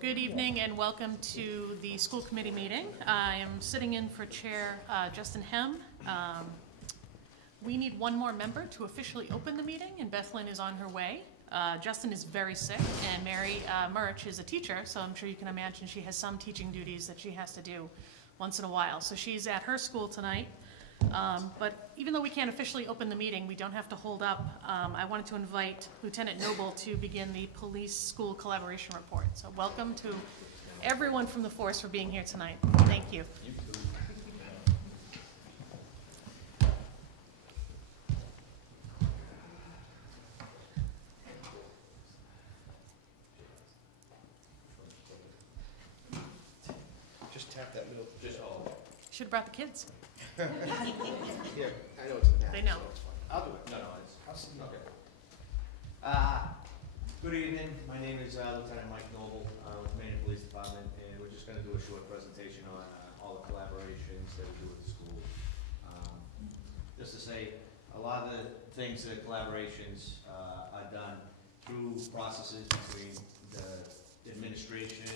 Good evening and welcome to the school committee meeting. I am sitting in for Chair Justin Hem. We need one more member to officially open the meeting, and Bethlyn is on her way. Justin is very sick, and Mary Murch is a teacher, so I'm sure you can imagine she has some teaching duties that she has to do once in a while. So she's at her school tonight. But even though we can't officially open the meeting, we don't have to hold up. I wanted to invite Lieutenant Noble to begin the police school collaboration report. So welcome to everyone from the force for being here tonight. Thank you. Just tap that middle, just all. Should have brought the kids. Here, I know it's an app. They know. So it's fine. I'll do it. No, it's Okay. good evening. My name is Lieutenant Mike Noble with the Maine Police Department, and we're just going to do a short presentation on all the collaborations that we do with the school. Just to say, a lot of the things that collaborations are done through processes between the administration,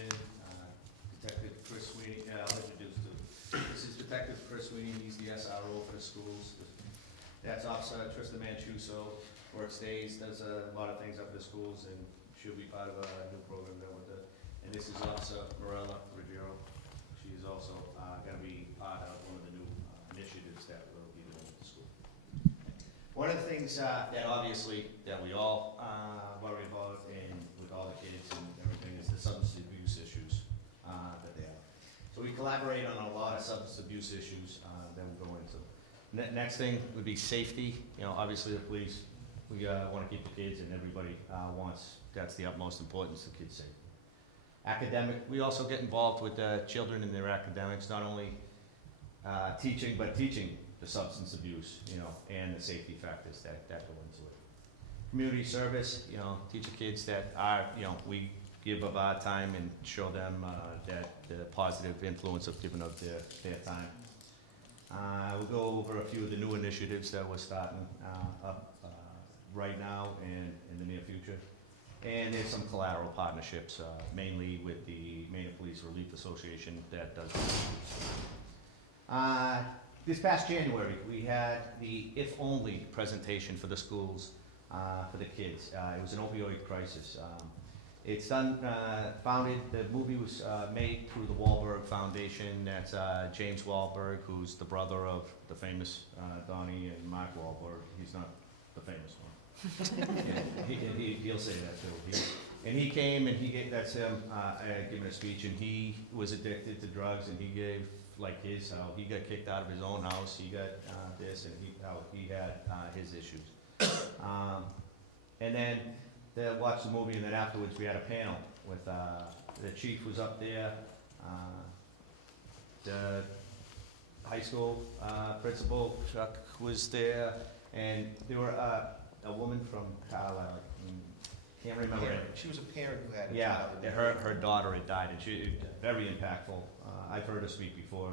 Detective Chris Sweeney. I'll introduce to. This is Detective Chris Sweeney. He's the SRO for the schools. That's Officer Trista Manchuso. Works days, does a lot of things up at the schools, and she'll be part of a new program that we're doing. And this is Officer Morella Rivero. She's also going to be part of one of the new initiatives that we'll be doing at the school. One of the things that obviously that we all worry about, and with all the kids and everything, is the substance abuse issues that they have. So we collaborate on a lot of substance abuse issues that we'll go into. Next thing would be safety. You know, obviously the police, we want to keep the kids, and everybody wants, that's the utmost importance, the kids safe. Academic, we also get involved with children in their academics, not only teaching, but teaching the substance abuse, you know, and the safety factors that go into it. Community service, you know, teach the kids that are, you know, we give of our time and show them that the positive influence of giving of their time. We'll go over a few of the new initiatives that we're starting up right now and in the near future. And there's some collateral partnerships, mainly with the Maine Police Relief Association that does this past January, we had the If Only presentation for the schools, for the kids. It was an opioid crisis. It's done, the movie was made through the Wahlberg Foundation. That's James Wahlberg, who's the brother of the famous Donnie and Mark Wahlberg. He's not the famous one. He'll say that too. And he came and that's him giving a speech, and he was addicted to drugs, and he gave, like how he got kicked out of his own house, he got this, and how he had his issues. And then they watched the movie, and then afterwards we had a panel with the chief was up there, the high school principal Chuck was there, and there were a woman from Carlisle, can't remember it. She was a parent who had a child. Her daughter had died, and she very impactful. I've heard her speak before,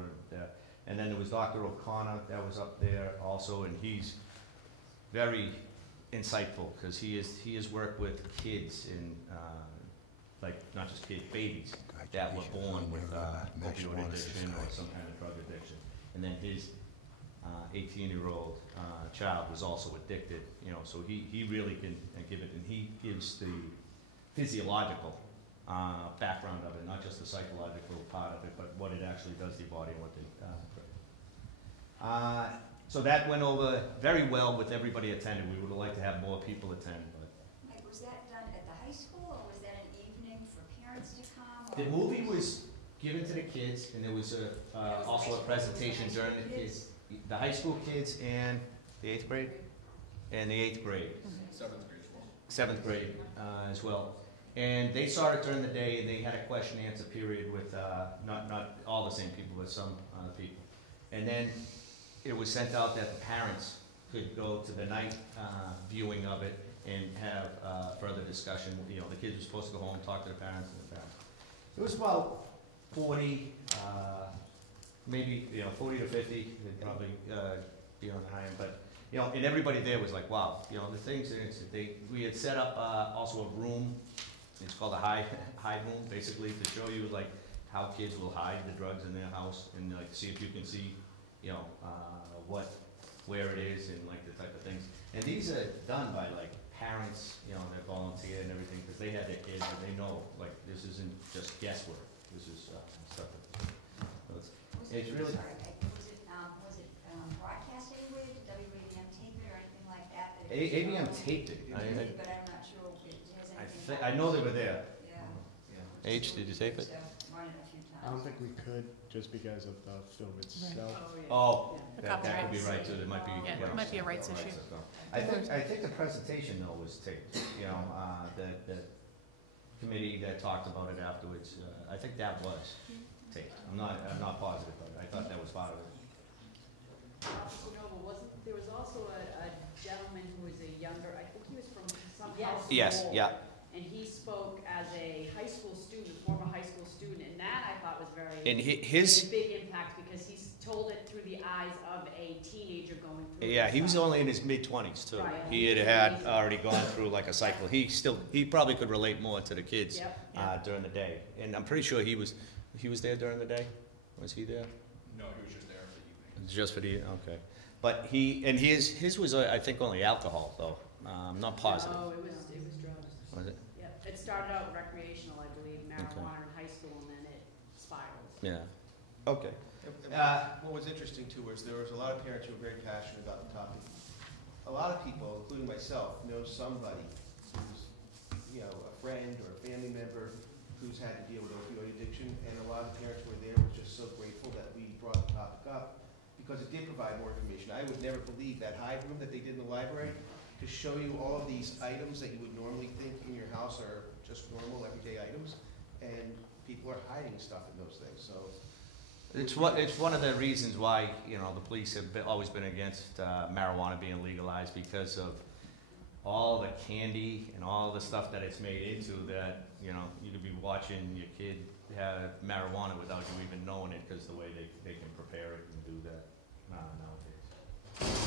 and then there was Dr. O'Connor that was up there also, and he's very insightful because he has worked with kids in like not just kids, babies that were born with opioid addiction or some kind of drug addiction, and then his 18-year-old child was also addicted. You know, so he really can give it, and he gives the physiological background of it, not just the psychological part of it, but what it actually does to your body and what they. So that went over very well with everybody attending. We would have liked to have more people attend. But Mike, was that done at the high school, or was that an evening for parents to come? The movie was given to the kids, and there was also a presentation during the kids, the high school kids and the 8th grade, and the 8th grade. 7th grade as well. 7th grade as well. And they saw it during the day, and they had a question and answer period with not all the same people, but some people. And then it was sent out that the parents could go to the night viewing of it and have further discussion. You know, the kids were supposed to go home and talk to the parents and the parents. It was about 40, maybe 40 to 50. They'd probably be on the high end, but you know, and everybody there was like, wow, you know, the things that we had set up also a room it's called a hide moon, basically, to show you like how kids will hide the drugs in their house and like see if you can see, you know, where it is and like the type of things. And these are done by like parents, you know, that volunteer and everything, because they have their kids and they know, like, this isn't just guesswork. This is stuff that, it's really. Sorry, was it broadcast anywhere? Did WAVM tape it or anything like that? ABM taped it. But I'm not sure if it has anything. I know they were there. Yeah. H, did you tape it? So, run it a few times. I don't think we could, just because of the film itself. Oh, The that could be copyrights. right too, there might be. Yeah, you know, it might be a rights some issue. stuff. I think the presentation though was taped, you know, the committee that talked about it afterwards, I think that was taped. I'm not positive, but I thought that was part of it. Officer Noble, there was also a gentleman who was a younger, I think he was from some house. Yes, yeah. And he spoke as a high school student, former high school student, and that I thought was very. And his, a big impact because he's told it through the eyes of a teenager going through. yeah, he was stuff. only in his mid-20s too. Right. He had already gone through like a cycle. He probably could relate more to the kids Yep. during the day. And I'm pretty sure he was there during the day? Was he there? No, he was just there for the evening. Just for the, okay. But his was, I think, only alcohol though. I'm not positive. No, it was drugs. Was it? Yep. It started out recreational, I believe, marijuana in high school, and then it spiraled. Yeah. Okay. What was interesting too was there was a lot of parents who were very passionate about the topic. A lot of people, including myself, know somebody who's, you know, a friend or a family member who's had to deal with opioid addiction, and a lot of parents were there, were just so grateful that we brought the topic up because it did provide more information. I would never believe that hide room that they did in the library to show you all of these items that you would normally think in your house are just normal everyday items, and people are hiding stuff in those things. So It's one of the reasons why, you know, the police have always been against marijuana being legalized, because of all the candy and all the stuff that it's made into that, you know, you could be watching your kid have marijuana without you even knowing it, because the way they can prepare it and do that nowadays.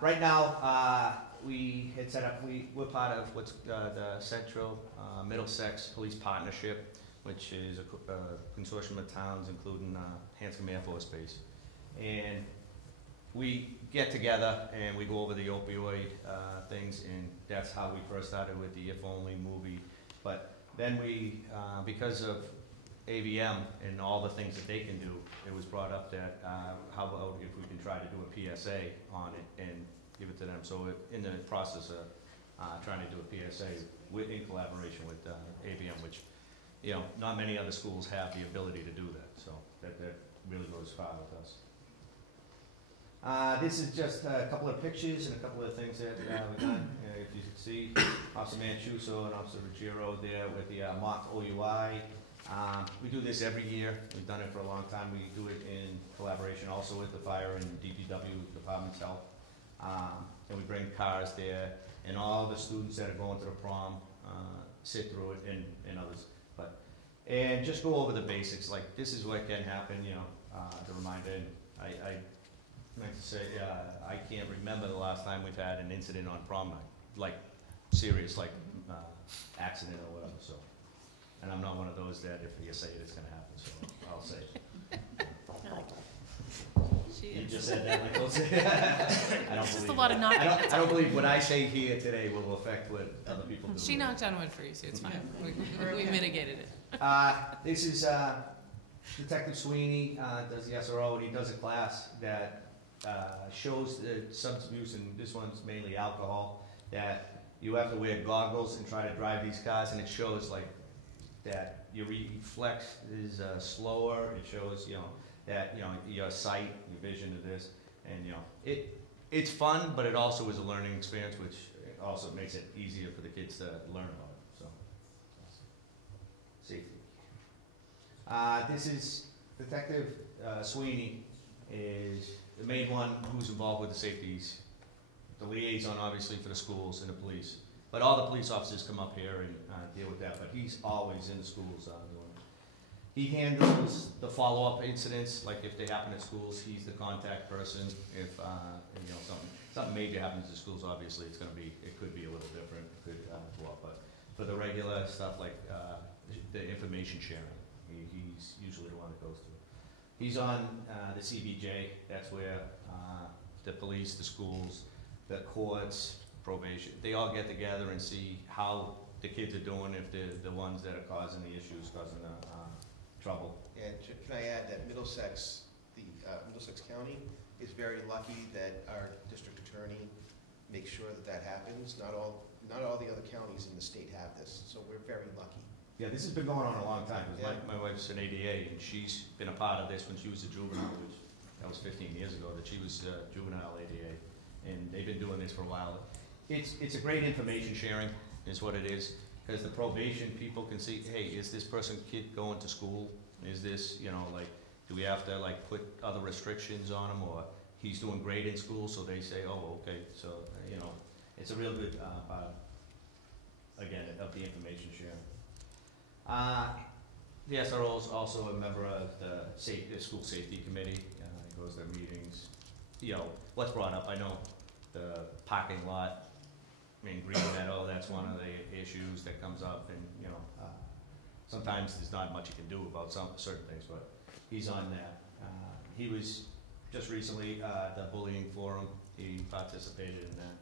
Right now, we had set up, we're part of what's the Central Middlesex Police Partnership, which is a consortium of towns, including Hanscom Air Force Base. And we get together and we go over the opioid things, and that's how we first started with the If Only movie. But then we, because of ABM and all the things that they can do, it was brought up that how about if we can try to do a PSA on it and give it to them. So we're in the process of trying to do a PSA in collaboration with ABM, which, you know, not many other schools have the ability to do that, so that really goes far with us. This is just a couple of pictures and a couple of things that we've done. If you can see, Officer Manchuso and Officer Ruggiero there with the mock OUI. We do this every year. We've done it for a long time. We do it in collaboration also with the fire and DPW Department's help. And we bring cars there, and all the students that are going to the prom sit through it, and others. And just go over the basics, like this is what can happen, you know, the reminder. And I like to say, I can't remember the last time we've had an incident on prom night, like serious, like accident or whatever. So, and I'm not one of those that if you say it, it's going to happen. So I'll say it. You just said that, like, I don't Just believe a lot of knocking. I don't believe what I say here today will affect what other people do. She knocked on wood for you, so it's fine. We mitigated it. This is Detective Sweeney does the SRO, and he does a class that shows the substance abuse, and this one's mainly alcohol, that you have to wear goggles and try to drive these cars, and it shows like that your reflex is slower. It shows, you know, that, you know, your sight, your vision of this, and, you know, it's fun, but it also is a learning experience, which also makes it easier for the kids to learn about it. So, safety. This is Detective Sweeney is the main one who's involved with the safeties, the liaison obviously for the schools and the police. But all the police officers come up here and deal with that, but he's always in the schools doing it. He handles the follow-up incidents, like if they happen at schools, he's the contact person. If you know, something major happens at schools, obviously it could be a little different, it could go up, but for the regular stuff like, the information sharing, he's usually the one that goes through. He's on, the CBJ, that's where, the police, the schools, the courts, probation, they all get together and see how the kids are doing, if they're the ones that are causing the issues, causing the, trouble. And can I add that Middlesex, Middlesex County is very lucky that our district attorney makes sure that that happens. Not all the other counties in the state have this, so we're very lucky. Yeah, this has been going on a long time, 'cause my wife's an ADA, and she's been a part of this when she was a juvenile, which, that was 15 years ago, that she was a juvenile ADA, and they've been doing this for a while. It's a great information sharing, is what it is, because the probation people can see, hey, is this kid going to school? Is this, like, do we have to, like, put other restrictions on him, or he's doing great in school, so they say, oh, okay, so, it's a real good, part, again, of the information sharing. The SRO is also a member of the school safety committee, he goes to their meetings. What's brought up, I know the parking lot in Green Meadow, that's one of the issues that comes up, and, sometimes there's not much you can do about certain things, but he's on that. He was just recently, the bullying forum, he participated in that.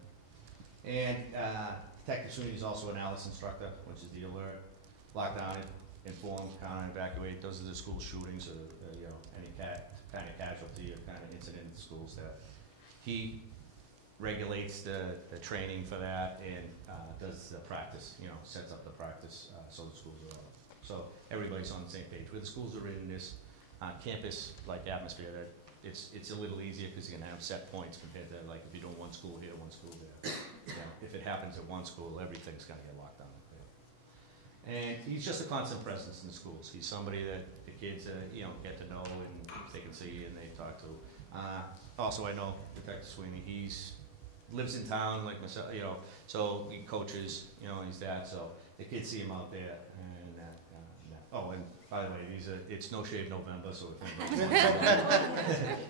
And, Detective Sweeney is also an ALICE instructor, which is the alert, lockdown, inform, counter, evacuate, those are the school shootings, or, any kind of casualty or kind of incident in schools that he regulates the training for that, and, does the practice, sets up the practice, so the schools are all. So everybody's on the same page. Where the schools are in this, campus-like atmosphere, that it's a little easier because you can have set points compared to, like, if you're doing one school here, one school there. If it happens at one school, everything's gonna get locked down. And he's just a constant presence in the schools. He's somebody that the kids, get to know, and they can see and they talk to. Also, I know Detective Sweeney, lives in town like myself, so he coaches, he's that, so the kids see him out there, and that. Oh, and by the way, it's No Shave November, so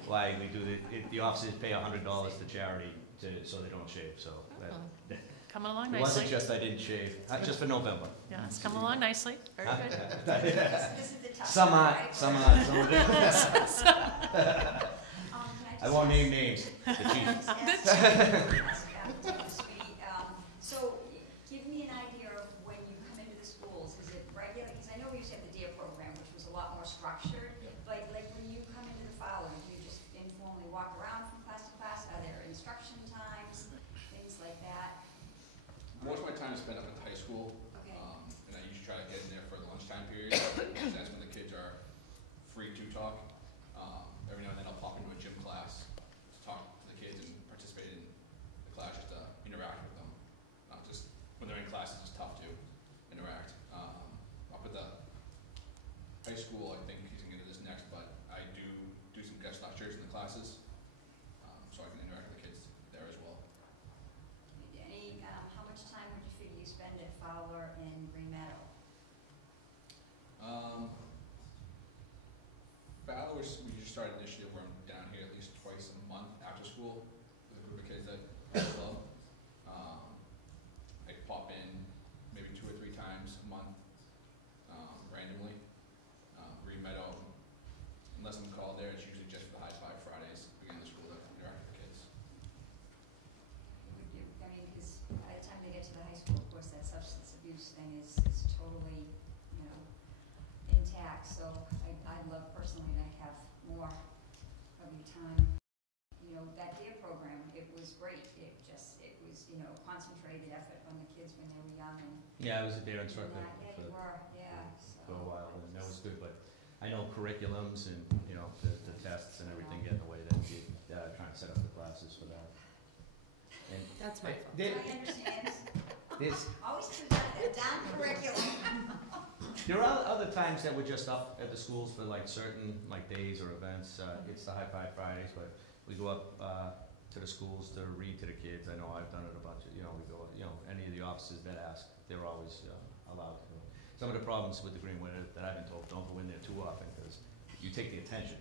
why we do the officers pay $100 to charity so they don't shave, so that. Coming along It nicely. wasn't just I didn't shave, just for November. Yeah, it's coming along nicely. Very good. This is the tough Some part, aren't, right? some aren't, some didn't. Can I won't name names, the chief. So, give me an idea of when you come into the schools, is it regular, because I know we used to have the DEAR program, which was a lot more structured, but like when you come into the Fowler, do you just informally walk around from class to class? Are there instruction times, things like that? Most of my time is spent up at the high school, Okay. and I usually try to get in there for the lunchtime period, because that's when the kids are free to talk. Every now and then I'll pop into a gym class to talk to the kids and participate in the class, just to interact with them. Not just when they're in class, it's just tough to interact. Up at the high school, I think he's gonna get into this next, but I do some guest lectures in the classes, so I can interact with the kids there as well. How much time would you figure you spend at Fowler and Green Meadow? Fowler's, we just started an initiative where I'm down here at least twice a month after school with a group of kids that I love. I pop in maybe 2 or 3 times a month, randomly. Green Meadow, unless I'm called there, it's usually just for the High Five Fridays, beginning of the school to interact with the kids. Would you, because by the time they get to the high school, of course, that substance abuse thing is totally, intact, so I'd love personally to have more of your time. That DEAR program, it was great, it was, concentrated effort on the kids when they were young and. Yeah, I was a DARE instructor Yeah, you were, for a while, and that was good, but I know curriculums and, the tests and everything get in the way, that trying to set up the classes for that. And That's my fault. I understand. There's, Always to the down curriculum. there are other times that we're just up at the schools for like certain days or events. It's the High Five Fridays, but we go up to the schools to read to the kids. I know I've done it a bunch of, we go, any of the officers that ask, they're always allowed to do it. Some of the problems with the Greenwood that I've been told, don't go in there too often, because you take the attention,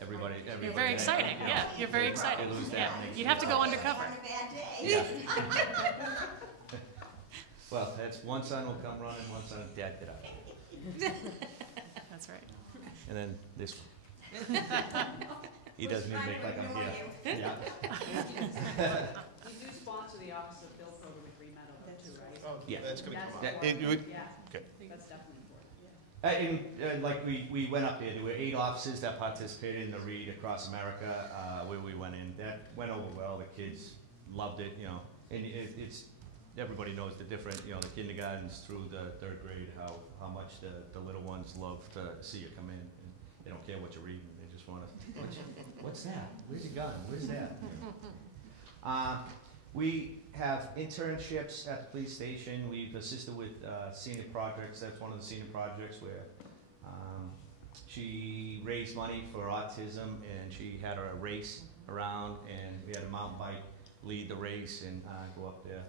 everybody. You're very exciting, yeah, you're very exciting. They lose that. Yeah, and they you'd have to go undercover. On a bad day. Yeah. Well, that's one son will come running, one son, Dad, get out. That's right. And then this one. He doesn't even make like I'm here. Yeah. You do sponsor the Office of Field Program at Green Meadow though, too, right? Oh, Yeah. that's gonna come That's up. Yeah, important. it Yeah, Okay. that's definitely important, yeah. Like we went up there, there were 8 officers that participated in the read across America, where we went in. That went over well, the kids loved it, you know, and it's, everybody knows the different, you know, the kindergartens through the 3rd grade, how much the little ones love to see you come in. And they don't care what you're reading, they just wanna, what's that? Where's your gun? Where's that? We have internships at the police station. We've assisted with senior projects. That's one of the senior projects where she raised money for autism, and she had a race around, and we had a mountain bike lead the race and go up there.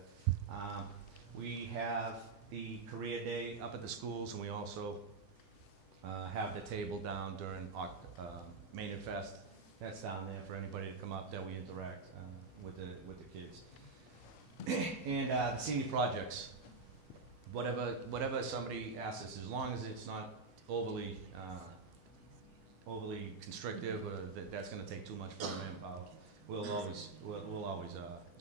We have the career day up at the schools, and we also have the table down during Main and Fest. That's down there for anybody to come up that we interact with the kids. And the senior projects, whatever somebody asks us, as long as it's not overly constrictive, or that's going to take too much from manpower, we'll always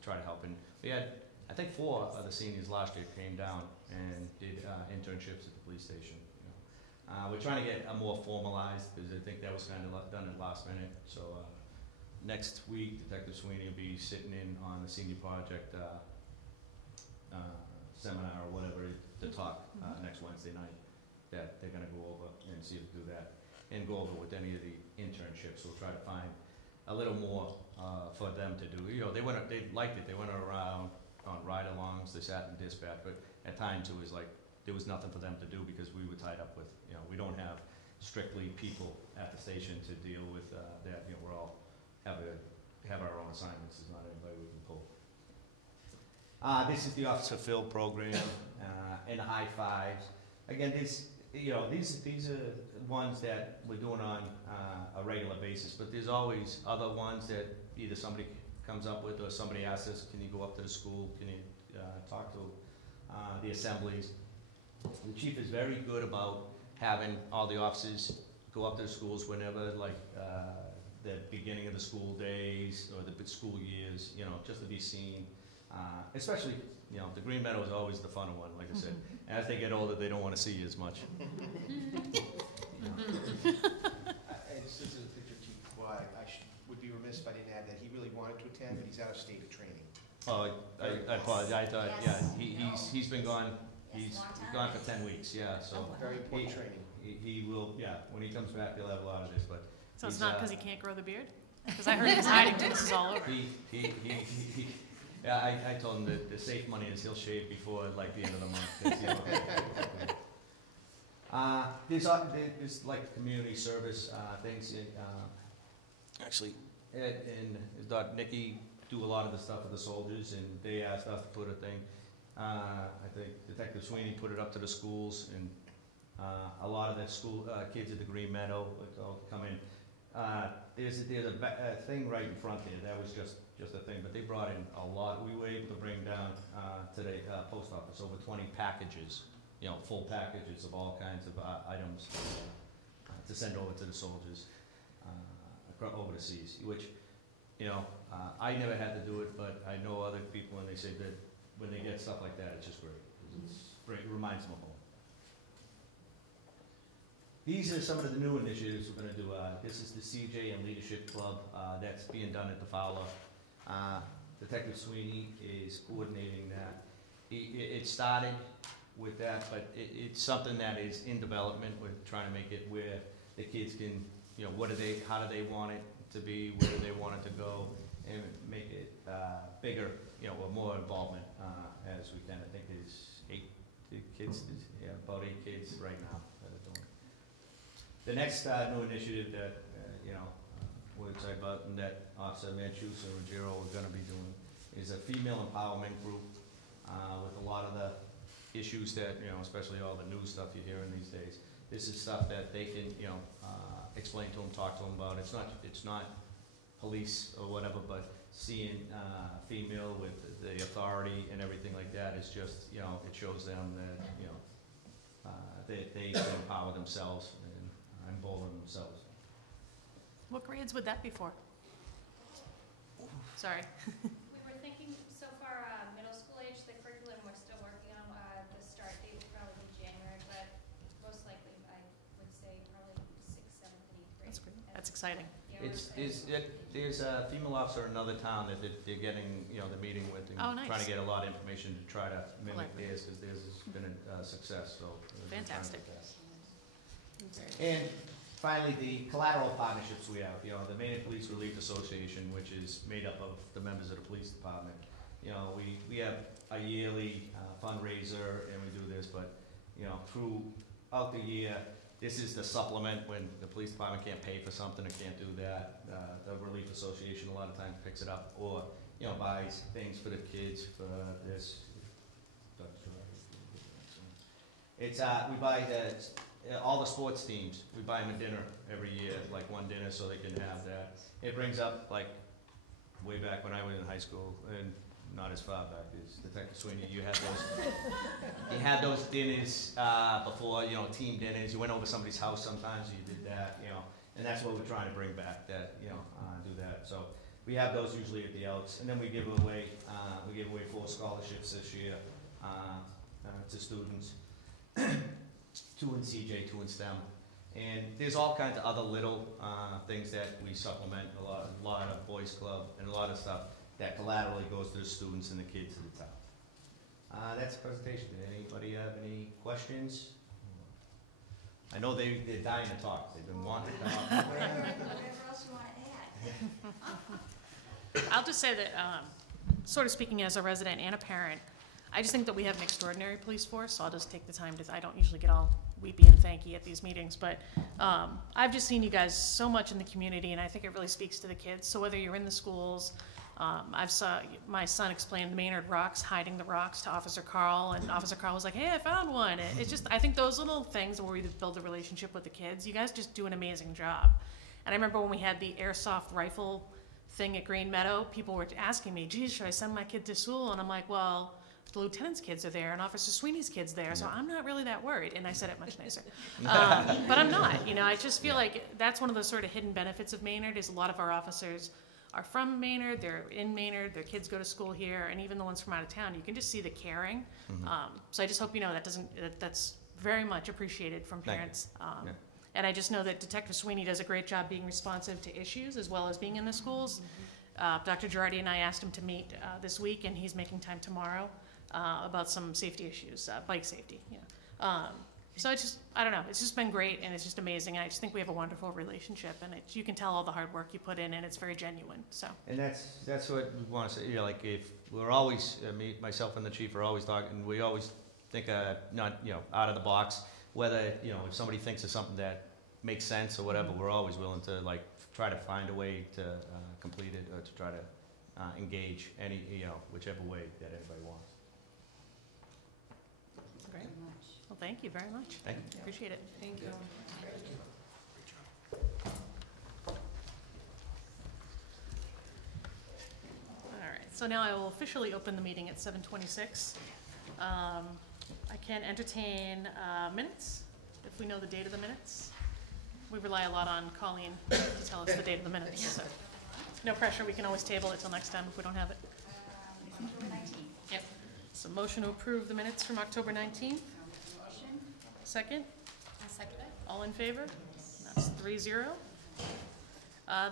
try to help. And we had, I think, 4 of the seniors last year came down and did internships at the police station. You know. We're trying to get a more formalized, because I think that was kind of done at last minute. So next week, Detective Sweeney will be sitting in on the senior project seminar or whatever to talk next Wednesday night. That they're going to go over and see if we do that, and go over with any of the internships. We'll try to find a little more for them to do. You know, they liked it. They went around on ride-alongs. They sat in dispatch, but at times it was like there was nothing for them to do because we were tied up with. You know, we don't have strictly people at the station to deal with that. You know, we're all have our own assignments. There's not anybody we can pull. This is the Officer Phil program and the high fives. Again, these are ones that we're doing on a regular basis, but there's always other ones that either somebody comes up with or somebody asks us, can you go up to the school, can you talk to the assemblies. The chief is very good about having all the officers go up to the schools whenever, like the beginning of the school days or the school years, you know, just to be seen. Especially, you know, the Green Meadow is always the fun one, like I said. As they get older, they don't want to see you as much. This is a picture, Chief, why would be remiss if I didn't add that he really wanted to attend, but he's out of state of training. Oh, I apologize. I thought, Yes. yeah, he's been gone. He's Yes, long time. gone for 10 weeks. Yeah, so Very important training. he will. Yeah, when he comes back, he'll have a lot of this. But So it's he's, not because he can't grow the beard? Because I heard he was hiding till this is all over. Yeah, I told him that the safe money is he'll shave before like the end of the month. There's like community service things. Actually, Ed and Nikki do a lot of the stuff with the soldiers, and they asked us to put a thing. I think Detective Sweeney put it up to the schools, and a lot of the school kids at the Green Meadow come in. There's a thing right in front there. That was just a thing, but they brought in a lot. We were able to bring down to the post office over 20 packages, you know, full packages of all kinds of items to send over to the soldiers overseas, which, you know, I never had to do it, but I know other people, and they say that when they get stuff like that, it's just great. It's great. It reminds them of home. These are some of the new initiatives we're going to do. This is the CJ and Leadership Club that's being done at the Fowler. Detective Sweeney is coordinating that. It started with that, but it's something that is in development. We're trying to make it where the kids can, you know, how do they want it to be, where do they want it to go, and make it bigger, you know, or more involvement as we can. I think there's 8 kids, about 8 kids right now that are doing it. The next new initiative that, you know, we're excited about, and that Officer Manchusa and Ruggiero are going to be doing, is a female empowerment group with a lot of the issues that, you know, especially all the new stuff you're hearing these days. This is stuff that they can, you know, explain to them, talk to them about. It's not police or whatever, but seeing female with the authority and everything like that is just, you know, it shows them that, you know, they can empower themselves and embolden themselves. What grades would that be for? Sorry. We were thinking so far, middle school age, the curriculum we're still working on, the start date would probably be January, but most likely I would say probably 6th, 7th, and 8th grade. That's great. That's exciting. There's a female officer in another town that they're getting, you know, the meeting with and Oh, nice. trying to get a lot of information to try to mimic Like- theirs, because theirs has been a success, so. we're trying to Fantastic. get that. And finally, the collateral partnerships we have, you know, the Maine Police Relief Association, which is made up of the members of the police department. You know, we have a yearly fundraiser and we do this, but, you know, throughout the year, this is the supplement when the police department can't pay for something or can't do that. The Relief Association a lot of times picks it up or, you know, buys things for the kids for this. It's, we buy all the sports teams, we buy them a dinner every year, like one dinner so they can have that. It brings up, like, way back when I was in high school, and not as far back as Detective Sweeney, you had those dinners before, you know, team dinners. You went over somebody's house sometimes, you did that, you know, and that's what we're trying to bring back, that, you know, do that. So we have those usually at the Elks, and then we give away 4 scholarships this year to students. 2 in CJ, 2 in STEM. And there's all kinds of other little things that we supplement, a lot of boys club and a lot of stuff that collaterally goes to the students and the kids of the town. That's the presentation. Did anybody have any questions? I know they're dying to talk. They've been wanting to talk. Whatever else you want to add. I'll just say that, sort of speaking as a resident and a parent, I just think that we have an extraordinary police force, so I'll just take the time to, I don't usually get all weepy and thanky at these meetings, but I've just seen you guys so much in the community, and I think it really speaks to the kids. So whether you're in the schools, I've saw my son explain Maynard rocks, hiding the rocks to Officer Carl, and Officer Carl was like, hey, I found one. It's just, I think those little things where we build a relationship with the kids, you guys just do an amazing job. And I remember when we had the airsoft rifle thing at Green Meadow, people were asking me, geez, should I send my kid to school? And I'm like, well, the lieutenant's kids are there and Officer Sweeney's kids there, so I'm not really that worried. And I said it much nicer. But I'm not, you know, I just feel like that's one of the sort of hidden benefits of Maynard is a lot of our officers are from Maynard, they're in Maynard, their kids go to school here, and even the ones from out of town, you can just see the caring. So I just hope you know that's very much appreciated from parents. And I just know that Detective Sweeney does a great job being responsive to issues as well as being in the schools. Dr. Girardi and I asked him to meet this week, and he's making time tomorrow about some safety issues, bike safety. So it's just, I don't know, it's just been great, and it's just amazing. And I just think we have a wonderful relationship, and you can tell all the hard work you put in, and it's very genuine. So. And that's what we want to say. You know, like if we're always, myself and the chief are always talking. We always think not, you know, out of the box. Whether, you know, if somebody thinks of something that makes sense or whatever, we're always willing to like try to find a way to complete it or to try to engage any, you know, whichever way that anybody wants. Great. Well, thank you very much. Thank you. Appreciate it. Thank you. All right, so now I will officially open the meeting at 7:26. I can entertain minutes, if we know the date of the minutes. We rely a lot on Colleen to tell us the date of the minutes, so. No pressure, we can always table it till next time if we don't have it. October 19th. Yep. So motion to approve the minutes from October 19th. Motion? Second? I'll second it. All in favor? That's 3-0.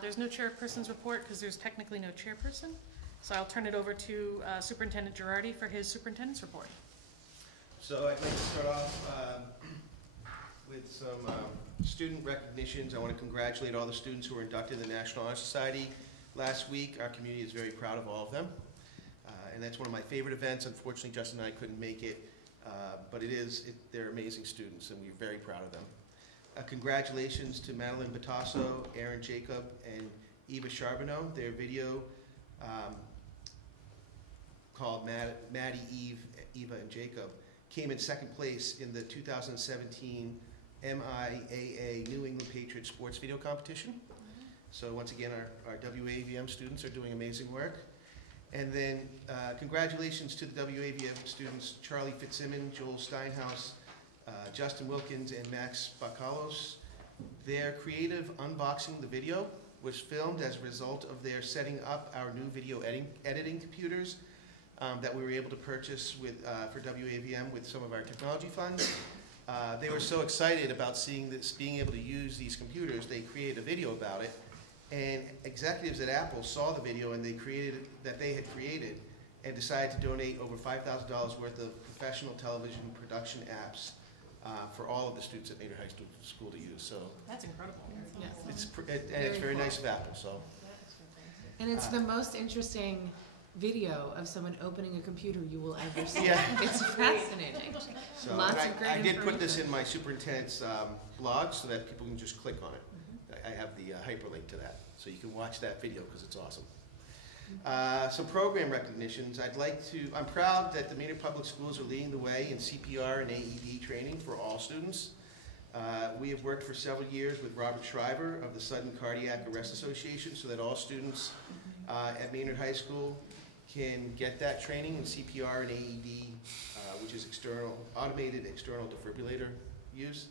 There's no chairperson's report because there's technically no chairperson. So I'll turn it over to Superintendent Girardi for his superintendent's report. So I'd like to start off with some student recognitions. I want to congratulate all the students who were inducted in the National Honor Society last week. Our community is very proud of all of them. And that's one of my favorite events. Unfortunately, Justin and I couldn't make it, but they're amazing students, and we're very proud of them. Congratulations to Madeline Batasso, Aaron Jacob, and Eva Charbonneau. Their video called Maddie, Eva, and Jacob came in second place in the 2017 MIAA New England Patriots Sports Video Competition. So once again, our WAVM students are doing amazing work. And then congratulations to the WAVM students, Charlie Fitzsimmons, Joel Steinhaus, Justin Wilkins, and Max Bakalos. Their creative unboxing the video was filmed as a result of their setting up our new video editing computers that we were able to purchase for WAVM with some of our technology funds. They were so excited about seeing this, being able to use these computers, they created a video about it. And executives at Apple saw the video and they had created and decided to donate over $5,000 worth of professional television production apps for all of the students at Maynard High School to use. So That's incredible. Yes. it's very nice of Apple. So. And it's the most interesting video of someone opening a computer you will ever see. Yeah. It's fascinating. So Lots and of great I did put this information. in my superintendent's blog so that people can just click on it. I have the hyperlink to that, so you can watch that video because it's awesome. Some program recognitions. I'm proud that the Maynard Public Schools are leading the way in CPR and AED training for all students. We have worked for several years with Robert Shriver of the Sudden Cardiac Arrest Association so that all students at Maynard High School can get that training in CPR and AED, which is automated external defibrillator use.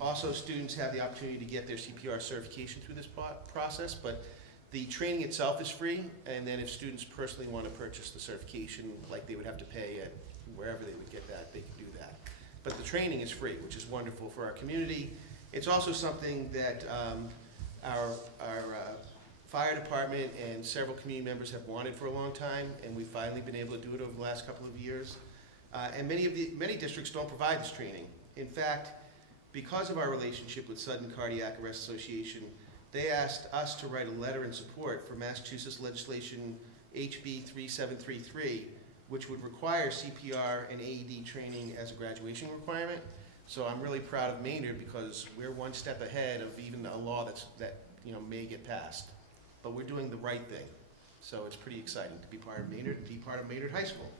Also, students have the opportunity to get their CPR certification through this process, but the training itself is free, and then if students personally want to purchase the certification, like they would have to pay at wherever they would get that, they can do that. But the training is free, which is wonderful for our community. It's also something that our fire department and several community members have wanted for a long time, and we've finally been able to do it over the last couple of years. And many districts don't provide this training. In fact, because of our relationship with Sudden Cardiac Arrest Association, they asked us to write a letter in support for Massachusetts legislation HB 3733, which would require CPR and AED training as a graduation requirement. So I'm really proud of Maynard because we're one step ahead of even a law that may get passed. But we're doing the right thing. So it's pretty exciting to be part of Maynard and be part of Maynard High School.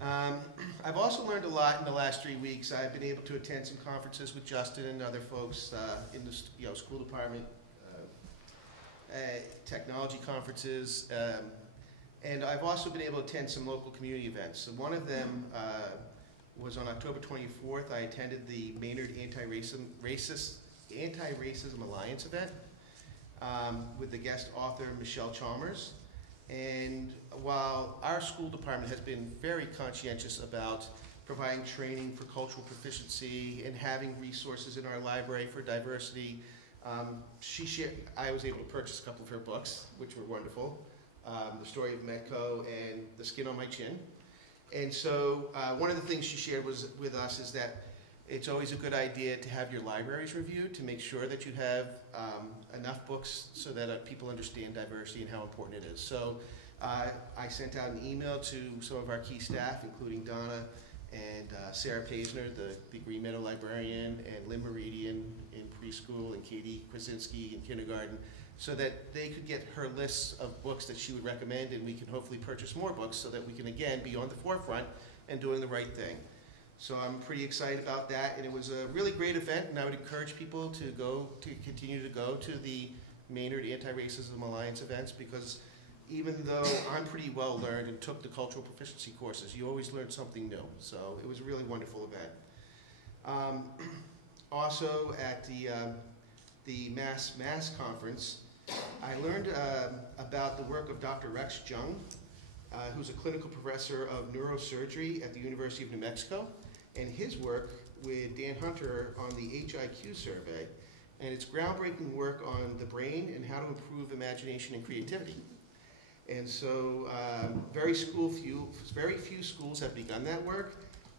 I've also learned a lot in the last 3 weeks. I've been able to attend some conferences with Justin and other folks in the school department, technology conferences, and I've also been able to attend some local community events. So one of them was on October 24th. I attended the Maynard Anti-Racism Alliance event with the guest author Michelle Chalmers. And while our school department has been very conscientious about providing training for cultural proficiency and having resources in our library for diversity, I was able to purchase a couple of her books, which were wonderful. The Story of Medco and The Skin on My Chin. And so one of the things she shared with us is that it's always a good idea to have your libraries reviewed to make sure that you have enough books so that people understand diversity and how important it is. So I sent out an email to some of our key staff, including Donna and Sarah Paisner, the Green Meadow librarian, and Lynn Meridian in preschool, and Katie Krasinski in kindergarten, so that they could get her lists of books that she would recommend, and we can hopefully purchase more books so that we can, again, be on the forefront and doing the right thing. So I'm pretty excited about that, and it was a really great event, and I would encourage people to continue to go to the Maynard Anti-Racism Alliance events, because even though I'm pretty well learned and took the cultural proficiency courses, you always learn something new. So it was a really wonderful event. Also at the MAS conference, I learned about the work of Dr. Rex Jung, who's a clinical professor of neurosurgery at the University of New Mexico, and his work with Dan Hunter on the HIQ survey, and it's groundbreaking work on the brain and how to improve imagination and creativity. And so very few schools have begun that work.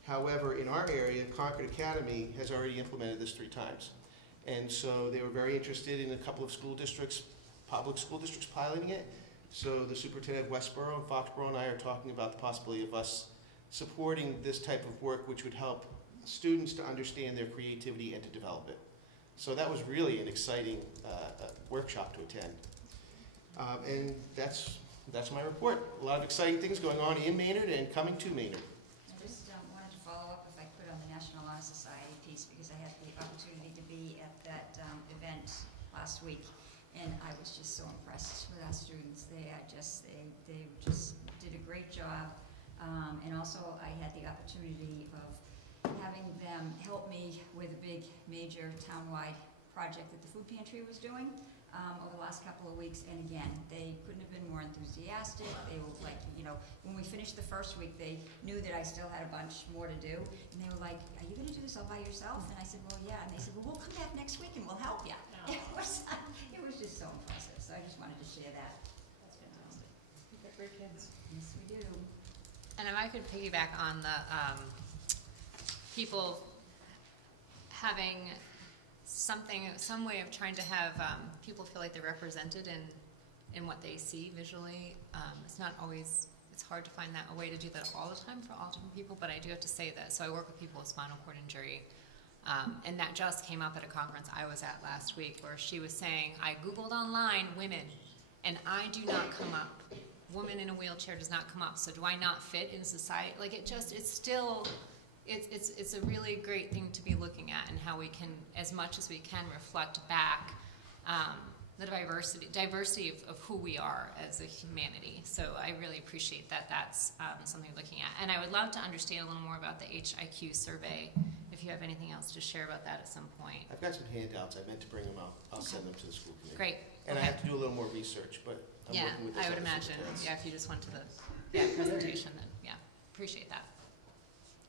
However, in our area, Concord Academy has already implemented this 3 times. And so they were very interested in a couple of school districts, public school districts piloting it. So the superintendent of Westboro and Foxborough and I are talking about the possibility of us supporting this type of work, which would help students to understand their creativity and to develop it. So that was really an exciting workshop to attend. And that's my report. A lot of exciting things going on in Maynard and coming to Maynard. I just wanted to follow up, if I could, on the National Honor Society piece, because I had the opportunity to be at that event last week, and I was just so impressed with our students. They just did a great job, and also I had the opportunity of having them help me with a big, major town-wide project that the food pantry was doing over the last couple of weeks, and again, they couldn't have been more enthusiastic. They were like, you know, when we finished the first week, they knew that I still had a bunch more to do, and they were like, are you gonna do this all by yourself? And I said, well, yeah, and they said, well, we'll come back next week and we'll help you. It was just so impressive, so I just wanted to share that. That's fantastic. You've got great kids. Yes, we do. And if I could piggyback on the people having some way of trying to have people feel like they're represented in what they see visually. It's not always, it's hard to find a way to do that all the time for all different people, but I do have to say that. So I work with people with spinal cord injury, and that just came up at a conference I was at last week where she was saying, I Googled online women, and I do not come up. Woman in a wheelchair does not come up, so do I not fit in society? Like it's a really great thing to be looking at, and how we can, as much as we can, reflect back the diversity of who we are as a humanity. So I really appreciate that that's something we're looking at. And I would love to understand a little more about the HIQ survey, if you have anything else to share about that at some point. I've got some handouts. I meant to bring them out. I'll send them to the school committee. Great. And okay. I have to do a little more research, but I'm working with those I would other imagine. superintendents. Yeah, if you just went to the presentation, then appreciate that.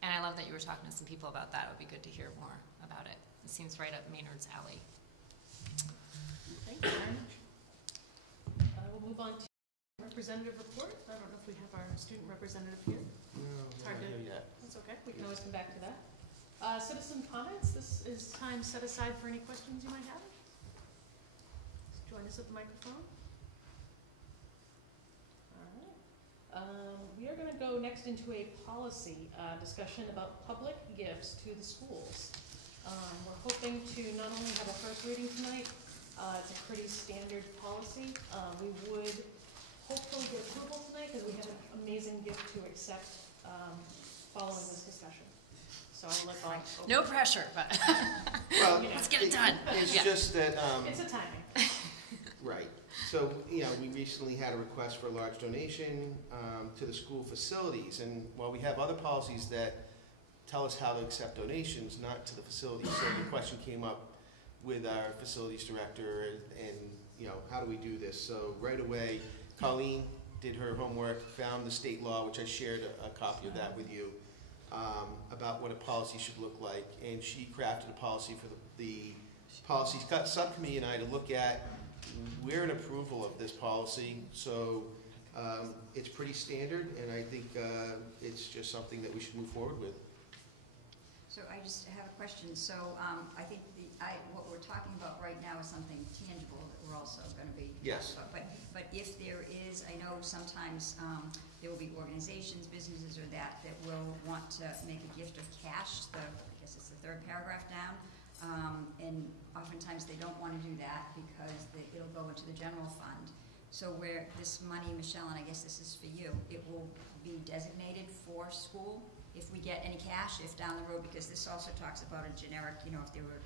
And I love that you were talking to some people about that. It would be good to hear more about it. It seems right up Maynard's alley. Thank you very much. We'll move on to representative report. I don't know if we have our student representative here. No, It's hard not to- here yet. That's okay. We can always come back to that. Citizen comments. This is time set aside for any questions you might have. Join us at the microphone. All right. We are going to go next into a policy discussion about public gifts to the schools. We're hoping to not only have a first reading tonight, it's a pretty standard policy. We would hopefully get approval tonight because we have an amazing gift to accept following this discussion. So I'll let Bob. No pressure, but Well, let's get it done. It's just that, It's a timing. right. So, we recently had a request for a large donation to the school facilities. And while we have other policies that tell us how to accept donations, not to the facilities, so the question came up with our facilities director and how do we do this? So right away, Colleen did her homework, found the state law, which I shared a copy of that with you, about what a policy should look like. And she crafted a policy for the policy subcommittee and I to look at. We're in approval of this policy, so it's pretty standard, and I think it's just something that we should move forward with. So I just have a question. So I think what we're talking about right now is something tangible that we're also going to be Yes. talking about. But if there is, I know sometimes there will be organizations, businesses, or that will want to make a gift of cash. I guess it's the third paragraph down. And oftentimes they don't want to do that because it'll go into the general fund. So where this money, Michelle, and I guess this is for you, it will be designated for school if we get any cash, if down the road, because this also talks about a generic, if there were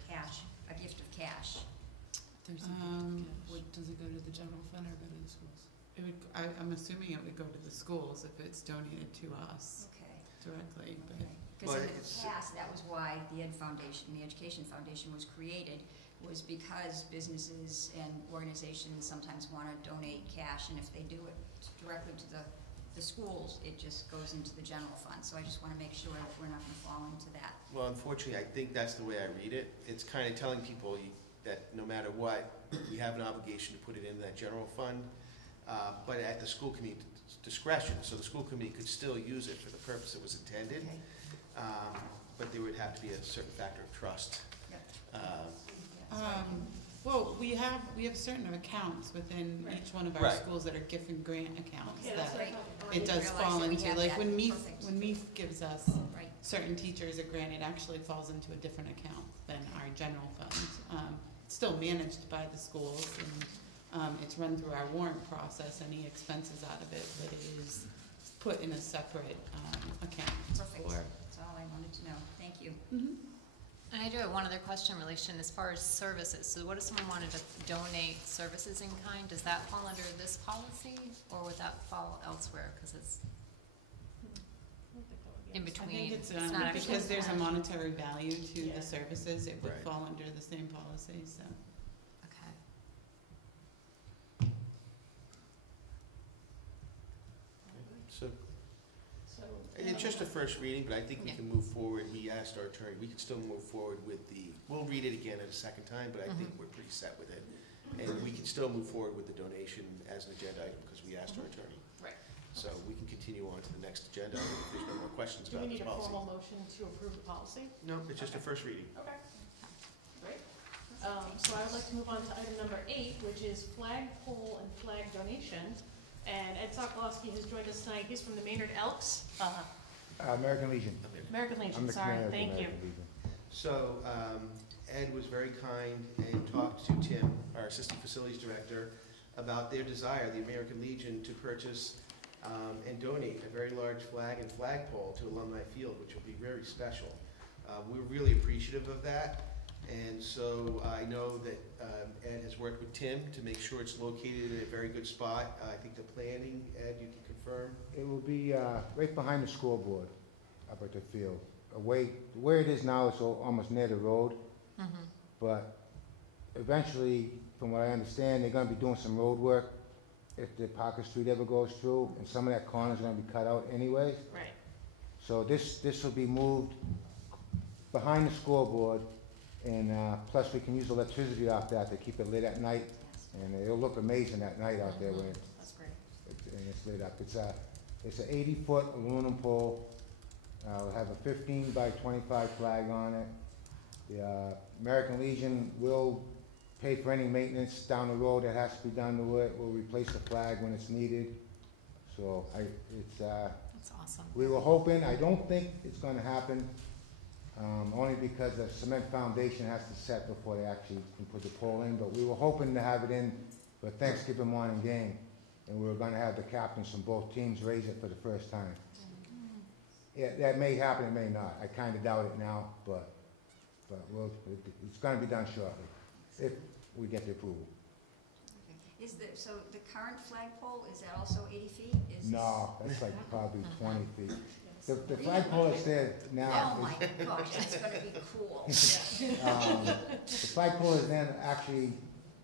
a gift of cash. There's does it go to the general fund or go to the schools? It would. I'm assuming it would go to the schools if it's donated to us directly. But because in the past, that was why the Education Foundation was created, was because businesses and organizations sometimes want to donate cash, and if they do it directly to the schools, it just goes into the general fund. So I just want to make sure that we're not going to fall into that. Well, unfortunately, I think that's the way I read it. It's kind of telling people that no matter what, we have an obligation to put it into that general fund, but at the school committee's discretion. So the school committee could still use it for the purpose it was intended, but there would have to be a certain factor of trust. Well, we have certain accounts within each one of our schools that are gift and grant accounts that it does fall into. Like when MEEF gives us certain teachers a grant, it actually falls into a different account than our general fund. It's still managed by the schools, and it's run through our warrant process. Any expenses out of it, but it is put in a separate account. Perfect. That's all I wanted to know. Thank you. Mm-hmm. And I do have one other question in relation as far as services. So what if someone wanted to donate services in kind? Does that fall under this policy, or would that fall elsewhere? Because it's in I between. think it's, not actually because there's a cash. monetary value to Yeah. the services, it would Right. fall under the same policy, so. Okay. So, So. it's just a first reading, but I think we Yeah. can move forward. We asked our attorney, we can still move forward with we'll read it again at a second time, but I think we're pretty set with it. And we can still move forward with the donation as an agenda item, because we asked our attorney. Right. So we can continue on to the next agenda if there's no more questions Do we about this need a policy. formal motion to approve the policy? No, it's just a first reading. Okay. Great. So I would like to move on to item number 8, which is flagpole and flag donation. And Ed Sokolowski has joined us tonight. He's from the Maynard Elks, American Legion. American I'm Legion, the sorry, commander of the thank you. American Legion. So Ed was very kind and talked to Tim, our Assistant Facilities Director, about their desire, the American Legion, to purchase and donate a very large flag and flagpole to Alumni Field, which will be very special. We're really appreciative of that, and so I know that Ed has worked with Tim to make sure it's located in a very good spot. I think the planning, Ed, you can confirm? It will be right behind the scoreboard up at the field. Where it is now, it's almost near the road, but eventually, from what I understand, they're gonna be doing some road work if the Parker Street ever goes through, and some of that corner's gonna be cut out anyways. Right. So this will be moved behind the scoreboard, and plus we can use electricity off that to keep it lit at night, and it'll look amazing at night out there when That's great. it's lit up. It's a 80-foot aluminum pole. It'll have a 15 by 25 flag on it. The American Legion will pay for any maintenance down the road that has to be done to it. We'll replace the flag when it's needed. So That's awesome. we were hoping, I don't think it's gonna happen, only because the cement foundation has to set before they actually can put the pole in, but we were hoping to have it in for Thanksgiving morning game, and we were gonna have the captains from both teams raise it for the first time. Yeah, that may happen, it may not. I kinda doubt it now, but it's gonna be done shortly, if we get the approval. So the current flagpole, is that also 80 feet? No, that's like probably 20 feet. The flagpole that's there now Oh my gosh, that's gonna be cool. the flagpole is then actually,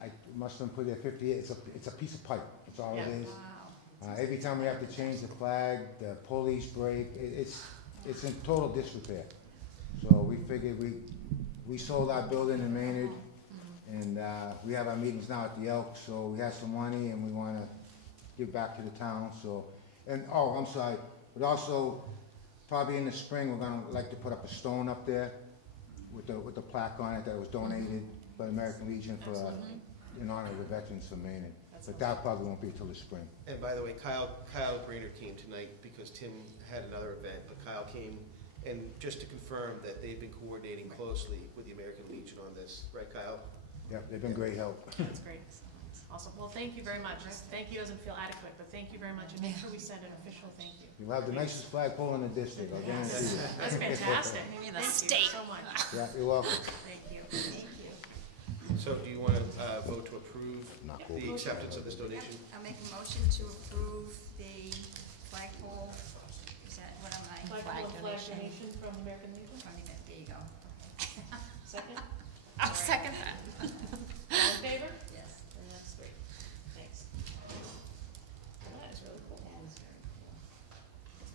I must have put there 58, it's a piece of pipe, that's all it is. Wow. Every time we have to change the flag, the pulleys break, it's in total disrepair. So we figured we sold our building in Maynard, and we have our meetings now at the Elks, so we have some money and we wanna give back to the town, so. And, I'm sorry, but also, probably in the spring, we're gonna like to put up a stone up there with the plaque on it that was donated by the American Legion for, in honor of the veterans from Maynard. But that probably won't be till the spring. And by the way, Kyle Brainerd came tonight because Tim had another event, but Kyle came, and just to confirm that they've been coordinating closely with the American Legion on this, right, Kyle? Yeah, they've been great help. That's great. Awesome. Well, thank you very much. Thank you doesn't feel adequate, but thank you very much. And make sure we send an official thank you. You'll have the nicest flagpole in the district, I'll guarantee you. That's fantastic. Maybe the Thank state. you so much. Yeah, you're welcome. Thank you. Thank you. So do you want to vote to approve the acceptance of this donation? I'll make a motion to approve the flagpole. Is that, what am I? Flag donation from American Legion. There you go. Second? I'll second that. All in favor? Yes. And that's great. Thanks. That is really cool. That is very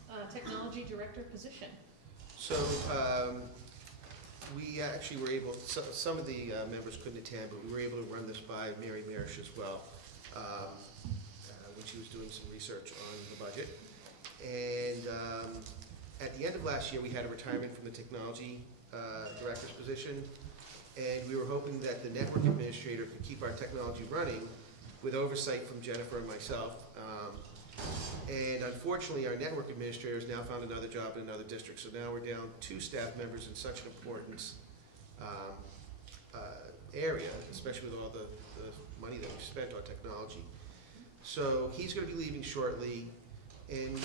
cool. Technology director position. So we actually were able, some of the members couldn't attend, but we were able to run this by Mary Marish as well, when she was doing some research on the budget. And at the end of last year, we had a retirement from the technology director's position, and we were hoping that the network administrator could keep our technology running with oversight from Jennifer and myself. And unfortunately, our network administrator has now found another job in another district, so now we're down 2 staff members in such an important area, especially with all the money that we've spent on technology. So he's going to be leaving shortly, and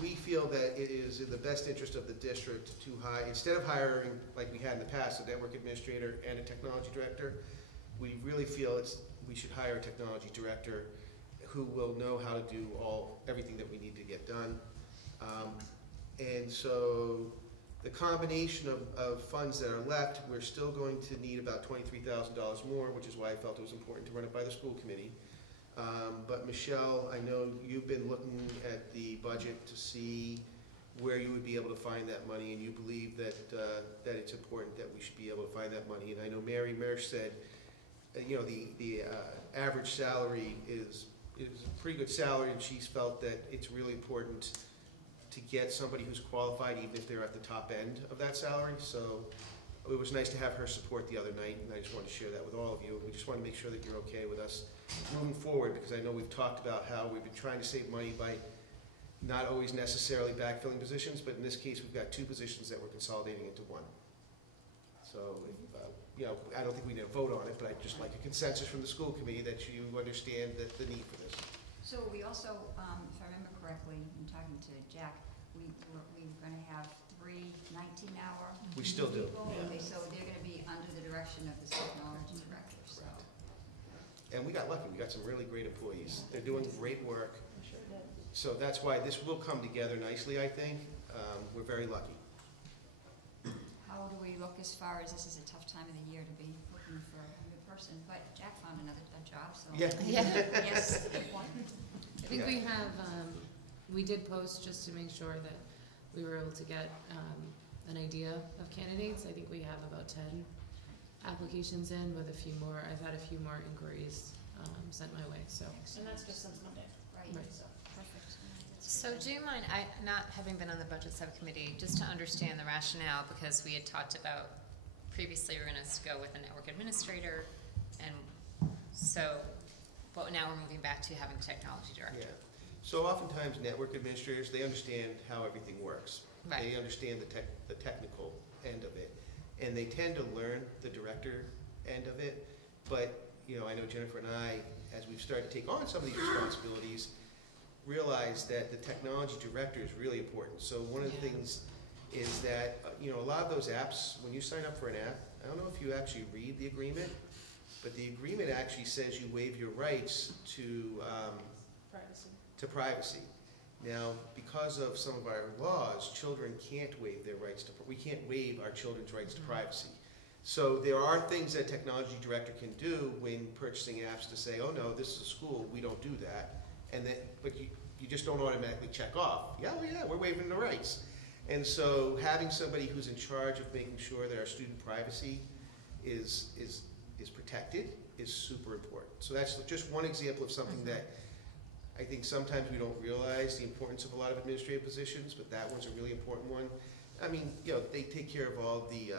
we feel that it is in the best interest of the district to hire, instead of hiring like we had in the past, a network administrator and a technology director, we really feel we should hire a technology director who will know how to do everything that we need to get done. And so the combination of funds that are left, we're still going to need about $23,000 more, which is why I felt it was important to run it by the school committee. But Michelle, I know you've been looking at the budget to see where you would be able to find that money, and you believe that it's important that we should be able to find that money. And I know Mary Mersch said, the average salary is a pretty good salary, and she's felt that it's really important to get somebody who's qualified, even if they're at the top end of that salary. So it was nice to have her support the other night, and I just wanted to share that with all of you. We just want to make sure that you're okay with us moving forward, because I know we've talked about how we've been trying to save money by not always necessarily backfilling positions, but in this case, we've got 2 positions that we're consolidating into 1. So, I don't think we need to vote on it, but I'd just like a consensus from the school committee that you understand the need for this. So we also, if I remember correctly, in talking to Jack, we were going to have 3 19-hour We still do. people. Okay, so they're going to be under the direction of the technology director. So. And we got lucky. We got some really great employees. They're doing great work. So that's why this will come together nicely, I think. We're very lucky. How do we look as far as this is a tough time of the year to be looking for a good person? But Jack found a job, so. Yeah. Yes. I think we have, we did post just to make sure that we were able to get an idea of candidates. I think we have about 10 applications in with a few more. I've had a few more inquiries sent my way, so. And that's just since Monday. Right. So. Perfect. So do you mind, not having been on the budget subcommittee, just to understand the rationale, because we had talked about previously we're going to go with a network administrator, and so, but now we're moving back to having a technology director. Yeah. So oftentimes network administrators, they understand how everything works. Right. They understand the technical end of it, and they tend to learn the director end of it. But I know Jennifer and I, as we've started to take on some of these responsibilities, realize that the technology director is really important. So one of the things is that a lot of those apps, when you sign up for an app, I don't know if you actually read the agreement, but the agreement actually says you waive your rights to privacy. Now, because of some of our laws, children can't waive their rights we can't waive our children's rights to privacy. So there are things that technology director can do when purchasing apps to say, oh no, this is a school, we don't do that. But you just don't automatically check off. Yeah, we're waiving the rights. And so having somebody who's in charge of making sure that our student privacy is protected is super important. So that's just one example of something that I think sometimes we don't realize the importance of a lot of administrative positions, but that one's a really important one. I mean, they take care of all the,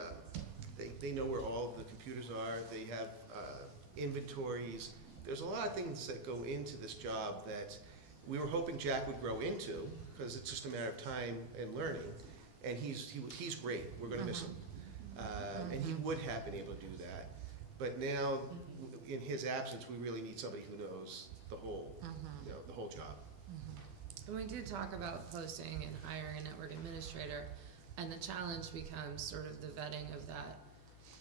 they know where all of the computers are. They have inventories. There's a lot of things that go into this job that we were hoping Jack would grow into, because it's just a matter of time and learning. And he's great. We're going to miss him. And he would have been able to do that. But now, in his absence, we really need somebody who knows the whole, the whole job. And we did talk about posting and hiring a network administrator, and the challenge becomes sort of the vetting of that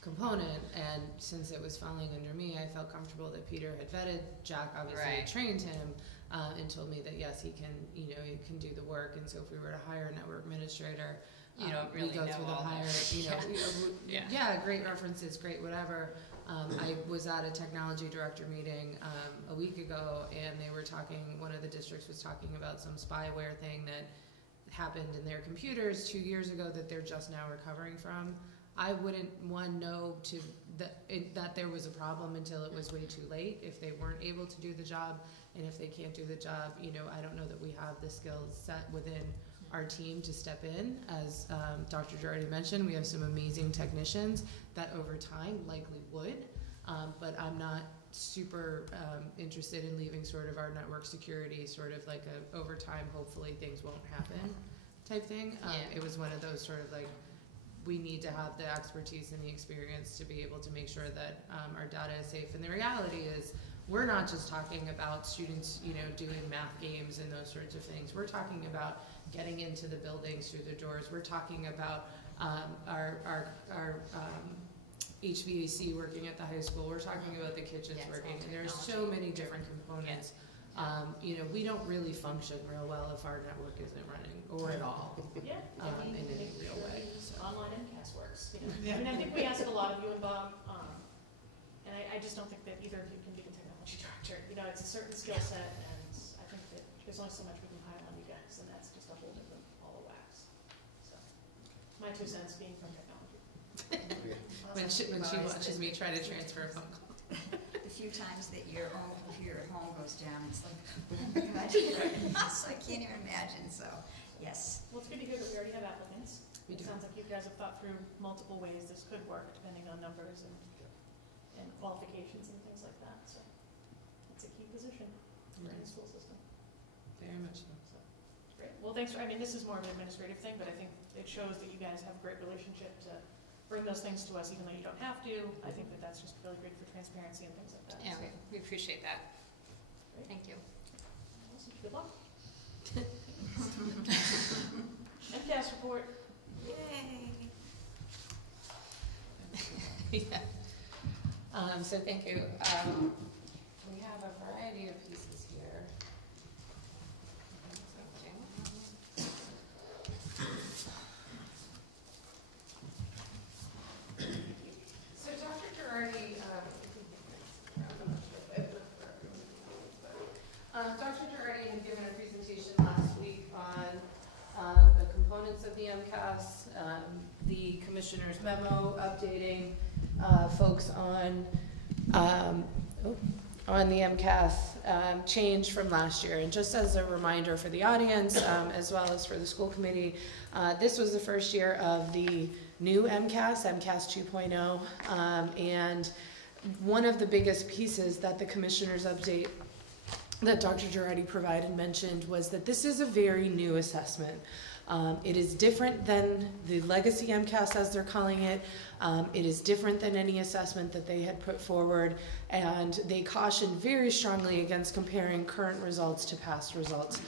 component. And since it was falling under me, I felt comfortable that Peter had vetted. Jack obviously had trained him and told me that yes, he can, he can do the work. And so if we were to hire a network administrator, you don't really we go know through the all hire, great references, great whatever. I was at a technology director meeting a week ago, and they were talking, one of the districts was talking about some spyware thing that happened in their computers 2 years ago that they're just now recovering from. I wouldn't, know that there was a problem until it was way too late, if they weren't able to do the job, and if they can't do the job, I don't know that we have the skills set within our team to step in. As Dr. Girardi mentioned, we have some amazing technicians that over time likely would, but I'm not super interested in leaving sort of our network security sort of like a over time, hopefully things won't happen type thing. It was one of those sort of like, we need to have the expertise and the experience to be able to make sure that our data is safe. And the reality is we're not just talking about students, you know, doing math games and those sorts of things. We're talking about getting into the buildings through the doors. We're talking about our HVAC working at the high school. We're talking about the kitchens working, and there's so many different components. You know, we don't really function real well if our network isn't running, or at all, in any real way. So. Online MCAS works. You know? I mean, I think we ask a lot of you and Bob, and I just don't think that either of you can be the technology director. You know, it's a certain skill set, and I think that there's only so much we can pile on you guys, and that's just a whole different ball of wax. So, my 2 cents being from technology. When she watches me try to transfer a phone call. The few times that your own computer at home goes down, it's like, oh my God, so I can't even imagine, so, yes. Well, it's good to hear that we already have applicants. It sounds like you guys have thought through multiple ways this could work, depending on numbers and qualifications and things like that, so it's a key position in the school system. Very much so. Great. Well, thanks for, I mean, this is more of an administrative thing, but I think it shows that you guys have a great relationship to bring those things to us even though you don't have to. I think that that's just really great for transparency and things like that. Yeah, so. we appreciate that. Great. Thank you. Awesome. Good luck. MCAS report. Yay. Yeah. So thank you. We have a variety of pieces here. So Dr. Girardi, Dr. Girardi had given a presentation last week on the components of the MCAS, the commissioner's memo updating folks on the MCAS change from last year. And just as a reminder for the audience, as well as for the school committee, this was the first year of the new MCAS 2.0, and one of the biggest pieces that the commissioner's update that Dr. Girardi provided mentioned was that this is a very new assessment. It is different than the legacy MCAS, as they're calling it. It is different than any assessment that they had put forward, and they cautioned very strongly against comparing current results to past results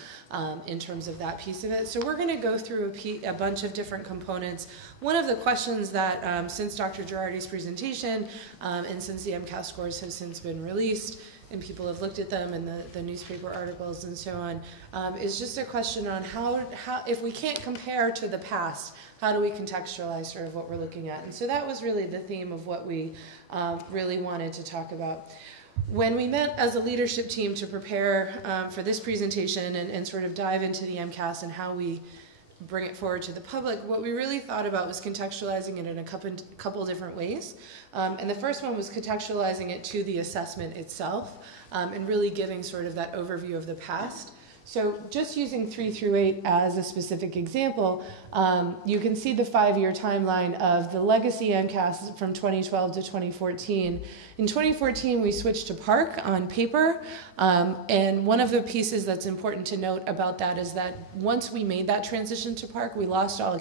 in terms of that piece of it. So we're going to go through a bunch of different components. One of the questions that since Dr. Girardi's presentation and since the MCAS scores have since been released, and people have looked at them and the newspaper articles and so on, is just a question on how if we can't compare to the past, how do we contextualize sort of what we're looking at? And so that was really the theme of what we really wanted to talk about. When we met as a leadership team to prepare for this presentation and sort of dive into the MCAS and how we bring it forward to the public, what we really thought about was contextualizing it in a couple different ways. And the first one was contextualizing it to the assessment itself and really giving sort of that overview of the past. So just using 3 through 8 as a specific example, you can see the 5-year timeline of the legacy MCAS from 2012 to 2014. In 2014, we switched to PARC on paper, and one of the pieces that's important to note about that is that once we made that transition to PARC, we lost all we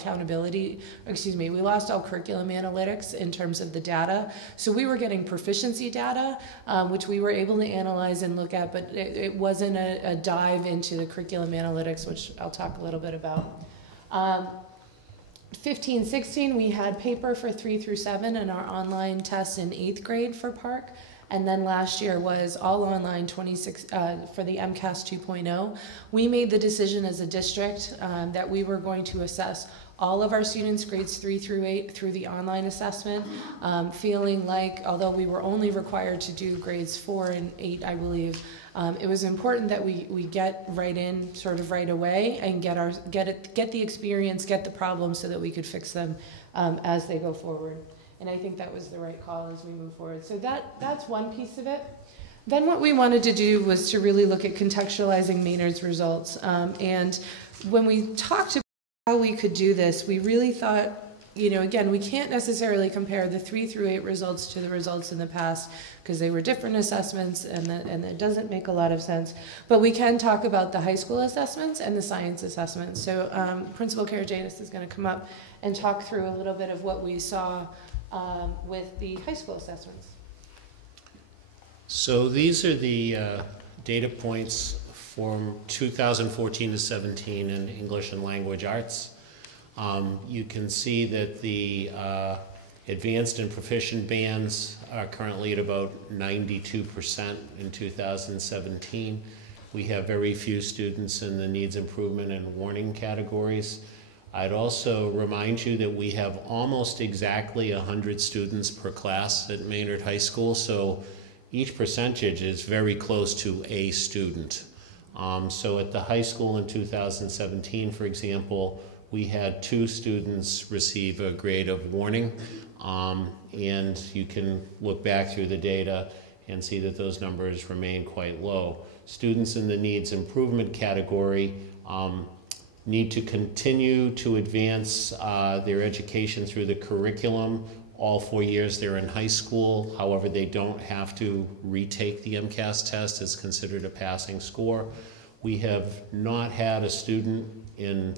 lost all curriculum analytics in terms of the data. So we were getting proficiency data, which we were able to analyze and look at, but it wasn't a dive into the curriculum analytics, which I'll talk a little bit about. 15-16, we had paper for 3 through 7 and our online tests in 8th grade for PARC. And then last year was all online for the MCAS 2.0. We made the decision as a district that we were going to assess all of our students grades 3 through 8 through the online assessment, feeling like although we were only required to do grades 4 and 8, I believe, it was important that we get right in sort of right away and get the experience, get the problems so that we could fix them as they go forward. And I think that was the right call as we move forward. So that's one piece of it. Then what we wanted to do was to really look at contextualizing Maynard's results. And when we talked about how we could do this, we really thought, you know, again, we can't necessarily compare the 3 through 8 results to the results in the past because they were different assessments and that doesn't make a lot of sense. But we can talk about the high school assessments and the science assessments. So Principal Karajanis is going to come up and talk through a little bit of what we saw with the high school assessments. So these are the data points from 2014 to 17 in English and Language Arts. You can see that the advanced and proficient bands are currently at about 92% in 2017. We have very few students in the needs improvement and warning categories. I'd also remind you that we have almost exactly 100 students per class at Maynard High School, so each percentage is very close to a student. So at the high school in 2017, for example, we had 2 students receive a grade of warning, and you can look back through the data and see that those numbers remain quite low. Students in the needs improvement category need to continue to advance their education through the curriculum all 4 years they're in high school. However, they don't have to retake the MCAS test. It's considered a passing score. We have not had a student in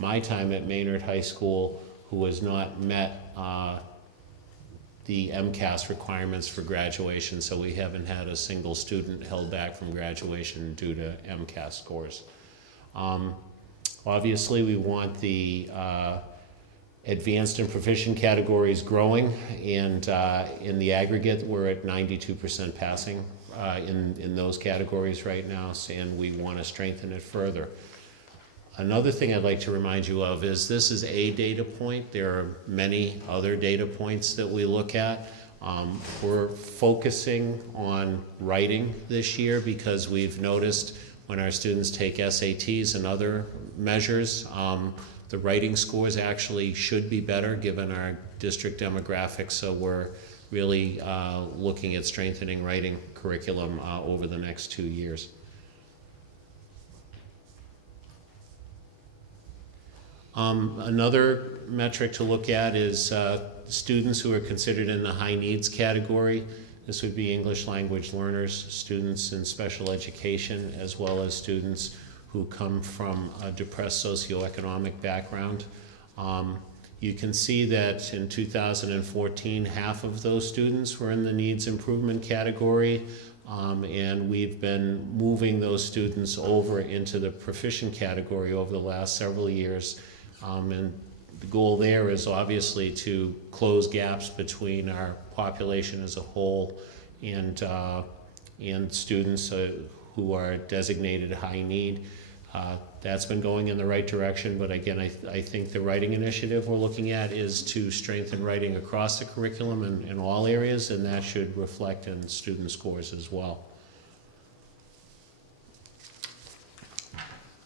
my time at Maynard High School who has not met the MCAS requirements for graduation, so we haven't had a single student held back from graduation due to MCAS scores. Obviously, we want the advanced and proficient categories growing, and in the aggregate, we're at 92% passing in those categories right now, and we want to strengthen it further. Another thing I'd like to remind you of is this is a data point. There are many other data points that we look at. We're focusing on writing this year because we've noticed when our students take SATs and other measures, the writing scores actually should be better given our district demographics, so we're really looking at strengthening writing curriculum over the next 2 years. Another metric to look at is students who are considered in the high needs category. This would be English language learners, students in special education, as well as students who come from a depressed socioeconomic background. You can see that in 2014, half of those students were in the needs improvement category, and we've been moving those students over into the proficient category over the last several years. And the goal there is obviously to close gaps between our population as a whole and students who are designated high need. That's been going in the right direction, but again, I think the writing initiative we're looking at is to strengthen writing across the curriculum in all areas, and that should reflect in student scores as well.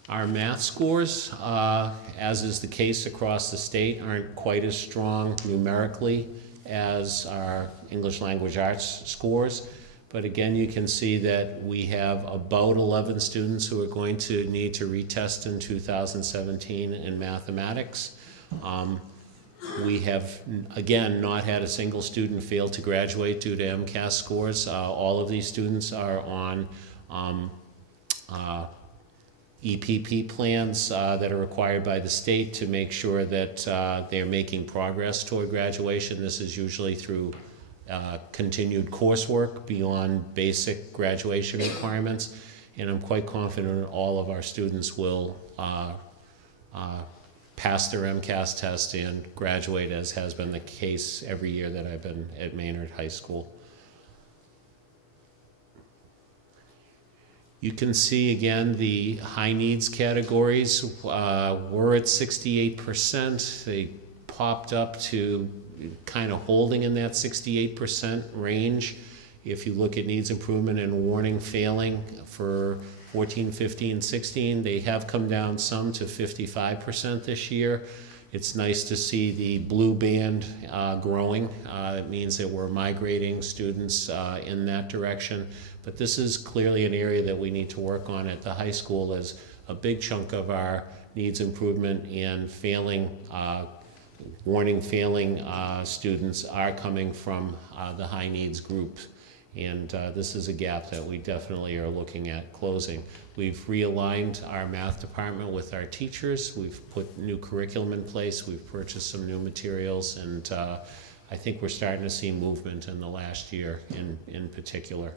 Our math scores, as is the case across the state, aren't quite as strong numerically as our English language arts scores. But again, you can see that we have about 11 students who are going to need to retest in 2017 in mathematics. We have, again, not had a single student fail to graduate due to MCAS scores. All of these students are on EPP plans that are required by the state to make sure that they're making progress toward graduation. This is usually through continued coursework beyond basic graduation requirements, and I'm quite confident all of our students will pass their MCAS test and graduate, as has been the case every year that I've been at Maynard High School. You can see again the high needs categories were at 68%. They popped up to kind of holding in that 68% range. If you look at needs improvement and warning failing for 14, 15, 16, they have come down some to 55% this year. It's nice to see the blue band growing. It means that we're migrating students in that direction. But this is clearly an area that we need to work on at the high school, as a big chunk of our needs improvement and failing warning failing students are coming from the high needs group, and this is a gap that we definitely are looking at closing. We've realigned our math department with our teachers. We've put new curriculum in place. We've purchased some new materials, and I think we're starting to see movement in the last year in particular.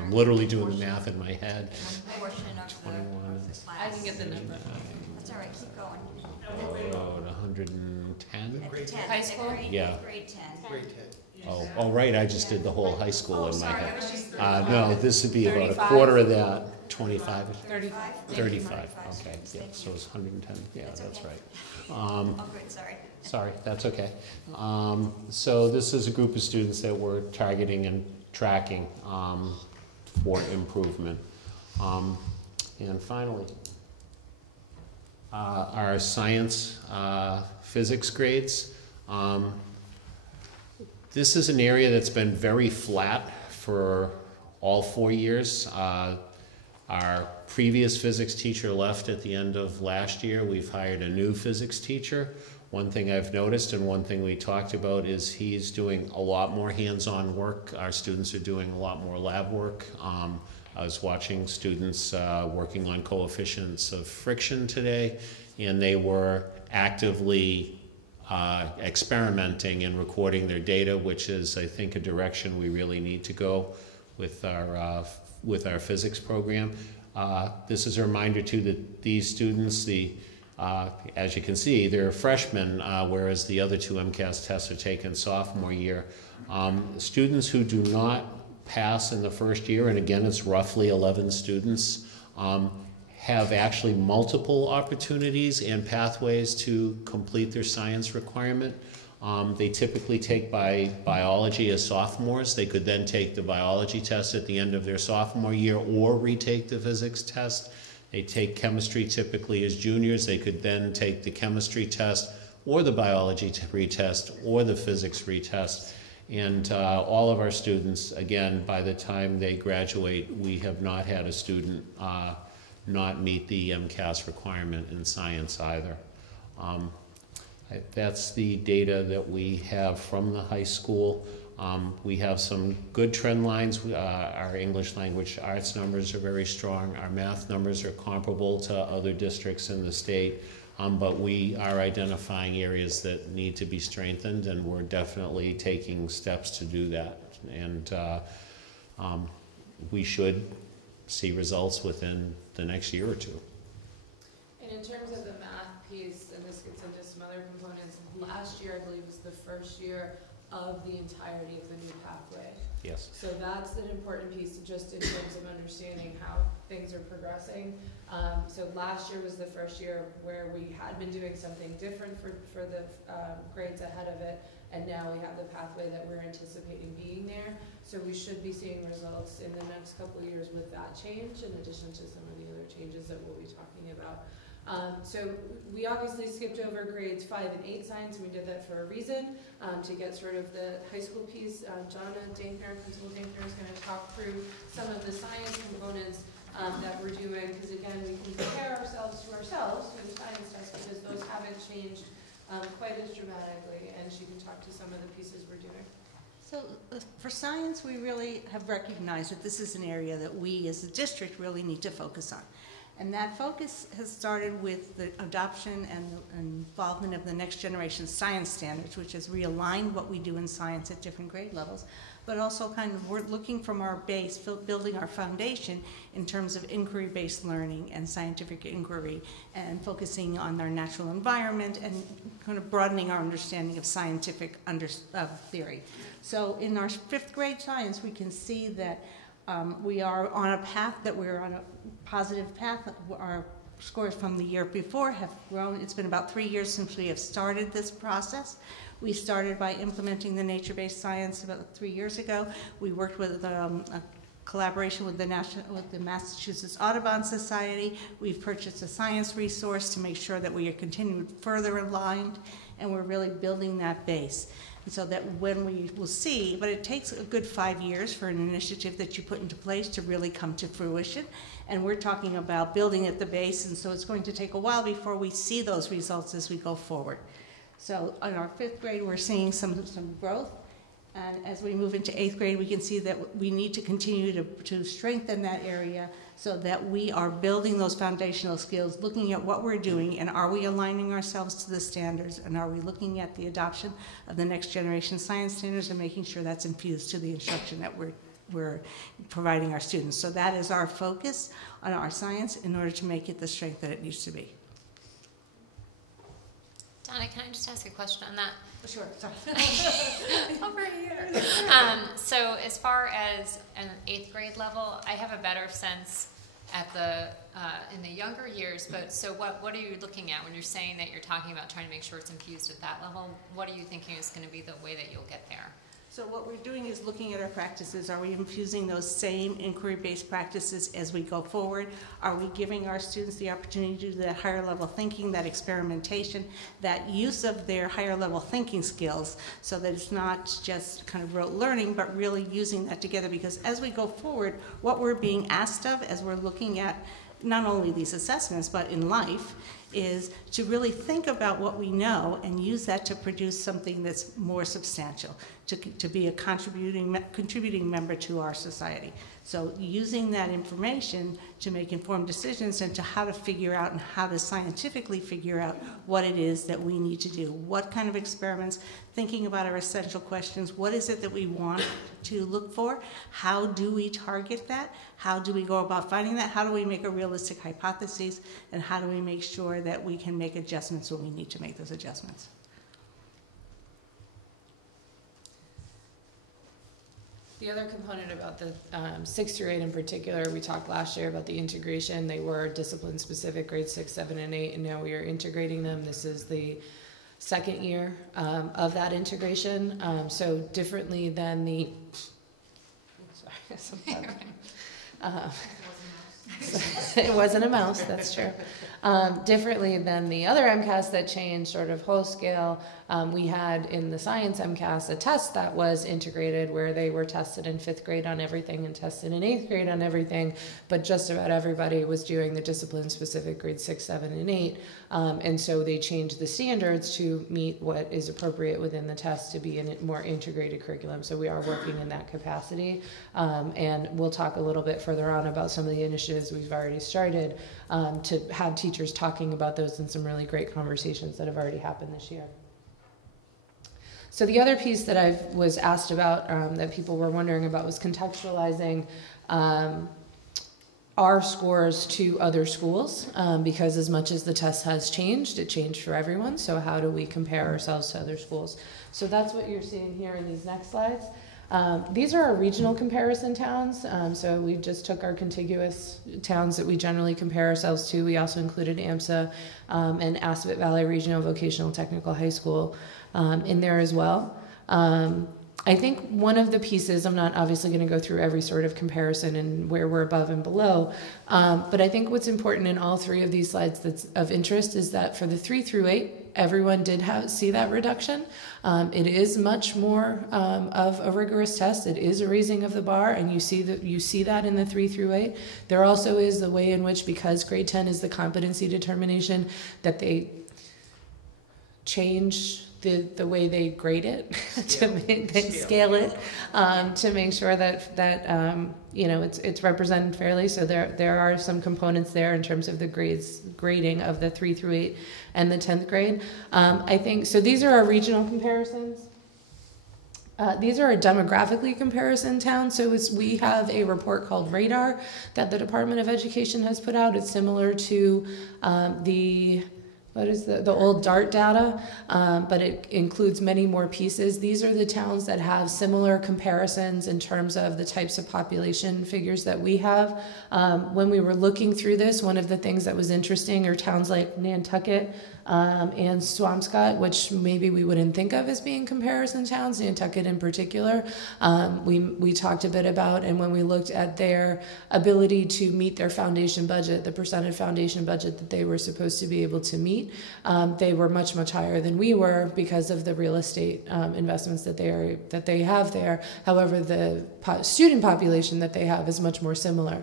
I'm literally doing the math in my head. Portion of the 21. class. I can get the number. That's all right, keep going. About 110? At 10, High school? Yeah. Grade 10. Grade 10. Oh, right, I just did the whole high school in my Sorry, I head. was just. No, this would be about a 35? quarter of that, 25? 35. 35, okay, yeah, so it's 110, yeah, That's that's okay. right. Oh, good, sorry. Sorry, that's okay. So this is a group of students that we're targeting and tracking for improvement. And finally, our science, physics grades. This is an area that's been very flat for all 4 years. Our previous physics teacher left at the end of last year. We've hired a new physics teacher. One thing I've noticed and one thing we talked about is he's doing a lot more hands-on work. Our students are doing a lot more lab work. I was watching students working on coefficients of friction today, and they were actively experimenting and recording their data, which is, I think, a direction we really need to go with our physics program. This is a reminder too that these students, as you can see, they're freshmen, whereas the other two MCAS tests are taken sophomore year. Students who do not pass in the first year, and again it's roughly 11 students, have actually multiple opportunities and pathways to complete their science requirement. They typically take biology as sophomores. They could then take the biology test at the end of their sophomore year or retake the physics test. They take chemistry typically as juniors. They could then take the chemistry test or the biology retest or the physics retest. And all of our students, again, by the time they graduate, we have not had a student not meet the MCAS requirement in science either. That's the data that we have from the high school. We have some good trend lines. Our English language arts numbers are very strong. Our math numbers are comparable to other districts in the state. But we are identifying areas that need to be strengthened, and we're definitely taking steps to do that. And we should see results within the next year or two. And in terms of the math piece, and this gets into some other components, last year I believe was the first year of the entirety of the new pathway. Yes. So that's an important piece just in terms of understanding how things are progressing. So last year was the first year where we had been doing something different for the grades ahead of it, and now we have the pathway that we're anticipating being there. So we should be seeing results in the next couple of years with that change, in addition to some of the other changes that we'll be talking about. So we obviously skipped over grades 5 and 8 science, and we did that for a reason, to get sort of the high school piece. Jonna Dankner, Principal Dankner, is going to talk through some of the science components that we're doing, because again, we can compare ourselves to ourselves through the science test, because those haven't changed quite as dramatically, and she can talk to some of the pieces we're doing. So for science, we really have recognized that this is an area that we as a district really need to focus on. And that focus has started with the adoption and the involvement of the next generation science standards, which has realigned what we do in science at different grade levels, but also kind of we're looking from our base, building our foundation in terms of inquiry-based learning and scientific inquiry, and focusing on our natural environment and kind of broadening our understanding of scientific theory. So in our 5th grade science, we can see that we are on a path, that we're on a positive path. Our scores from the year before have grown. It's been about 3 years since we have started this process. We started by implementing the nature-based science about 3 years ago. We worked with a collaboration with the Massachusetts Audubon Society. We've purchased a science resource to make sure that we are continuing further aligned, and we're really building that base. And so that when we will see, but it takes a good 5 years for an initiative that you put into place to really come to fruition. And we're talking about building at the base, and so it's going to take a while before we see those results as we go forward. So in our 5th grade, we're seeing some growth. And as we move into 8th grade, we can see that we need to continue to strengthen that area so that we are building those foundational skills, looking at what we're doing, and are we aligning ourselves to the standards, and are we looking at the adoption of the next generation science standards and making sure that's infused to the instruction that we're we're providing our students. So that is our focus on our science in order to make it the strength that it needs to be. Donna, can I just ask a question on that? Sure, sorry. Over here. So as far as an 8th grade level, I have a better sense at the in the younger years, but so what are you looking at when you're saying that you're talking about trying to make sure it's infused at that level? What are you thinking is going to be the way that you'll get there? So what we're doing is looking at our practices. Are we infusing those same inquiry-based practices as we go forward? Are we giving our students the opportunity to do that higher level thinking, that experimentation, that use of their higher level thinking skills, so that it's not just kind of rote learning, but really using that together? Because as we go forward, what we're being asked of as we're looking at not only these assessments, but in life, is to really think about what we know and use that to produce something that's more substantial, to be a contributing member to our society. So using that information to make informed decisions and to how to figure out and how to scientifically figure out what it is that we need to do. What kind of experiments, thinking about our essential questions, what is it that we want to look for? How do we target that? How do we go about finding that? How do we make a realistic hypothesis? And how do we make sure that we can make adjustments when we need to make those adjustments? The other component about the 6 through 8 in particular, we talked last year about the integration. They were discipline specific, grades 6, 7, and 8, and now we are integrating them. This is the second year of that integration. So differently than the, sorry, it wasn't a mouse, that's true. Differently than the other MCAS that changed sort of whole scale, we had in the science MCAS a test that was integrated where they were tested in 5th grade on everything and tested in 8th grade on everything, but just about everybody was doing the discipline specific grades 6, 7, and 8. And so they changed the standards to meet what is appropriate within the test to be a more integrated curriculum. So we are working in that capacity. And we'll talk a little bit further on about some of the initiatives we've already started to have teachers talking about those in some really great conversations that have already happened this year. So the other piece that I was asked about that people were wondering about was contextualizing our scores to other schools, because as much as the test has changed, it changed for everyone. So how do we compare ourselves to other schools? So that's what you're seeing here in these next slides. These are our regional comparison towns. So we just took our contiguous towns that we generally compare ourselves to. We also included AMSA and Assabet Valley Regional Vocational Technical High School in there as well. I think one of the pieces, I'm not obviously going to go through every sort of comparison and where we're above and below, but I think what's important in all 3 of these slides that's of interest is that for the 3 through 8, everyone did see that reduction. It is much more of a rigorous test. It is a raising of the bar, and you see that in the 3 through 8. There also is the way in which, because grade 10 is the competency determination, that they change the way they grade it to scale it to make sure that you know it's represented fairly. So there are some components there in terms of the grading of the 3 through 8 and the 10th grade. I think so. These are our regional comparisons. These are a demographically comparison town. So we have a report called Radar that the Department of Education has put out. It's similar to the old DART data, but it includes many more pieces. These are the towns that have similar comparisons in terms of the types of population figures that we have. When we were looking through this, one of the things that was interesting are towns like Nantucket and Swampscott, which maybe we wouldn't think of as being comparison towns, Nantucket in particular. We talked a bit about, and when we looked at their ability to meet their foundation budget, the percent of foundation budget that they were supposed to be able to meet, they were much, much higher than we were because of the real estate investments that they have there. However, the student population that they have is much more similar.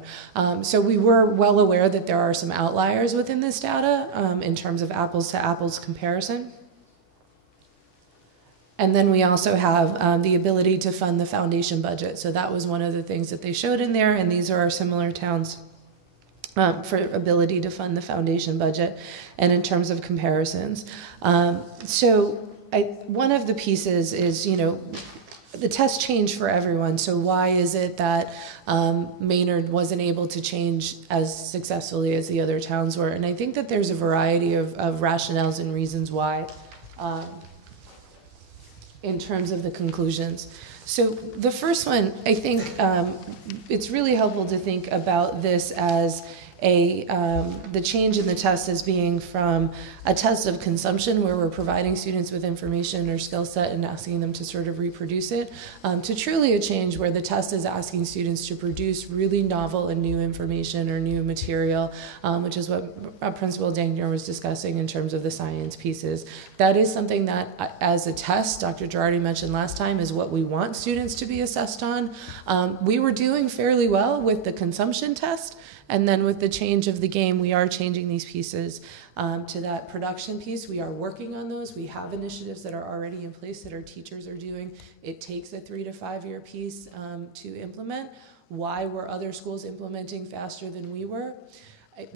So we were well aware that there are some outliers within this data in terms of apples to apples comparison. And then we also have the ability to fund the foundation budget. So that was one of the things that they showed in there, and these are our similar towns for ability to fund the foundation budget and in terms of comparisons. So one of the pieces is, the test changed for everyone. So why is it that Maynard wasn't able to change as successfully as the other towns were? And I think that there's a variety of rationales and reasons why in terms of the conclusions. So the first one, I think it's really helpful to think about this as the change in the test as being from a test of consumption where we're providing students with information or skill set and asking them to sort of reproduce it, to truly a change where the test is asking students to produce really novel and new information or new material, which is what Principal Dangner was discussing in terms of the science pieces. That is something that as a test, Dr. Girardi mentioned last time, is what we want students to be assessed on. We were doing fairly well with the consumption test. And then with the change of the game, we are changing these pieces to that production piece. We are working on those. We have initiatives that are already in place that our teachers are doing. It takes a 3 to 5 year piece to implement. Why were other schools implementing faster than we were?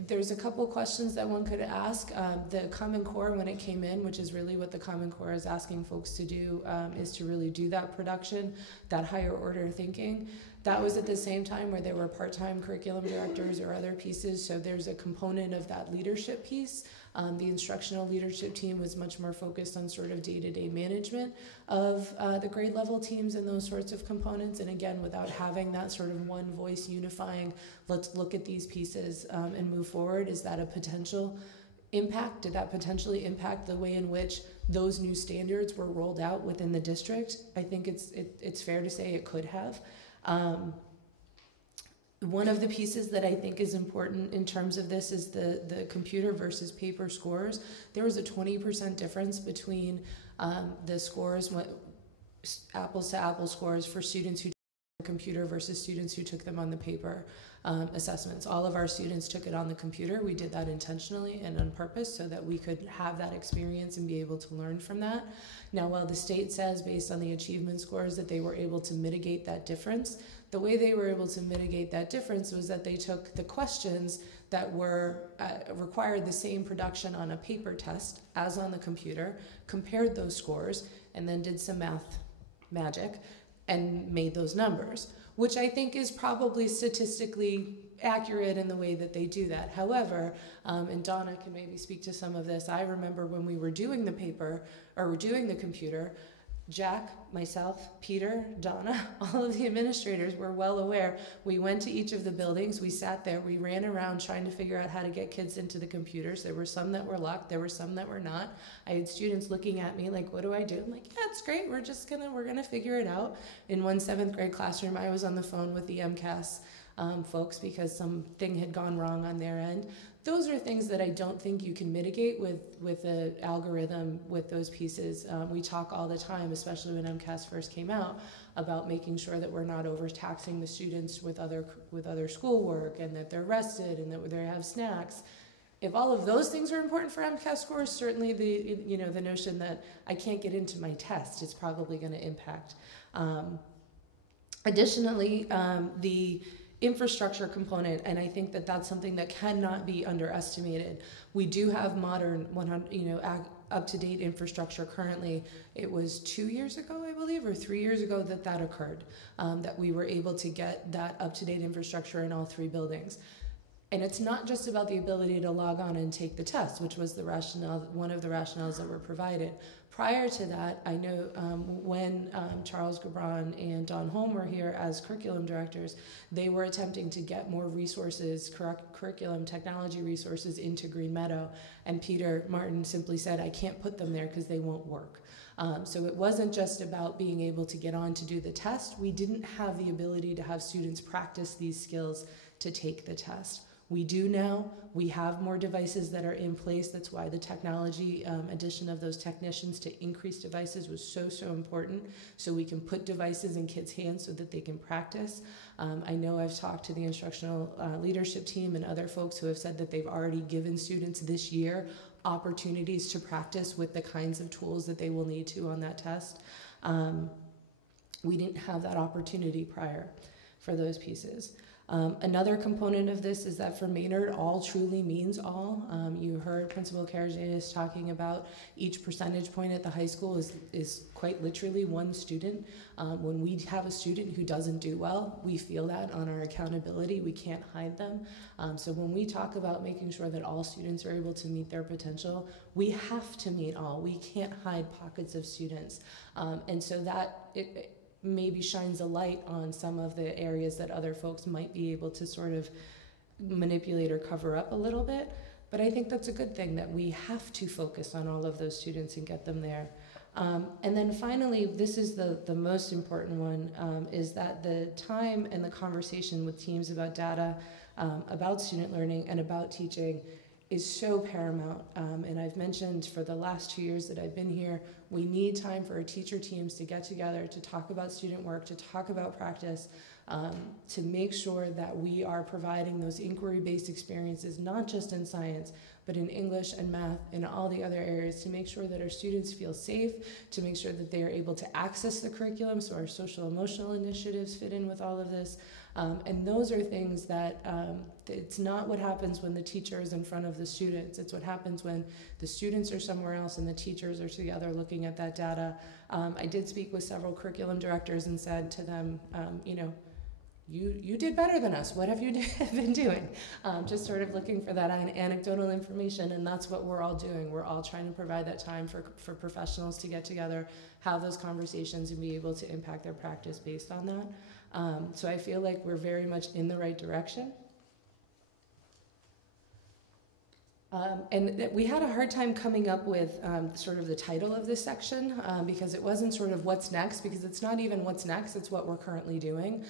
There's a couple questions that one could ask. The Common Core, when it came in, which is really what the Common Core is asking folks to do, is to really do that production, that higher order thinking. That was at the same time where there were part-time curriculum directors or other pieces, so there's a component of that leadership piece. The instructional leadership team was much more focused on sort of day-to-day management of the grade level teams and those sorts of components. And again, without having that sort of one voice unifying, let's look at these pieces and move forward. Is that a potential impact? Did that potentially impact the way in which those new standards were rolled out within the district? I think it's fair to say it could have. One of the pieces that I think is important in terms of this is the computer versus paper scores. There was a 20% difference between the scores, apples to apples scores for students who took the computer versus students who took them on the paper assessments. All of our students took it on the computer. We did that intentionally and on purpose so that we could have that experience and be able to learn from that. Now, while the state says based on the achievement scores that they were able to mitigate that difference, the way they were able to mitigate that difference was that they took the questions that were required the same production on a paper test as on the computer, compared those scores, and then did some math magic and made those numbers, which I think is probably statistically accurate in the way that they do that. However, and Donna can maybe speak to some of this, I remember when we were doing the paper, or were doing the computer, Jack, myself, Peter, Donna, all of the administrators were well aware. We went to each of the buildings, we sat there, we ran around trying to figure out how to get kids into the computers. There were some that were locked, there were some that were not. I had students looking at me like, what do I do? I'm like, yeah, it's great, we're gonna figure it out. In one 7th grade classroom, I was on the phone with the MCAS folks because something had gone wrong on their end. Those are things that I don't think you can mitigate with an algorithm with those pieces. We talk all the time, especially when MCAS first came out, about making sure that we're not overtaxing the students with other schoolwork and that they're rested and that they have snacks. If all of those things are important for MCAS scores, certainly the notion that I can't get into my test is probably going to impact. Additionally, the infrastructure component, and I think that that's something that cannot be underestimated. We do have modern, up-to-date infrastructure currently. It was 2 years ago, I believe, or 3 years ago that occurred, that we were able to get that up-to-date infrastructure in all 3 buildings. And it's not just about the ability to log on and take the test, which was the rationale, one of the rationales that were provided. Prior to that, I know when Charles Gabron and Don Holm were here as curriculum directors, they were attempting to get more resources, curriculum technology resources into Green Meadow, and Peter Martin simply said, I can't put them there because they won't work. So it wasn't just about being able to get on to do the test. We didn't have the ability to have students practice these skills to take the test. We do now. We have more devices that are in place. That's why the technology addition of those technicians to increase devices was so important, so we can put devices in kids' hands so that they can practice. I know I've talked to the instructional leadership team and other folks who have said that they've already given students this year opportunities to practice with the kinds of tools that they will need to on that test. We didn't have that opportunity prior. for those pieces. Another component of this is that for Maynard, all truly means all. You heard Principal Karajanis talking about each percentage point at the high school is quite literally one student. When we have a student who doesn't do well, we feel that on our accountability. We can't hide them. So when we talk about making sure that all students are able to meet their potential, we have to meet all. We can't hide pockets of students. And so that maybe shines a light on some of the areas that other folks might be able to sort of manipulate or cover up a little bit. But I think that's a good thing, that we have to focus on all of those students and get them there. And then finally, this is the most important one, is that the time and the conversation with teams about data, about student learning, and about teaching is so paramount. And I've mentioned for the last 2 years that I've been here, we need time for our teacher teams to get together, to talk about student work, to talk about practice, to make sure that we are providing those inquiry-based experiences, not just in science, but in English and math and all the other areas, to make sure that our students feel safe, to make sure that they are able to access the curriculum, so our social emotional initiatives fit in with all of this. And those are things that it's not what happens when the teacher is in front of the students. It's what happens when the students are somewhere else and the teachers are together looking at that data. I did speak with several curriculum directors and said to them, you did better than us. What have you been doing? Just sort of looking for that anecdotal information, and that's what we're all doing. We're all trying to provide that time for professionals to get together, have those conversations, and be able to impact their practice based on that. So I feel like we're very much in the right direction. And we had a hard time coming up with sort of the title of this section because it wasn't sort of what's next, because it's not even what's next, it's what we're currently doing.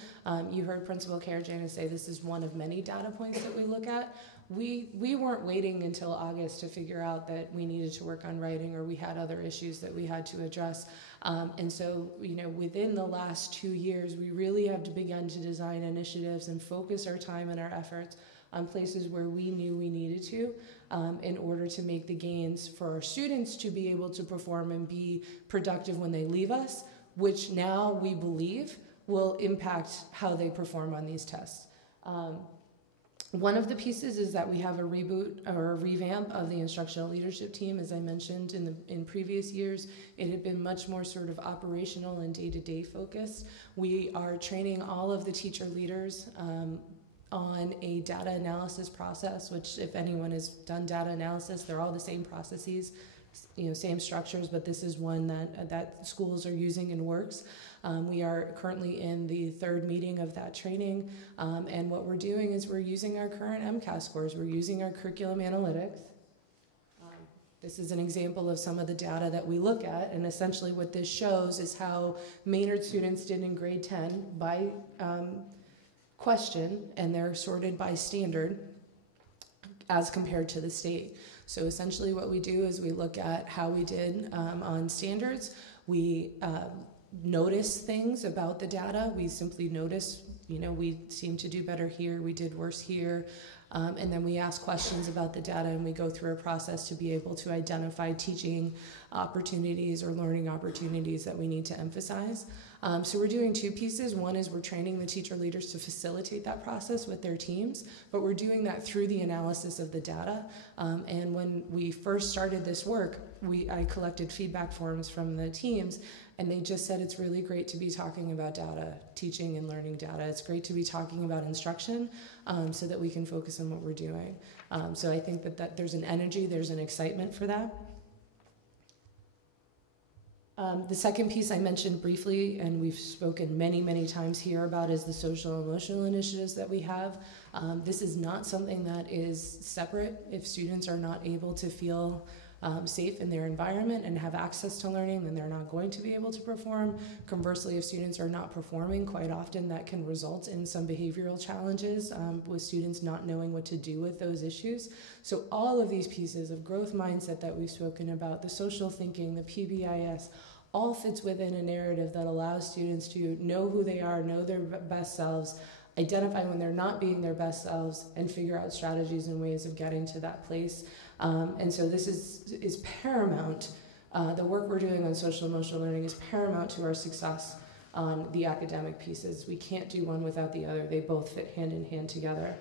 You heard Principal Karajanis say this is one of many data points that we look at. We weren't waiting until August to figure out that we needed to work on writing or we had other issues that we had to address. And so, within the last 2 years, we really have begun to design initiatives and focus our time and our efforts on places where we knew we needed to in order to make the gains for our students to be able to perform and be productive when they leave us, which now we believe will impact how they perform on these tests. One of the pieces is that we have a reboot or a revamp of the instructional leadership team. As I mentioned in previous years, it had been much more sort of operational and day-to-day focused. We are training all of the teacher leaders on a data analysis process, which if anyone has done data analysis, they're all the same processes, same structures, but this is one that schools are using and works. We are currently in the 3rd meeting of that training, and what we're doing is we're using our current MCAS scores, we're using our curriculum analytics. This is an example of some of the data that we look at, and essentially what this shows is how Maynard students did in grade 10 by question, and they're sorted by standard as compared to the state. So essentially what we do is we look at how we did on standards. We notice things about the data. We simply notice, we seem to do better here, we did worse here. And then we ask questions about the data, and we go through a process to be able to identify teaching opportunities or learning opportunities that we need to emphasize. So we're doing 2 pieces. One is we're training the teacher leaders to facilitate that process with their teams, but we're doing that through the analysis of the data. And when we first started this work, I collected feedback forms from the teams, and they just said it's really great to be talking about data, teaching and learning data. It's great to be talking about instruction so that we can focus on what we're doing. So I think that there's an energy, there's an excitement for that. The second piece I mentioned briefly, and we've spoken many, many times here about, is the social emotional initiatives that we have. This is not something that is separate. If students are not able to feel safe in their environment and have access to learning, then they're not going to be able to perform. Conversely, if students are not performing, quite often that can result in some behavioral challenges with students not knowing what to do with those issues. So all of these pieces of growth mindset that we've spoken about, the social thinking, the PBIS, all fits within a narrative that allows students to know who they are, know their best selves, identify when they're not being their best selves, and figure out strategies and ways of getting to that place. And so this is paramount. The work we're doing on social emotional learning is paramount to our success on the academic pieces. We can't do one without the other. They both fit hand in hand together.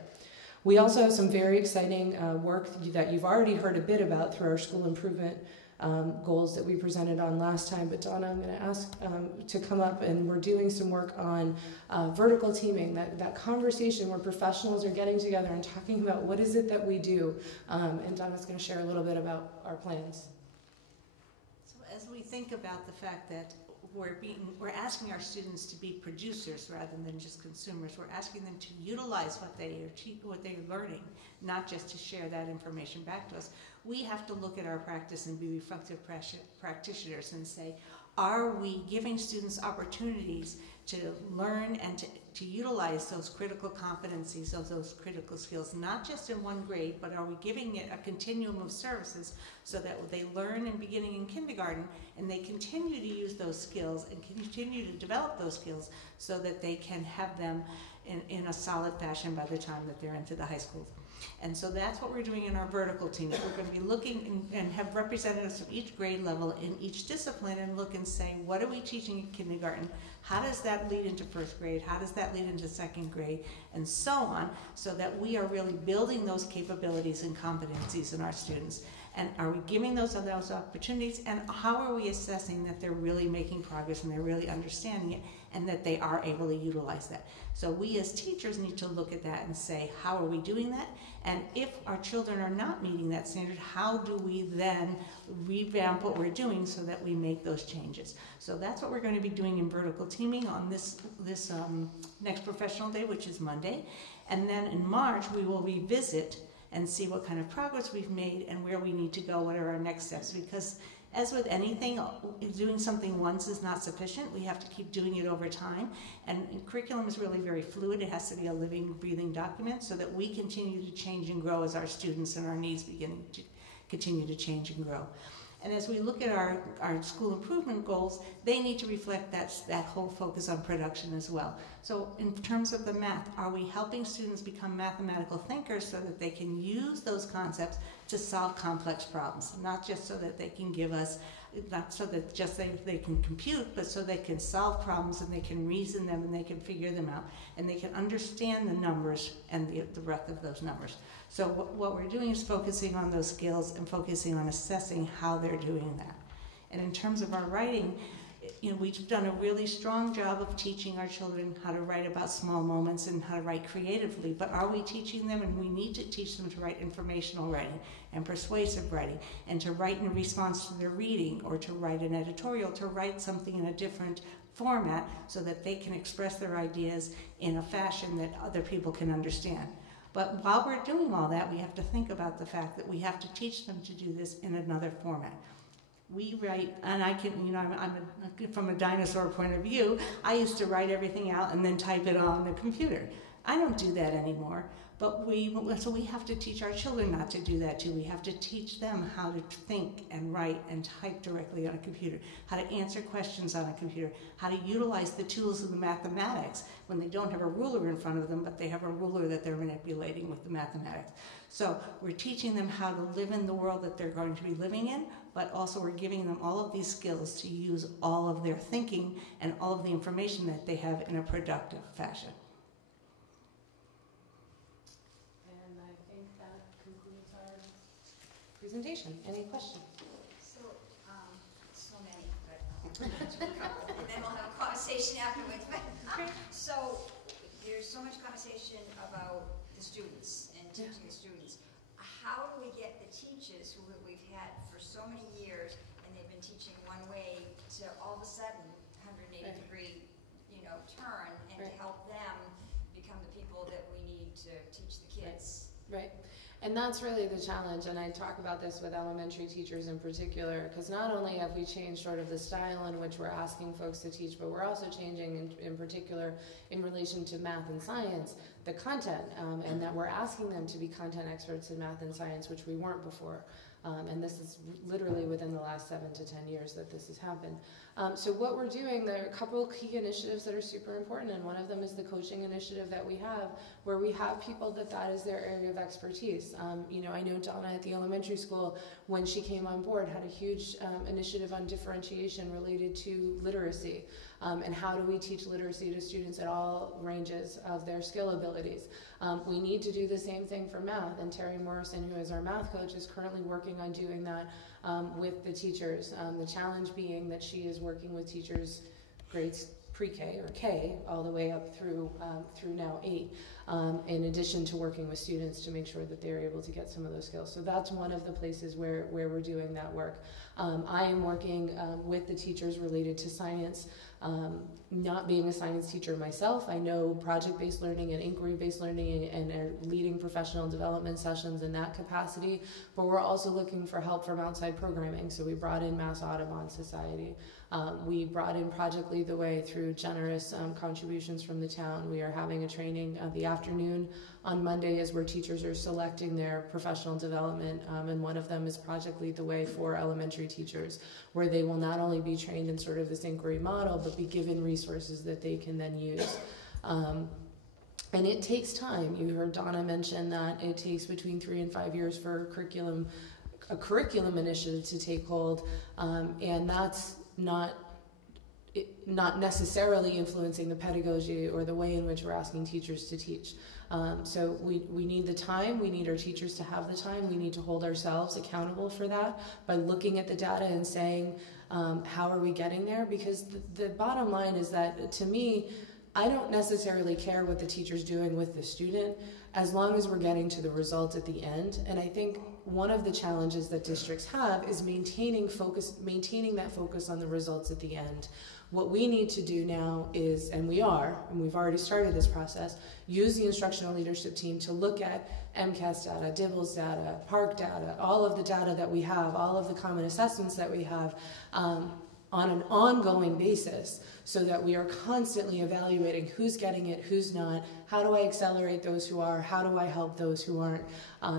We also have some very exciting work that you've already heard a bit about through our school improvement goals that we presented on last time. But Donna, I'm going to ask to come up, and we're doing some work on vertical teaming, that conversation where professionals are getting together and talking about what is it that we do. And Donna's going to share a little bit about our plans. So as we think about the fact that we're asking our students to be producers rather than just consumers. We're asking them to utilize what they're learning, not just to share that information back to us. We have to look at our practice and be reflective practitioners and say, are we giving students opportunities to learn and to utilize those critical competencies, those critical skills, not just in one grade, but are we giving it a continuum of services so that they learn in beginning in kindergarten and they continue to use those skills and continue to develop those skills so that they can have them in a solid fashion by the time that they're into the high school. And so that's what we're doing in our vertical teams. We're going to be looking and have representatives of each grade level in each discipline and look and say, what are we teaching in kindergarten? How does that lead into first grade? How does that lead into second grade? And so on, so that we are really building those capabilities and competencies in our students. And are we giving those opportunities? And how are we assessing that they're really making progress and they're really understanding it and that they are able to utilize that? So we as teachers need to look at that and say, how are we doing that? And if our children are not meeting that standard, how do we then revamp what we're doing so that we make those changes? So that's what we're going to be doing in vertical teaming on this next professional day, which is Monday. And then in March, we will revisit and see what kind of progress we've made and where we need to go, what are our next steps. Because as with anything, doing something once is not sufficient. We have to keep doing it over time. And curriculum is really very fluid. It has to be a living, breathing document so that we continue to change and grow as our students and our needs begin to continue to change and grow. And as we look at our school improvement goals, they need to reflect that whole focus on production as well. So in terms of the math, are we helping students become mathematical thinkers so that they can use those concepts to solve complex problems, not just so that they can give us, not so that just they can compute, but so they can solve problems and they can reason them and they can figure them out and they can understand the numbers and the breadth of those numbers. So what we're doing is focusing on those skills and focusing on assessing how they're doing that. And in terms of our writing, we've done a really strong job of teaching our children how to write about small moments and how to write creatively, but are we teaching them? And we need to teach them to write informational writing and persuasive writing and to write in response to their reading or to write an editorial, to write something in a different format so that they can express their ideas in a fashion that other people can understand. But while we're doing all that, we have to think about the fact that we have to teach them to do this in another format. We write, and I can, from a dinosaur point of view, I used to write everything out and then type it on the computer. I don't do that anymore, so we have to teach our children not to do that too. We have to teach them how to think and write and type directly on a computer, how to answer questions on a computer, how to utilize the tools of the mathematics when they don't have a ruler in front of them, but they have a ruler that they're manipulating with the mathematics. So we're teaching them how to live in the world that they're going to be living in, but also we're giving them all of these skills to use all of their thinking and all of the information that they have in a productive fashion. And I think that concludes our presentation. Any questions? So many, but and then we'll have a conversation afterwards. So there's so much conversation about the students and teaching the students. How do we get the teachers who we've had for so many years and they've been teaching one way to all of a sudden 180-degree, turn and to help them become the people that we need to teach the kids? Right. And that's really the challenge, and I talk about this with elementary teachers in particular, because not only have we changed sort of the style in which we're asking folks to teach, but we're also changing in particular in relation to math and science, the content, and that we're asking them to be content experts in math and science, which we weren't before. And this is literally within the last 7 to 10 years that this has happened. So what we're doing, there are a couple of key initiatives that are super important, and one of them is the coaching initiative that we have, where we have people that is their area of expertise. I know Donna at the elementary school, when she came on board, had a huge initiative on differentiation related to literacy. And how do we teach literacy to students at all ranges of their skill abilities? We need to do the same thing for math, and Terry Morrison, who is our math coach, is currently working on doing that with the teachers. The challenge being that she is working with teachers grades pre-K or K all the way up through now 8, in addition to working with students to make sure that they're able to get some of those skills. So that's one of the places where we're doing that work. I am working with the teachers related to science. Not being a science teacher myself, I know project-based learning and inquiry-based learning and are leading professional development sessions in that capacity, but we're also looking for help from outside programming. So we brought in Mass Audubon Society. We brought in Project Lead the Way through generous contributions from the town. We are having a training the afternoon on Monday is where teachers are selecting their professional development, and one of them is Project Lead the Way for elementary teachers, where they will not only be trained in sort of this inquiry model, but be given resources that they can then use. And it takes time. You heard Donna mention that it takes between 3 and 5 years for a curriculum initiative to take hold, and that's not necessarily influencing the pedagogy or the way in which we're asking teachers to teach. So we need the time, we need our teachers to have the time, we need to hold ourselves accountable for that by looking at the data and saying, how are we getting there? Because the bottom line is that, to me, I don't necessarily care what the teacher's doing with the student as long as we're getting to the results at the end. And I think one of the challenges that districts have is maintaining that focus on the results at the end. What we need to do now is, and we've already started this process, use the instructional leadership team to look at MCAS data, DIBELS data, PARC data, all of the data that we have, all of the common assessments that we have, on an ongoing basis, so that we are constantly evaluating who's getting it, who's not, how do I accelerate those who are, how do I help those who aren't,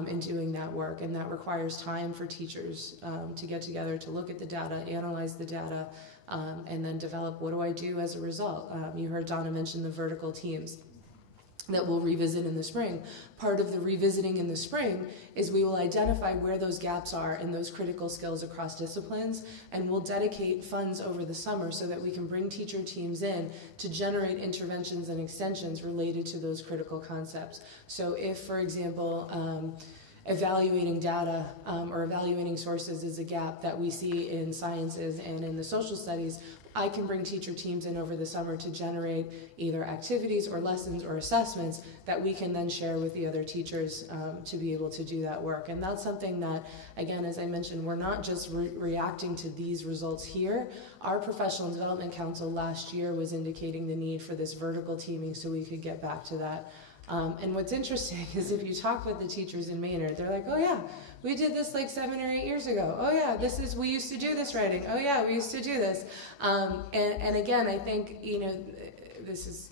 in doing that work. And that requires time for teachers to get together, to look at the data, analyze the data, and then develop what do I do as a result. You heard Donna mention the vertical teams that we'll revisit in the spring. Part of the revisiting in the spring is we will identify where those gaps are in those critical skills across disciplines, and we'll dedicate funds over the summer so that we can bring teacher teams in to generate interventions and extensions related to those critical concepts. So if, for example, evaluating data or evaluating sources is a gap that we see in sciences and in the social studies, I can bring teacher teams in over the summer to generate either activities or lessons or assessments that we can then share with the other teachers to be able to do that work. And that's something that, again, as I mentioned, we're not just reacting to these results here. Our Professional Development Council last year was indicating the need for this vertical teaming so we could get back to that. And what's interesting is if you talk with the teachers in Maynard, they're like, oh yeah, we did this like 7 or 8 years ago. Oh yeah, we used to do this writing. Oh yeah, we used to do this. And again, I think, this is,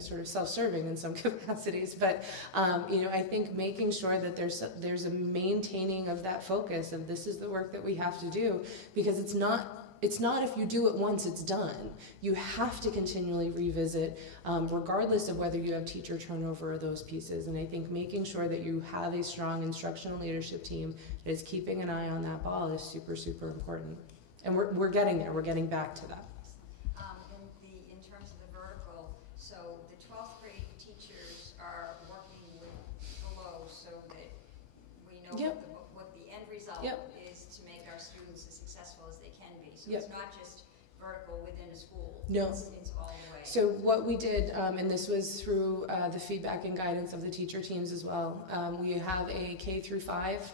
sort of self-serving in some capacities, but, I think making sure that there's a maintaining of that focus of this is the work that we have to do, because it's not if you do it once, it's done. You have to continually revisit, regardless of whether you have teacher turnover or those pieces. And I think making sure that you have a strong instructional leadership team that is keeping an eye on that ball is super, super important. And we're getting there. We're getting back to that. In terms of the vertical, so the 12th grade teachers are working with below so that we know what the end result is to make our students as successful as they can be. So it's not just vertical within a school. No. It's all the way. So what we did, and this was through the feedback and guidance of the teacher teams as well, we have a K through 5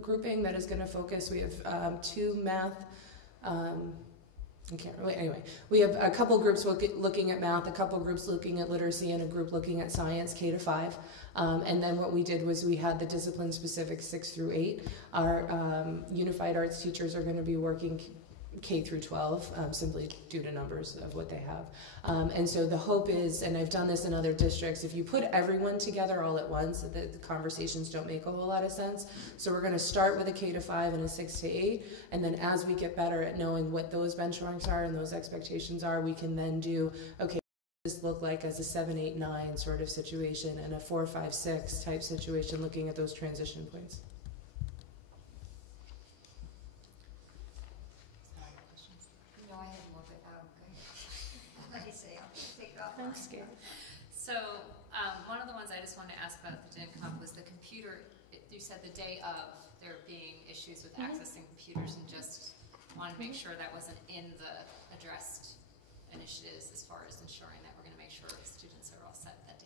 grouping that is going to focus. We have 2 math, I can't really, anyway, we have a couple groups looking at math, a couple groups looking at literacy, and a group looking at science, K to 5. And then what we did was we had the discipline specific 6 through 8. Our unified arts teachers are going to be working K through 12, simply due to numbers of what they have. And so the hope is, and I've done this in other districts, if you put everyone together all at once, the conversations don't make a whole lot of sense. So we're going to start with a K to 5 and a 6 to 8, and then as we get better at knowing what those benchmarks are and those expectations are, we can then do, okay, what does this look like as a 7, 8, 9 sort of situation, and a 4, 5, 6 type situation, looking at those transition points. So, one of the ones I just wanted to ask about that didn't come up was the computer. You said the day of there being issues with accessing computers, and just wanted to make sure that wasn't in the addressed initiatives as far as ensuring that we're going to make sure students are all set that day.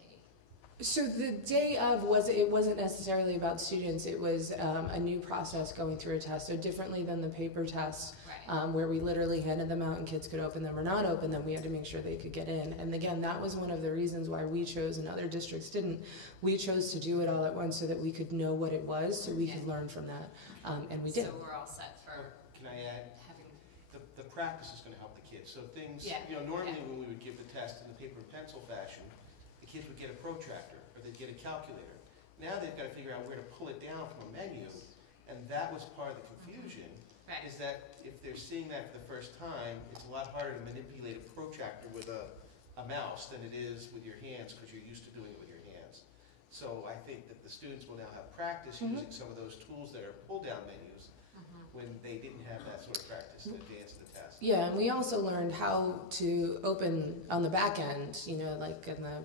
So the day of wasn't necessarily about students. It was a new process going through a test. So differently than the paper test, right. Where we literally handed them out and kids could open them or not open them, we had to make sure they could get in. And again, that was one of the reasons why we chose, and other districts didn't. We chose to do it all at once so that we could know what it was, so we could learn from that, and we did. So we're all set for. Can I add? Having the practice is going to help the kids. So things, normally when we would give the test in the paper and pencil fashion, the kids would get a protractor or they'd get a calculator. Now they've got to figure out where to pull it down from a menu, and that was part of the confusion. Right. Is that if they're seeing that for the first time, it's a lot harder to manipulate a protractor with a mouse than it is with your hands, because you're used to doing it with your hands. So I think that the students will now have practice using some of those tools that are pull-down menus when they didn't have that sort of practice in advance of the test. Yeah, and we also learned how to open on the back end, like in the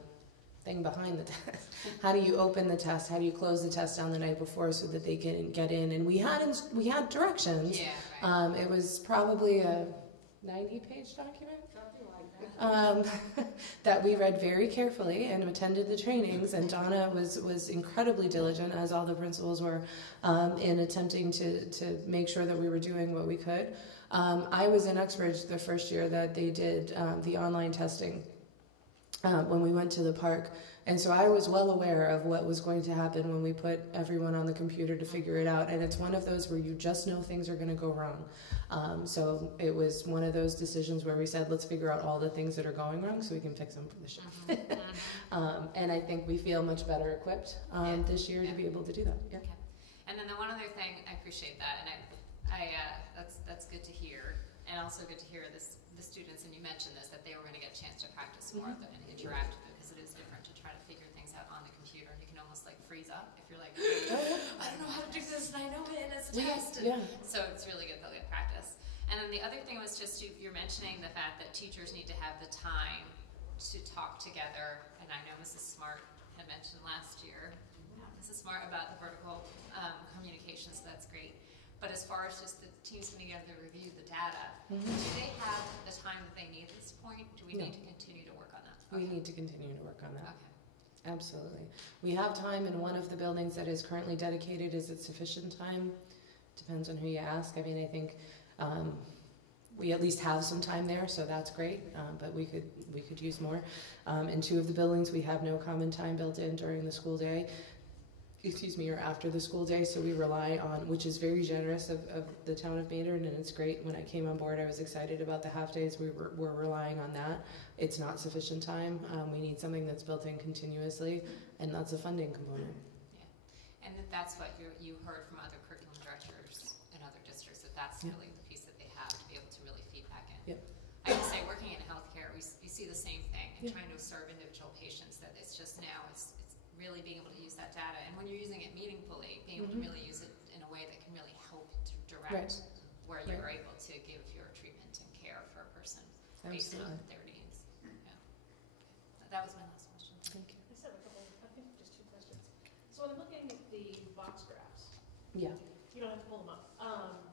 thing behind the test. How do you open the test? How do you close the test down the night before so that they can get in? And we had directions. Yeah, right. It was probably a 90-page document. That we read very carefully and attended the trainings, and Donna was incredibly diligent, as all the principals were, in attempting to make sure that we were doing what we could. I was in Uxbridge the first year that they did the online testing when we went to the park, and so I was well aware of what was going to happen when we put everyone on the computer to figure it out, and it's one of those where you just know things are going to go wrong. So it was one of those decisions where we said, let's figure out all the things that are going wrong so we can fix them for the show. And I think we feel much better equipped this year to be able to do that. Yeah. Okay. And then the one other thing, I appreciate that, and I that's good to hear, and also good to hear the students, and you mentioned this, that they were going to get a chance to practice more and interact, because it is different to try to figure things out on the computer. You can almost like freeze up if you're like, I don't know how to do this, and I know it, and it's a test. So it's really good that we have practice. And then the other thing was just you're mentioning the fact that teachers need to have the time to talk together, and I know Mrs. Smart had mentioned last year, Mrs. Smart, about the vertical communication, so that's great. But as far as just the teams coming together to review the data, do they have the time that they need at this point? Do we need to continue to work on that? We need to continue to work on that. Okay. Absolutely. We have time in one of the buildings that is currently dedicated. Is it sufficient time? Depends on who you ask. I mean, I think we at least have some time there, so that's great, but we could use more. In two of the buildings, we have no common time built in during the school day. Or after the school day, so we rely on, which is very generous of the town of Maynard, and it's great. When I came on board, I was excited about the half days. We're relying on that. It's not sufficient time. We need something that's built in continuously, and that's a funding component. Yeah, and that's what you heard from other curriculum directors in other districts, that's really the piece that they have to be able to really feed back in. Yep. I would say working in healthcare, we see the same thing, and trying to serve individual patients, that it's just now, it's really being able to use that data, and when you're using it meaningfully, being able to really use it in a way that can really help to direct where you're able to give your treatment and care for a person based on their needs. Yeah. That was my last question. Thank you. I just have a couple, I think just two questions. So when I'm looking at the box graphs, Yeah. you don't have to pull them up.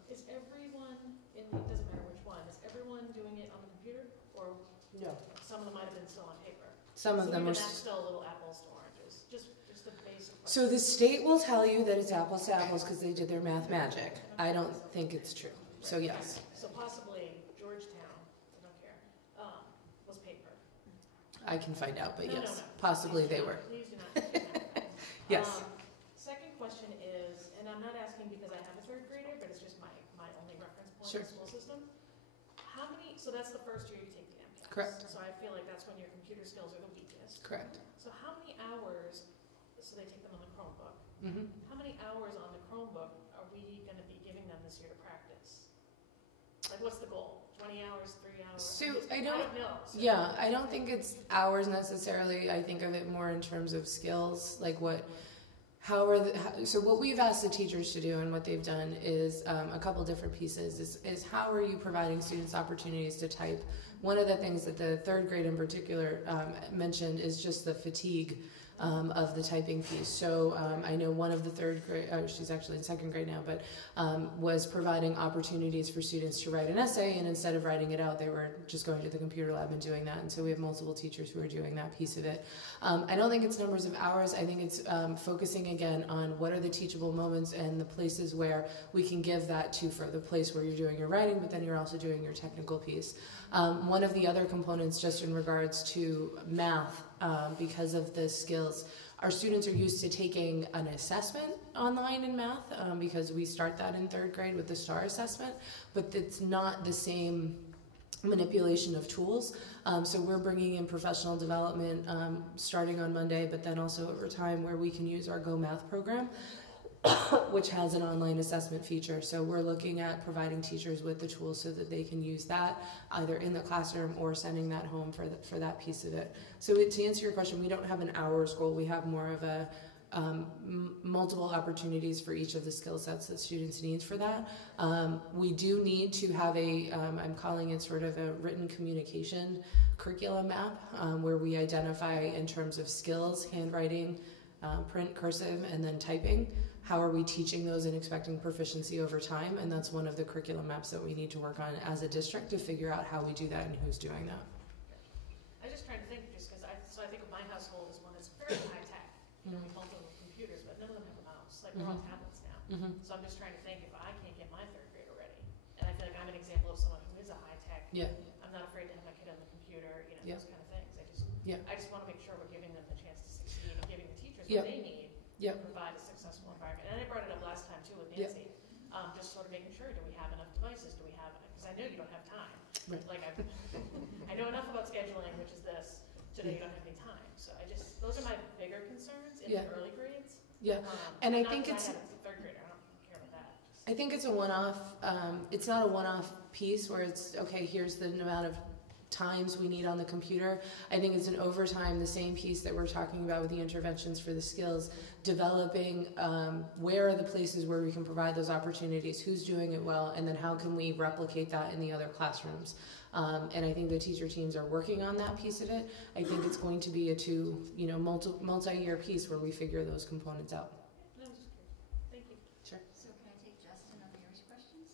Is everyone it doesn't matter which one, is everyone doing it on the computer, or No. some of them might have been still on paper? Some of them even are. that's still a little apples to oranges. Just the basic. So the state will tell you that it's apples to apples because they did their math magic. I don't think it's true. So yes. So possibly Georgetown, I don't care, was paper. I can find out, but No, yes, no. possibly they were. Please do not. Yes. Second question is, and I'm not asking because I have a third grader, but it's just my only reference point in the school system. How many, so that's the first year you take the MCAS. Correct. So I feel like that's when your computer skills are the weakest. Correct. So how many hours, so they take them on the Chromebook, Mm-hmm. how many hours on the Chromebook are we going to be giving them this year to practice? Like what's the goal? 20 hours, 3 hours? So I don't don't know. So. Yeah, I don't think it's hours necessarily. I think of it more in terms of skills, like so what we've asked the teachers to do and what they've done is a couple different pieces is how are you providing students opportunities to type one of the things that the third grade in particular mentioned is just the fatigue of the typing piece. So I know one of the third grade, she's actually in second grade now, but was providing opportunities for students to write an essay, and instead of writing it out, they were just going to the computer lab and doing that. And so we have multiple teachers who are doing that piece of it. I don't think it's numbers of hours. I think it's focusing again on what are the teachable moments and the places where we can give that to, for the place where you're doing your writing, but then you're also doing your technical piece. One of the other components, just in regards to math, because of the skills, our students are used to taking an assessment online in math, because we start that in third grade with the STAR assessment, but it's not the same manipulation of tools. So we're bringing in professional development starting on Monday, but then also over time where we can use our Go Math program, which has an online assessment feature. So we're looking at providing teachers with the tools so that they can use that either in the classroom or sending that home for that piece of it. So to answer your question, we don't have an hours goal. We have more of a multiple opportunities for each of the skill sets that students need for that. We do need to have I'm calling it sort of a written communication curriculum map, where we identify in terms of skills, handwriting, print, cursive, and then typing. How are we teaching those and expecting proficiency over time? And that's one of the curriculum maps that we need to work on as a district to figure out how we do that and who's doing that. I was just trying to think, just because I think of my household as one that's very high tech. You know, we multiple computers, but none of them have a mouse. Like, they're all tablets now. So I'm just trying to think, if I can't get my third grader ready, and I feel like I'm an example of someone who is a high tech. Yeah. I'm not afraid to have my kid on the computer, you know, Yeah. those kind of things. Yeah. I just want to make sure we're giving them the chance to succeed and giving the teachers what they need to provide a successful environment. And I brought it up last time too with Nancy. Just sort of making sure, do we have enough devices? Do we have, because I know you don't have time. Right. Like I know enough about scheduling, which is this, to know you don't have any time. So those are my bigger concerns in the early grades. Yeah, and I think I it's, have a third grader, I don't care about that. I think it's a one-off, it's not a one-off piece where it's, okay, here's the amount of times we need on the computer. I think it's an overtime, the same piece that we're talking about with the interventions for the skills, developing where are the places where we can provide those opportunities, who's doing it well, and then how can we replicate that in the other classrooms. And I think the teacher teams are working on that piece of it. I think it's going to be a multi-year piece where we figure those components out. No, I'm just curious. Thank you. Sure. So can I take Justin on Mary's questions?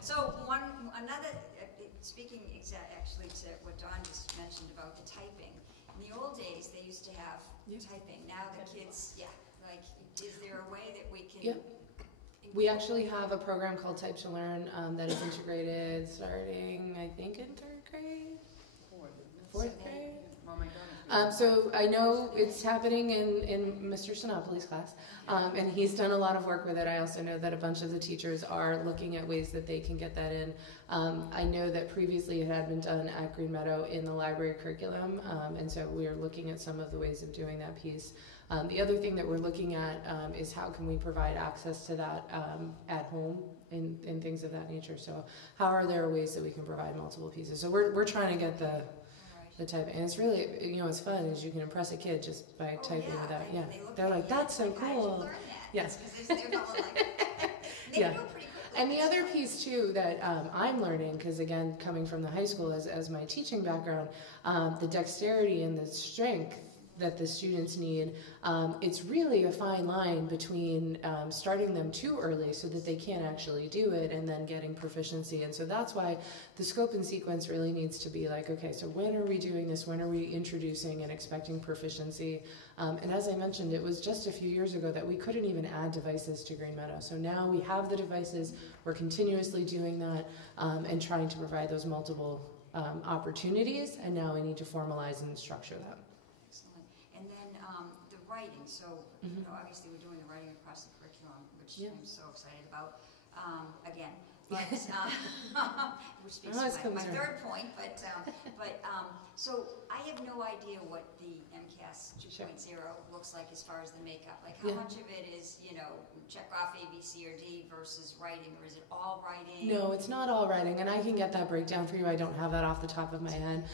So another, speaking actually to what Dawn just mentioned about the typing. In the old days, they used to have typing. Now the kids, is there a way that we can? Yep. We actually have a program called Type to Learn that is integrated starting, I think, in third grade? Fourth grade? So I know it's happening in Mr. Sinopoli's class, and he's done a lot of work with it. I also know that a bunch of the teachers are looking at ways that they can get that in. I know that previously it had been done at Green Meadow in the library curriculum, and so we are looking at some of the ways of doing that piece. The other thing that we're looking at is how can we provide access to that at home and things of that nature. So how are there ways that we can provide multiple pieces? So we're trying to get the type, and it's really, it's fun, is you can impress a kid just by typing without, they're like, that's so cool. Yes. Yeah. And the other piece too that I'm learning, because again, coming from the high school as my teaching background, the dexterity and the strength that the students need, it's really a fine line between starting them too early so that they can't actually do it and then getting proficiency. And so that's why the scope and sequence really needs to be like, okay, so when are we doing this? When are we introducing and expecting proficiency? And as I mentioned, it was just a few years ago that we couldn't even add devices to Green Meadow. So now we have the devices, we're continuously doing that and trying to provide those multiple opportunities, and now we need to formalize and structure that. And then the writing, so obviously we're doing the writing across the curriculum, which I'm so excited about. Again, but which speaks to my third point. But so I have no idea what the MCAS 2.0 looks like as far as the makeup. Like how much of it is check off A, B, C, or D versus writing, or is it all writing? No, it's not all writing, and I can get that breakdown for you. I don't have that off the top of my head.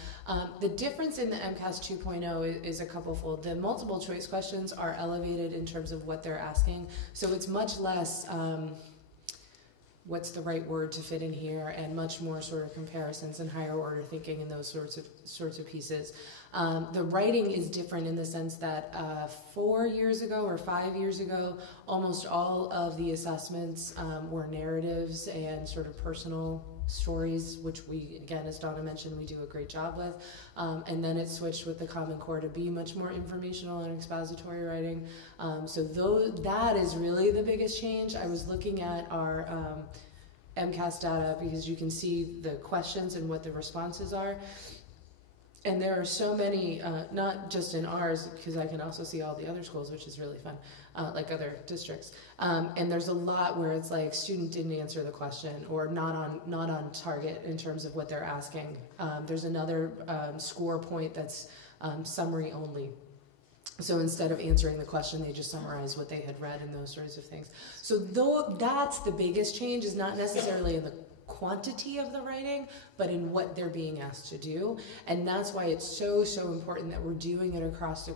The difference in the MCAS 2.0 is a couple-fold. The multiple choice questions are elevated in terms of what they're asking, so it's much less what's the right word to fit in here, and much more sort of comparisons and higher order thinking and those sorts of pieces. The writing is different in the sense that 4 years ago or 5 years ago, almost all of the assessments were narratives and sort of personal stories, which we, again, as Donna mentioned, we do a great job with. And then it switched with the Common Core to be much more informational and expository writing. So that is really the biggest change. I was looking at our MCAS data because you can see the questions and what the responses are. And there are so many, not just in ours, because I can also see all the other schools, which is really fun, like other districts. And there's a lot where it's like student didn't answer the question or not on target in terms of what they're asking. There's another score point that's summary only. So instead of answering the question, they just summarize what they had read and those sorts of things. So though that's the biggest change, is not necessarily in the quantity of the writing, but in what they're being asked to do. And that's why it's so important that we're doing it across the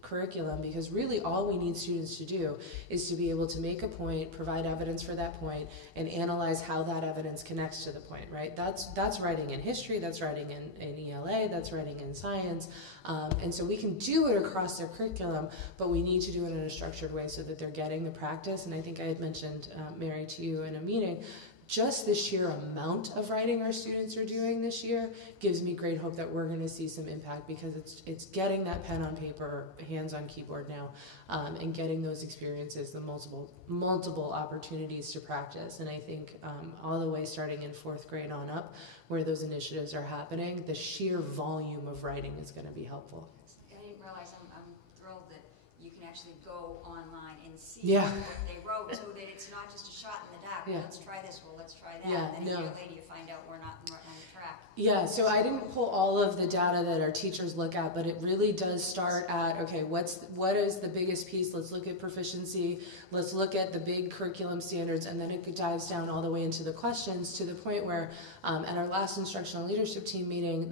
curriculum, because really all we need students to do is to be able to make a point, provide evidence for that point, and analyze how that evidence connects to the point, right? That's writing in history, that's writing in ELA, that's writing in science. And so we can do it across their curriculum, but we need to do it in a structured way so that they're getting the practice. And I think I had mentioned, Mary, to you in a meeting, just the sheer amount of writing our students are doing this year gives me great hope that we're going to see some impact, because it's getting that pen on paper, hands on keyboard now, and getting those experiences, the multiple opportunities to practice. And I think all the way starting in 4th grade on up, where those initiatives are happening, the sheer volume of writing is going to be helpful. I didn't realize, I'm thrilled that you can actually go online and see Yeah. what they wrote, so that it's not just a shot in the dark. Yeah. Well, let's try this. Well, let's try that. Yeah, And then a no. year later, you find out we're not on the track. Yeah, so I didn't pull all of the data that our teachers look at, but it really does start at, okay, what is the biggest piece? Let's look at proficiency. Let's look at the big curriculum standards, and then it dives down all the way into the questions, to the point where at our last instructional leadership team meeting,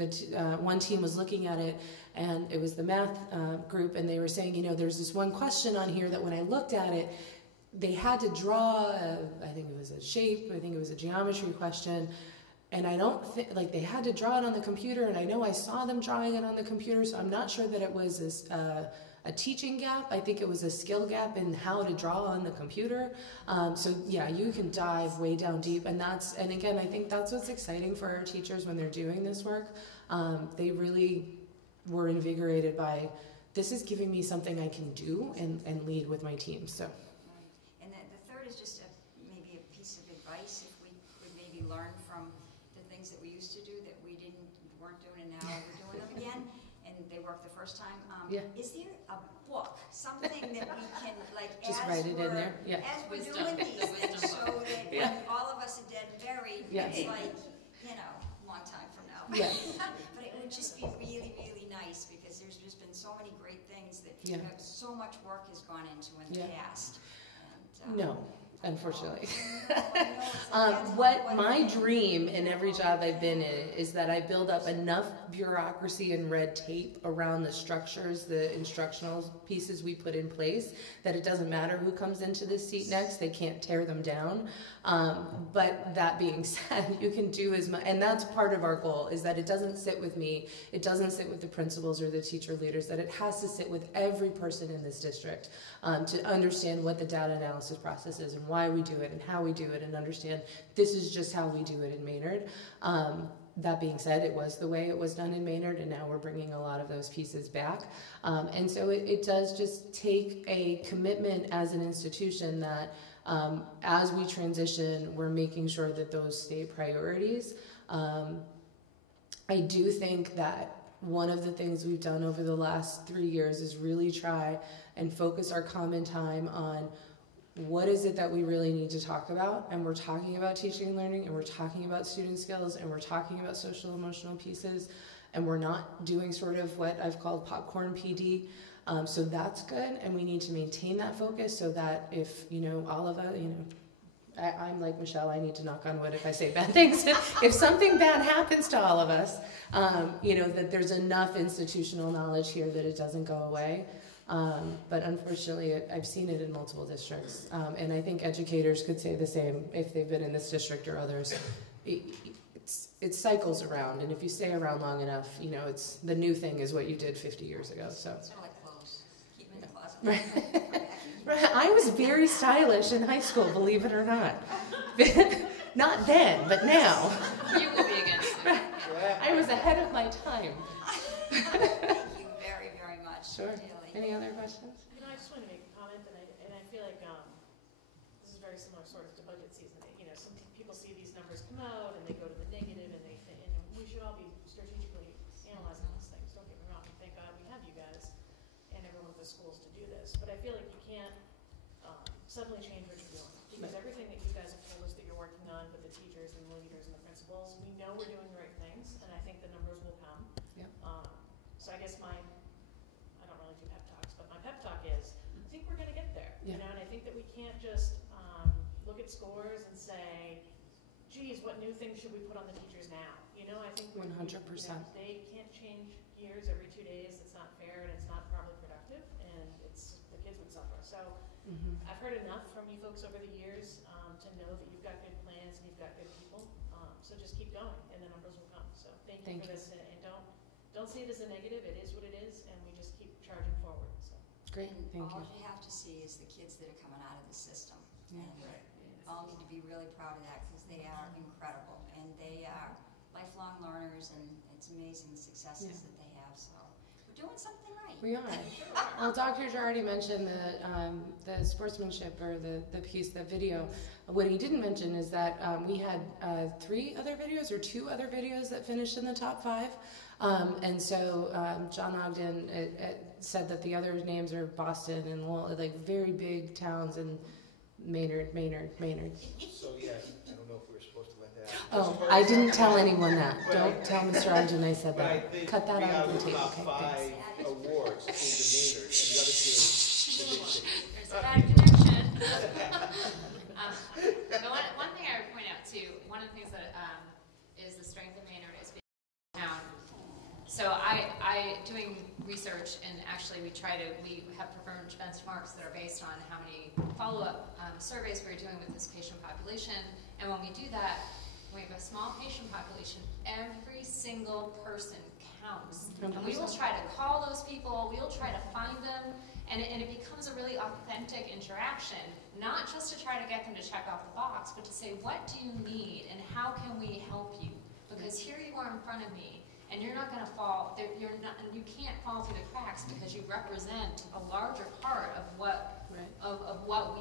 one team was looking at it, and it was the math group, and they were saying, there's this one question on here that when I looked at it, they had to draw, I think it was a shape, I think it was a geometry question, and I don't think, they had to draw it on the computer, and I know I saw them drawing it on the computer, so I'm not sure that it was a teaching gap. I think it was a skill gap in how to draw on the computer. So yeah, you can dive way down deep, and again, I think that's what's exciting for our teachers when they're doing this work. They really were invigorated by, this is giving me something I can do and lead with my team, so. And the third is just maybe a piece of advice, if we could maybe learn from the things that we used to do that we weren't doing, and now we're doing them again, and they worked the first time. Yeah. Is there a book, something that we can, Just write it in there, yeah. as we're Wisdom. doing these things, so that when all of us are dead and buried, Yes. it's long time from now. Yeah. But it would just be really, really nice, because there's just been so many great things that so much work has gone into in the past. And, No, unfortunately. What my dream in every job I've been in is that I build up enough bureaucracy and red tape around the structures, the instructional pieces we put in place, that it doesn't matter who comes into this seat next, they can't tear them down. But that being said, you can do as much, and that's part of our goal, is that it doesn't sit with me, it doesn't sit with the principals or the teacher leaders, that it has to sit with every person in this district to understand what the data analysis process is and why we do it and how we do it, and understand this is just how we do it in Maynard. That being said, it was the way it was done in Maynard, and now we're bringing a lot of those pieces back. And so it does just take a commitment as an institution that as we transition, we're making sure that those stay priorities. I do think that one of the things we've done over the last 3 years is really try and focus our common time on what is it that we really need to talk about. And we're talking about teaching and learning, and we're talking about student skills, and we're talking about social emotional pieces, and we're not doing sort of what I've called popcorn PD. So that's good, and we need to maintain that focus so that if, all of us, I'm like Michelle, I need to knock on wood if I say bad things. If something bad happens to all of us, that there's enough institutional knowledge here that it doesn't go away. But unfortunately, I've seen it in multiple districts. And I think educators could say the same if they've been in this district or others. It cycles around, and if you stay around long enough, you know, it's the new thing is what you did 50 years ago. So It's sort of like clothes. Keep them in the closet. right. Right. I was very stylish in high school, believe it or not. Not then, but now. You will be against it. I was ahead of my time. Thank you very, very much. Sure. Really. Any other questions? You know, I just want to make a comment, and I feel like this is very similar sort of to budget season. You know, some people see these numbers come out and they go to the negative, and and we should all be strategically analyzing these things. Don't get me wrong. Thank God we have you guys and everyone at the schools to do this. But I feel like you can't suddenly change what you're doing, because everything that you guys have told us that you're working on with the teachers and the leaders and the principals, we know we're doing the right things, and I think the numbers will come. Yep. So I guess I don't really do pep talks, but my pep talk is, I think we're going to get there. Yeah. You know, and I think that we can't just look at scores and say, geez, what new things should we put on the teachers now? You know, I think 100%. They can't change gears every 2 days. It's not fair, and it's not probably productive, and the kids would suffer. So I've heard enough from you folks over the years to know that you've got good plans and you've got good people. So just keep going, and the numbers will come. So thank you for this, and don't see it as a negative. It is what it is, and we just keep charging forward. So Great, thank All you. you have to see is the kids that are coming out of the system. Yeah. And all need to be really proud of that, because they are incredible, and they are lifelong learners, and it's amazing the successes that they have. So we're doing something right. We are. Well, Dr. already mentioned the sportsmanship or the piece, the video. What he didn't mention is that we had 3 other videos or 2 other videos that finished in the top 5. And so John Ogden said that the other names are Boston and like very big towns and Maynard. So, yes, I don't know if we're supposed to let that. Oh, I didn't tell anyone that. Don't tell Mr. Ogden I said But I that. think Cut that we out have of the tape. about Okay, 5 awards in the Maynard, and the other 2 in the big city. There's a bad connection. But one thing I would point out too, one of the things that is the strength of Maynard is being a town. So I doing research, and actually we have performance benchmarks that are based on how many follow-up surveys we're doing with this patient population. And when we do that, we have a small patient population, every single person counts. 100%. And we will try to call those people, we'll try to find them, and it becomes a really authentic interaction, not just to try to get them to check off the box, but to say, what do you need and how can we help you? Because here you are in front of me, and you're not going to fall, you can't fall through the cracks because you represent a larger part of what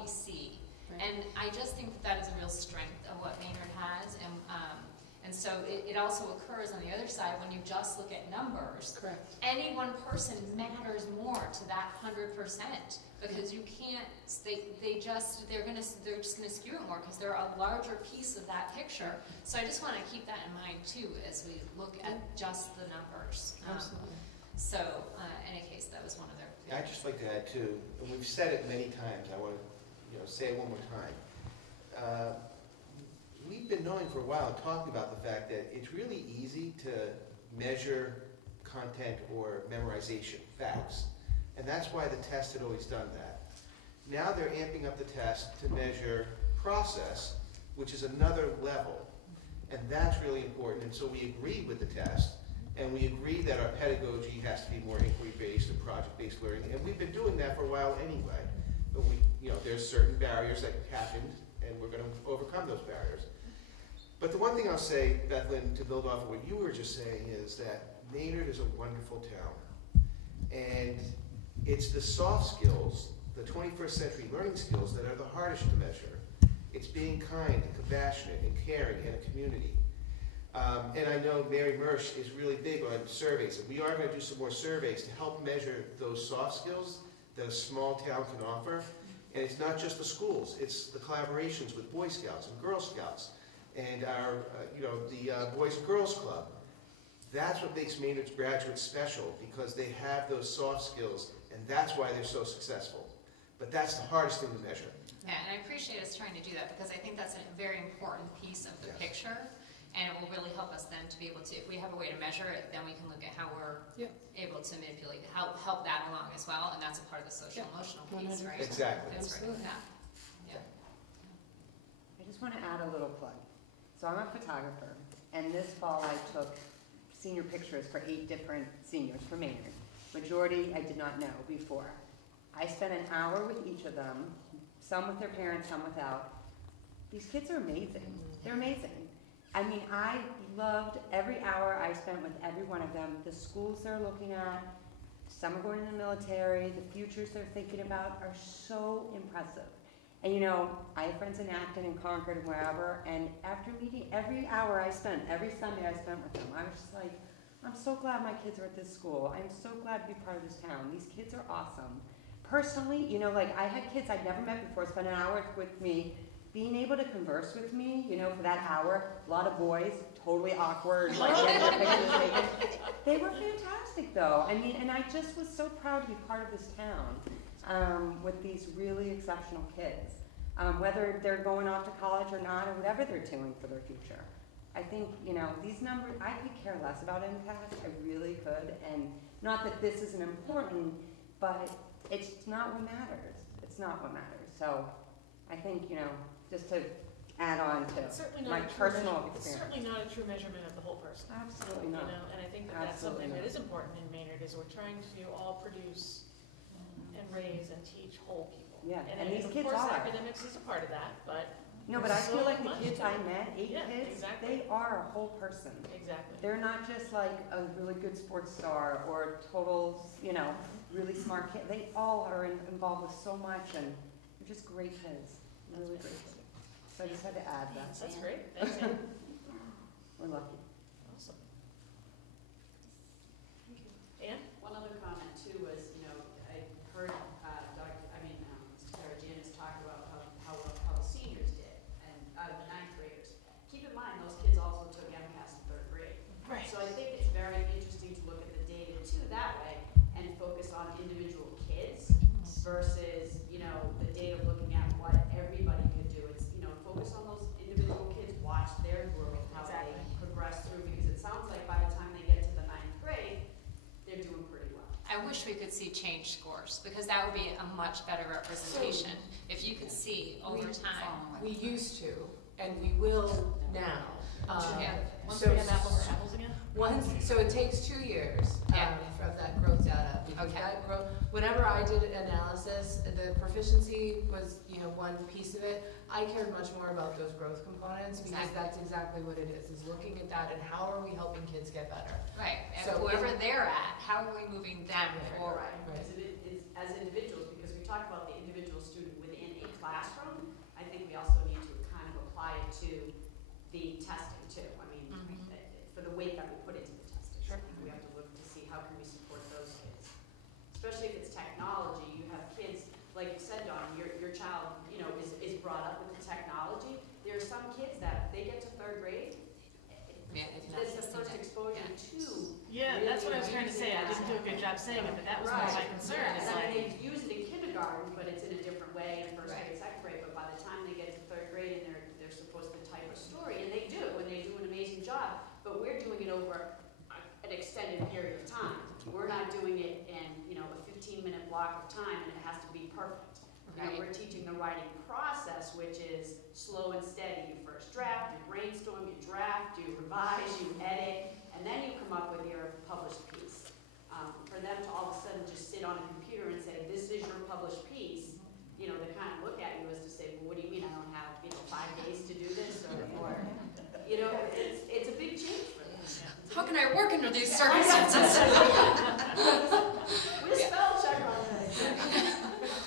we see. Right. And I just think that is a real strength of what Maynard has, and so it also occurs on the other side when you just look at numbers. Correct. Any one person matters more to that 100% because you can't. They're just gonna skew it more because they're a larger piece of that picture. So I just want to keep that in mind too as we look at just the numbers. Absolutely. So in any case, that was one of their. I'd just like to add too, and we've said it many times. I want to say it one more time. We've been knowing for a while and talking about the fact that it's really easy to measure content or memorization, facts. And that's why the test had always done that. Now they're amping up the test to measure process, which is another level. And that's really important. And so we agree with the test, and we agree that our pedagogy has to be more inquiry-based and project-based learning. And we've been doing that for a while anyway. But there's certain barriers that happened, and we're going to overcome those barriers. But the one thing I'll say, Bethlen, to build off of what you were just saying, is that Maynard is a wonderful town. And it's the soft skills, the 21st century learning skills, that are the hardest to measure. It's being kind and compassionate and caring in a community. And I know Mary Mersch is really big on surveys, and we are going to do some more surveys to help measure those soft skills that a small town can offer. And it's not just the schools, it's the collaborations with Boy Scouts and Girl Scouts and our, the Boys and Girls Club. That's what makes Maynard's graduates special, because they have those soft skills, and that's why they're so successful. But that's the hardest thing to measure. Yeah, and I appreciate us trying to do that, because I think that's a very important piece of the picture, And it will really help us then to be able to, if we have a way to measure it, then we can look at how we're able to manipulate, help that along as well, and that's a part of the social emotional piece, right? Exactly. That's right, yeah. I just want to add a little plug. So I'm a photographer, and this fall I took senior pictures for 8 different seniors from Maynard. Majority I did not know before. I spent an hour with each of them, some with their parents, some without. These kids are amazing. They're amazing. I mean, I loved every hour I spent with every one of them. The schools they're looking at, some are going in the military, the futures they're thinking about are so impressive. And you know, I have friends in Acton and Concord and wherever, and after meeting, every hour I spent, every Sunday I spent with them, I was just like, I'm so glad my kids are at this school. I'm so glad to be part of this town. These kids are awesome. Personally, you know, like I had kids I'd never met before spend an hour with me, being able to converse with me, you know, for that hour. A lot of boys, totally awkward, like getting their pictures taken. They were fantastic though. I mean, and I just was so proud to be part of this town with these really exceptional kids. Whether they're going off to college or not, or whatever they're doing for their future. I think, you know, these numbers, I could care less about MCAS, I really could, and not that this isn't important, but it's not what matters. It's not what matters. So I think, you know, just to add on to my personal experience. It's certainly not a true measurement of the whole person. Absolutely not. You know, and I think that that's something that is important in Maynard, is we're trying to all produce and raise and teach whole people. Yeah, and these of kids course, are. academics is a part of that, but no, but I so feel like the much kids to I it. met, 8 kids, exactly. they are a whole person. Exactly. They're not just like a really good sports star or total, you know, really smart kid. They all are involved with so much, and they're just great kids, really great kids. So I just had to add that. That's great. Thanks, Anne. We're lucky. Awesome. Thank you. Anne? One other comment too was, you know, I heard Sarah Janice talk about how the seniors did, and out of the 9th graders. Keep in mind, those kids also took MCAS in 3rd grade. Right. So I think it's very interesting to look at the data too that way and focus on individual kids versus, you know, the data looking at what everybody could do. It's, you know, focus on those individual kids, watch their growth, how they progress through, because it sounds like by the time they get to the 9th grade, they're doing pretty well. I wish we could see change scores, because that would be a much better representation. If you could see over time. We used to, and we will now. Once so we have apples to apples again? So it takes 2 years of that growth data. Because that growth, whenever I did analysis, the proficiency was, you know, one piece of it. I cared much more about those growth components because that's exactly what it is looking at that and how are we helping kids get better. Right, and so whoever they're at, how are we moving them forward? Right. As individuals, because we talk about the individual student within a classroom, I think we also need to kind of apply it to the testing too. I mean, for the weight that we put into the testing. Sure. We have to look to see how can we support those kids. Especially if it's technology, you have kids, like you said, Dawn, your child, you know, is brought up with the technology. There are some kids that they get to 3rd grade, that's the first exposure to. Yeah, really that's what I was trying to say. I didn't do a good job saying it, but that was my concern. Yeah, It's and like, they use it in kindergarten, but it's in a different way in 1st grade, 2nd grade. But by the time they get to 3rd grade and they're supposed to type a story, and they do an amazing job. But we're doing it over an extended period of time. We're not doing it in, you know, a 15-minute block of time, and it has to be perfect. You know, we're teaching the writing process, which is slow and steady. You first draft, you brainstorm, you draft, you revise, you edit, and then you come up with your published piece. For them to all of a sudden just sit on a computer and say, this is your published piece, you know, they kind of look at you as to say, well, what do you mean I don't have, you know, 5 days to do this? Or you know, it's a big change for them. How can I work under these circumstances? We spell check on that.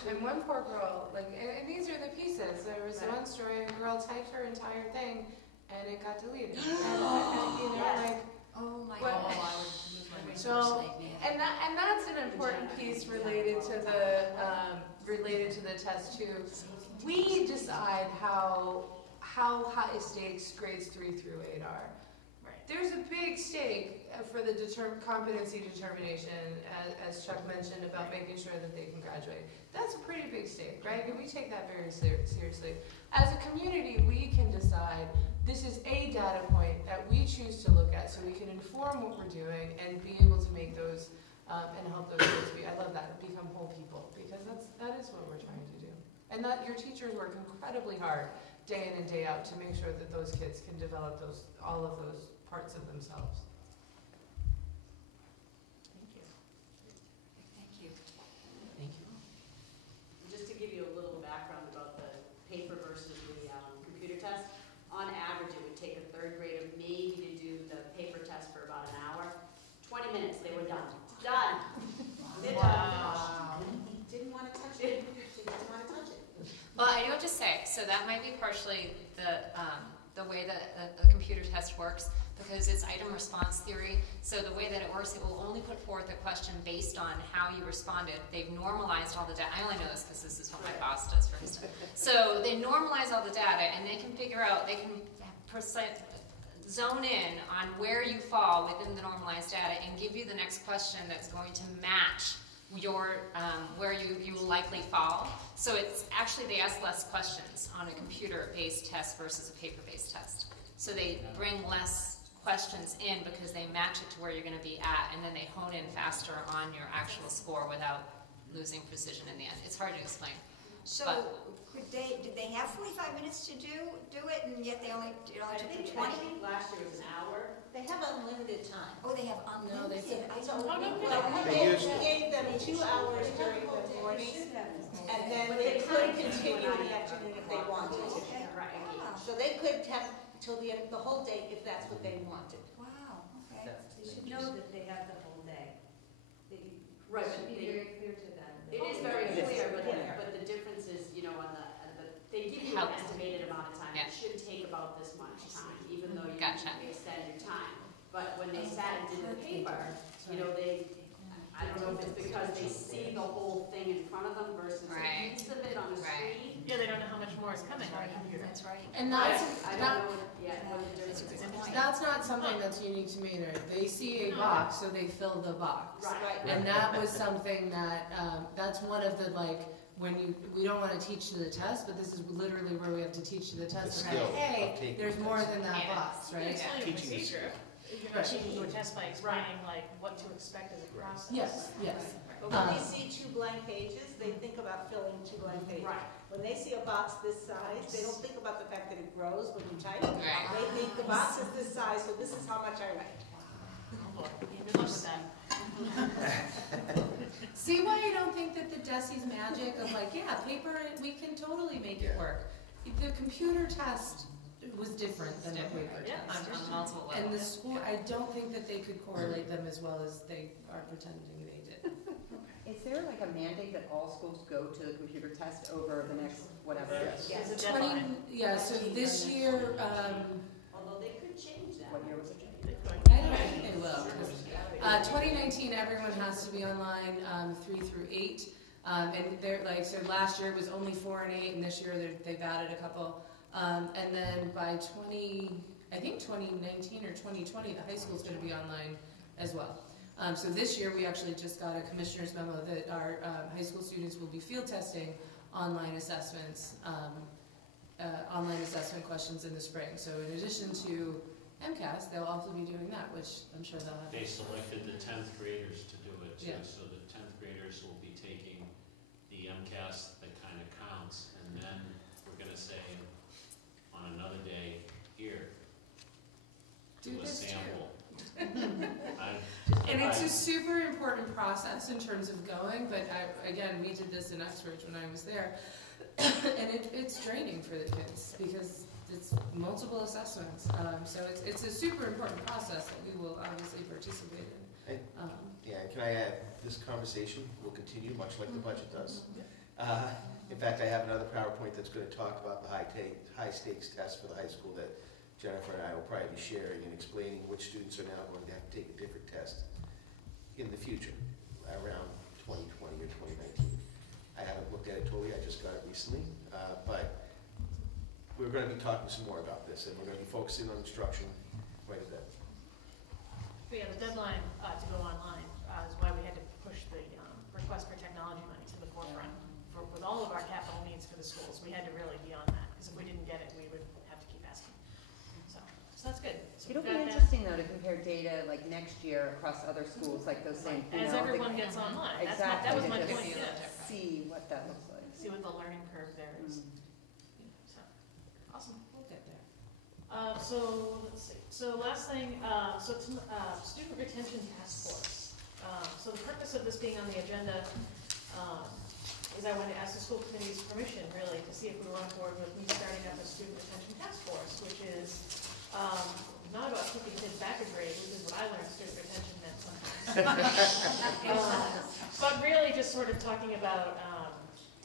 And one poor girl, like, and these are the pieces. There was one story, a girl typed her entire thing, and it got deleted. And you know, like, oh my God, I would lose my so, and that's an important piece related to the test too. We decide how high stakes grades 3 through 8 are. right. there's a big stake for the competency determination, as Chuck mentioned, about making sure that they can graduate. That's a pretty big stake, right? And we take that very seriously. As a community, we can decide this is a data point that we choose to look at so we can inform what we're doing and be able to make those and help those kids I love that, become whole people, because that is what we're trying to do. And that your teachers work incredibly hard day in and day out to make sure that those kids can develop all of those parts of themselves. Thank you. Thank you. Thank you. Just to give you a little background about the paper versus the computer test, on average, it would take a third grader maybe to do the paper test for about an hour. 20 minutes, they were done. Done. They're done. Didn't want to touch it. Didn't want to touch it. Well, I do have to say, so that might be partially the way that the computer test works, because it's item response theory. So the way that it works, it will only put forth a question based on how you responded. They've normalized all the data. I only know this because this is what my boss does for his stuff. So they normalize all the data, and they can figure out, they can zone in on where you fall within the normalized data and give you the next question that's going to match your where you likely fall. So it's actually, they ask less questions on a computer-based test versus a paper-based test. So they bring less questions in because they match it to where you're going to be at, and then they hone in faster on your actual score without losing precision in the end. It's hard to explain. So did they have 45 minutes to do it, and yet they only took I 20? think last year was an hour. They have unlimited time. Oh, they have unlimited? No, they said- I So don't know. we gave them 2 hours during the morning, and then they could continue in the afternoon if they wanted to. Right. So they could have till the end, the whole day if that's what they wanted. Wow, okay. They should know that they have the whole day. Right, It but should be very clear to them. it is very clear, but the difference is, you know, on the they give you an estimated amount of time. Yeah. It should take about this much time, even though you Gotcha. can extend your time. But when they sat and did the paper, you know, I don't know if it's because they see the whole thing in front of them versus Right. a piece of it on a Right. screen. Yeah, they don't know how much more is coming on a computer. That's right. And I that's don't know yet what the difference is. That's not something that's unique to Maynard. They see a box, so they fill the box. Right. And that was something that, that's one of the, we don't want to teach to the test, but this is literally where we have to teach to the test. The skill of Hey, taking there's the more test. than that Yeah. box, right? It's really a Teaching the procedure. You're not teaching to a test by explaining what to expect as a process. Yes, yes. But when they see 2 blank pages, they think about filling 2 blank pages. Right. When they see a box this size, they don't think about the fact that it grows when you type. Right. They think the box is this size, so this is how much I write. Oh, Lord. Good luck with that. See why I don't think that the DESI's magic of paper, we can totally make it work. The computer test was different than the paper Yeah, test. On multiple levels. And the school, I don't think that they could correlate them as well as they are pretending they did. Is there like a mandate that all schools go to the computer test over the next whatever? Yes. It's a deadline. So this year, Although they could change that. What year was it? I don't think they will. 2019, everyone has to be online 3 through 8. And they're so last year it was only 4 and 8, and this year they've added a couple. And then by 2019 or 2020, the high school's going to be online as well. So this year we actually just got a commissioner's memo that our high school students will be field testing online assessments, online assessment questions in the spring. So in addition to MCAS, they'll also be doing that, which I'm sure they'll have. They selected the 10th graders to do it too, Yeah. so the 10th graders will be taking the MCAS that kind of counts, and then we're gonna say on another day, here, Do do a this too. sample. And it's a super important process in terms of going, but again, we did this in Uxbridge when I was there, and it's draining for the kids because it's multiple assessments. So it's a super important process that we will obviously participate in. Yeah, and can I add, this conversation will continue much like the budget does. In fact, I have another PowerPoint that's going to talk about the high stakes test for the high school that Jennifer and I will probably be sharing and explaining which students are now going to have to take a different test in the future, around 2020 or 2019. I haven't looked at it totally, I just got it recently, but we're going to be talking some more about this, and we're going to be focusing on instruction quite a bit. But yeah, the deadline to go online is why we had to push the request for technology money to the forefront. With all of our capital needs for the schools, we had to really be on that, because if we didn't get it, we would have to keep asking. So that's good. So It'll be we've got interesting though to compare data like next year across other schools, like those same, you as know, everyone gets online. exactly, That was to my just point. Yeah. see what that looks like. See what the learning curve there is. So awesome. We'll get there. So let's see. So last thing, student retention task force. So the purpose of this being on the agenda is I wanted to ask the school committee's permission, really, to see if we were on board with me starting up a student retention task force, which is not about keeping kids back a grade, which is what I learned student retention meant sometimes. But really just sort of talking about,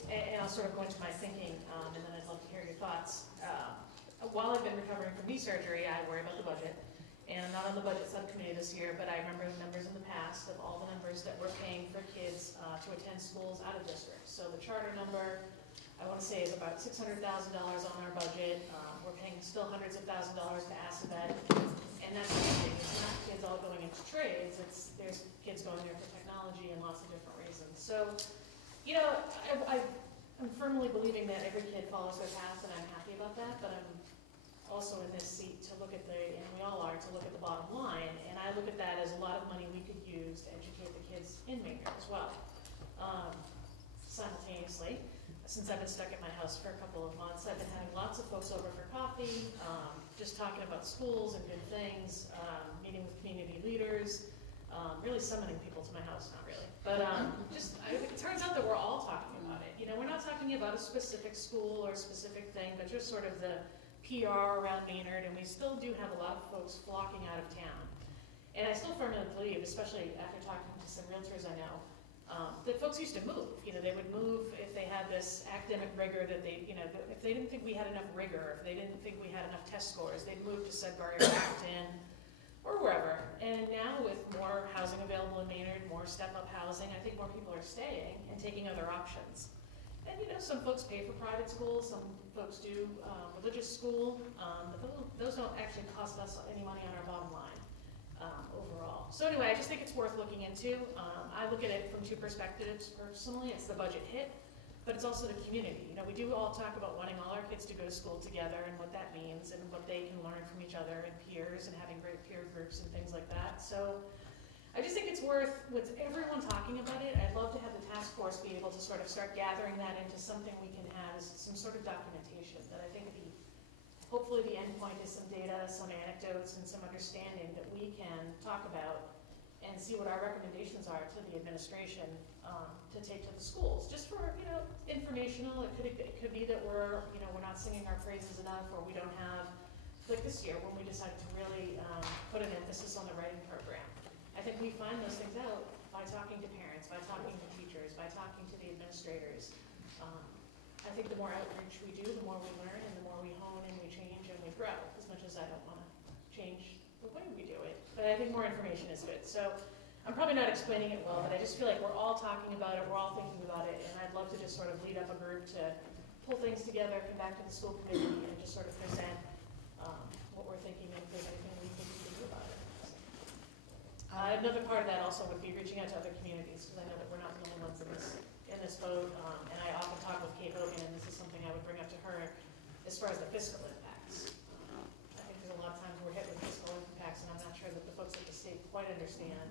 and I'll sort of go into my thinking, and then I'd love to hear your thoughts. While I've been recovering from knee surgery, I worry about the budget. And I'm not on the budget subcommittee this year, but I remember the numbers in the past of all the numbers that we're paying for kids to attend schools out of district. So the charter number, I want to say, is about $600,000 on our budget. We're paying still hundreds of thousands of dollars to ASABET. And that's interesting. It's not kids all going into trades. There's kids going there for technology and lots of different reasons. So, you know, I'm firmly believing that every kid follows their path, and I'm happy about that, but I'm also in this seat to look at and we all are, to look at the bottom line, and I look at that as a lot of money we could use to educate the kids in Maynard as well. Simultaneously, since I've been stuck at my house for a couple of months, I've been having lots of folks over for coffee, just talking about schools and good things, meeting with community leaders, really summoning people to my house, not really. But it turns out that we're all talking about it. You know, we're not talking about a specific school or a specific thing, but just sort of the PR around Maynard, and we still do have a lot of folks flocking out of town. And I still firmly believe, especially after talking to some realtors I know, that folks used to move. You know, they would move if they had this academic rigor that they, you know, if they didn't think we had enough rigor, if they didn't think we had enough test scores, they'd move to Sudbury or Acton or wherever. And now with more housing available in Maynard, more step-up housing, I think more people are staying and taking other options. And you know, some folks pay for private schools, some folks do religious school, but those don't actually cost us any money on our bottom line overall. So anyway, I just think it's worth looking into. I look at it from two perspectives personally. It's the budget hit, but it's also the community. You know, we do all talk about wanting all our kids to go to school together and what that means and what they can learn from each other and peers and having great peer groups and things like that. So I just think it's worth, with everyone talking about it, I'd love to have the task force be able to sort of start gathering that into something we can have as some sort of documentation that I think hopefully the end point is some data, some anecdotes, and some understanding that we can talk about and see what our recommendations are to the administration to take to the schools, just for, you know, informational. It could be that we're not singing our praises enough, or we don't have, like this year when we decided to really put an emphasis on the writing program. I think we find those things out by talking to parents, by talking to teachers, by talking to the administrators. I think the more outreach we do, the more we learn, and the more we hone and we change and we grow, as much as I don't want to change the way we do it. But I think more information is good. So I'm probably not explaining it well, but I just feel like we're all talking about it, we're all thinking about it, and I'd love to just sort of lead up a group to pull things together, come back to the school committee, and just sort of present what we're thinking and if there's anything we think we can do about it. Another part of that also would be reaching out to other communities, because I know that we're not the only ones in this boat, and I often talk with Kate Hogan, and this is something I would bring up to her as far as the fiscal impacts. I think there's a lot of times we're hit with fiscal impacts, and I'm not sure that the folks at the state quite understand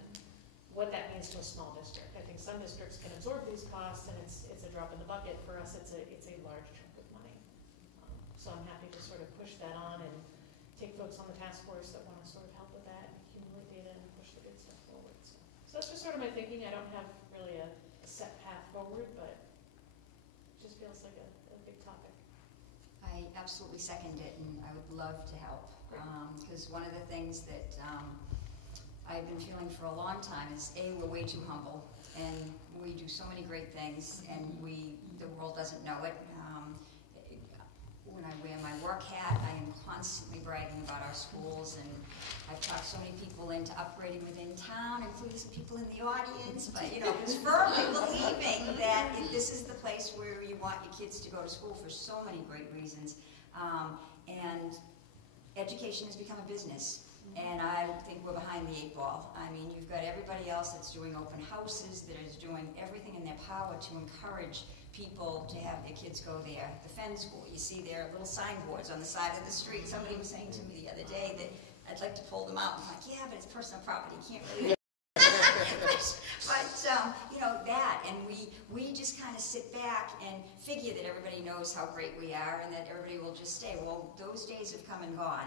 what that means to a small district. I think some districts can absorb these costs, and it's a drop in the bucket. For us, it's a large chunk of money. So I'm happy to sort of push that on and take folks on the task force that want to sort of help with that and accumulate data and push the good stuff forward. So that's just sort of my thinking. I don't have really a set path forward, but it just feels like a big topic. I absolutely second it, and I would love to help. Because one of the things that I've been feeling for a long time is, A, we're way too humble, and we do so many great things, and the world doesn't know it. When I wear my work hat, I am constantly bragging about our schools, and I've talked so many people into upgrading within town, including some people in the audience, but you know, just firmly believing that this is the place where you want your kids to go to school for so many great reasons. And education has become a business. And I think we're behind the 8 ball. I mean, you've got everybody else that's doing open houses, that is doing everything in their power to encourage people to have their kids go there. The Fen School, you see their little signboards on the side of the street. Somebody was saying to me the other day that I'd like to pull them out. I'm like, yeah, but it's personal property, you can't really. But you know, that, and we just kind of sit back and figure that everybody knows how great we are and that everybody will just stay. Well, those days have come and gone.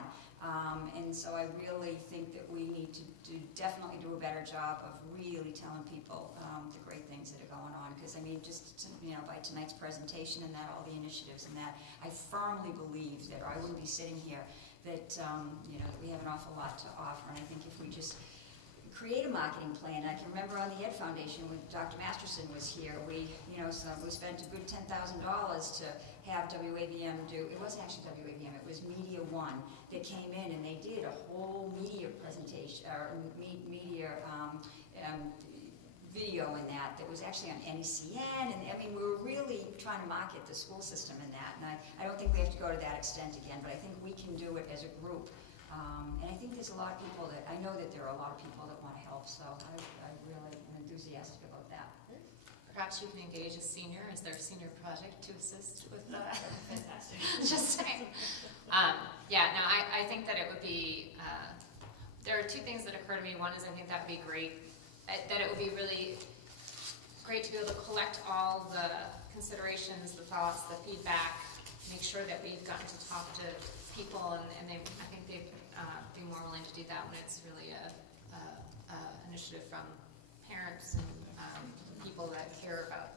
And so I really think that we need to definitely do a better job of really telling people the great things that are going on. Because I mean, just you know, by tonight's presentation and that, all the initiatives and that, I firmly believe that, or I wouldn't be sitting here, that you know, we have an awful lot to offer. And I think if we just create a marketing plan. I can remember on the Ed Foundation when Dr. Masterson was here, we spent a good $10,000 to have WAVM do, it wasn't actually WAVM, it was Media One that came in and they did a whole media presentation, or media video in that was actually on NECN, and I mean, we were really trying to market the school system in that, and I don't think we have to go to that extent again, but I think we can do it as a group. And I think there's a lot of people that, I know that there are a lot of people that want to help, so I really am enthusiastic about that. Perhaps you can engage a senior as their senior project to assist with that. Fantastic. Just saying. Yeah, no, I think that it would be, there are two things that occur to me. One is I think that would be great, that it would be really great to be able to collect all the considerations, the thoughts, the feedback, make sure that we've gotten to talk to people, and I think they'd be more willing to do that when it's really a initiative from parents and people that care about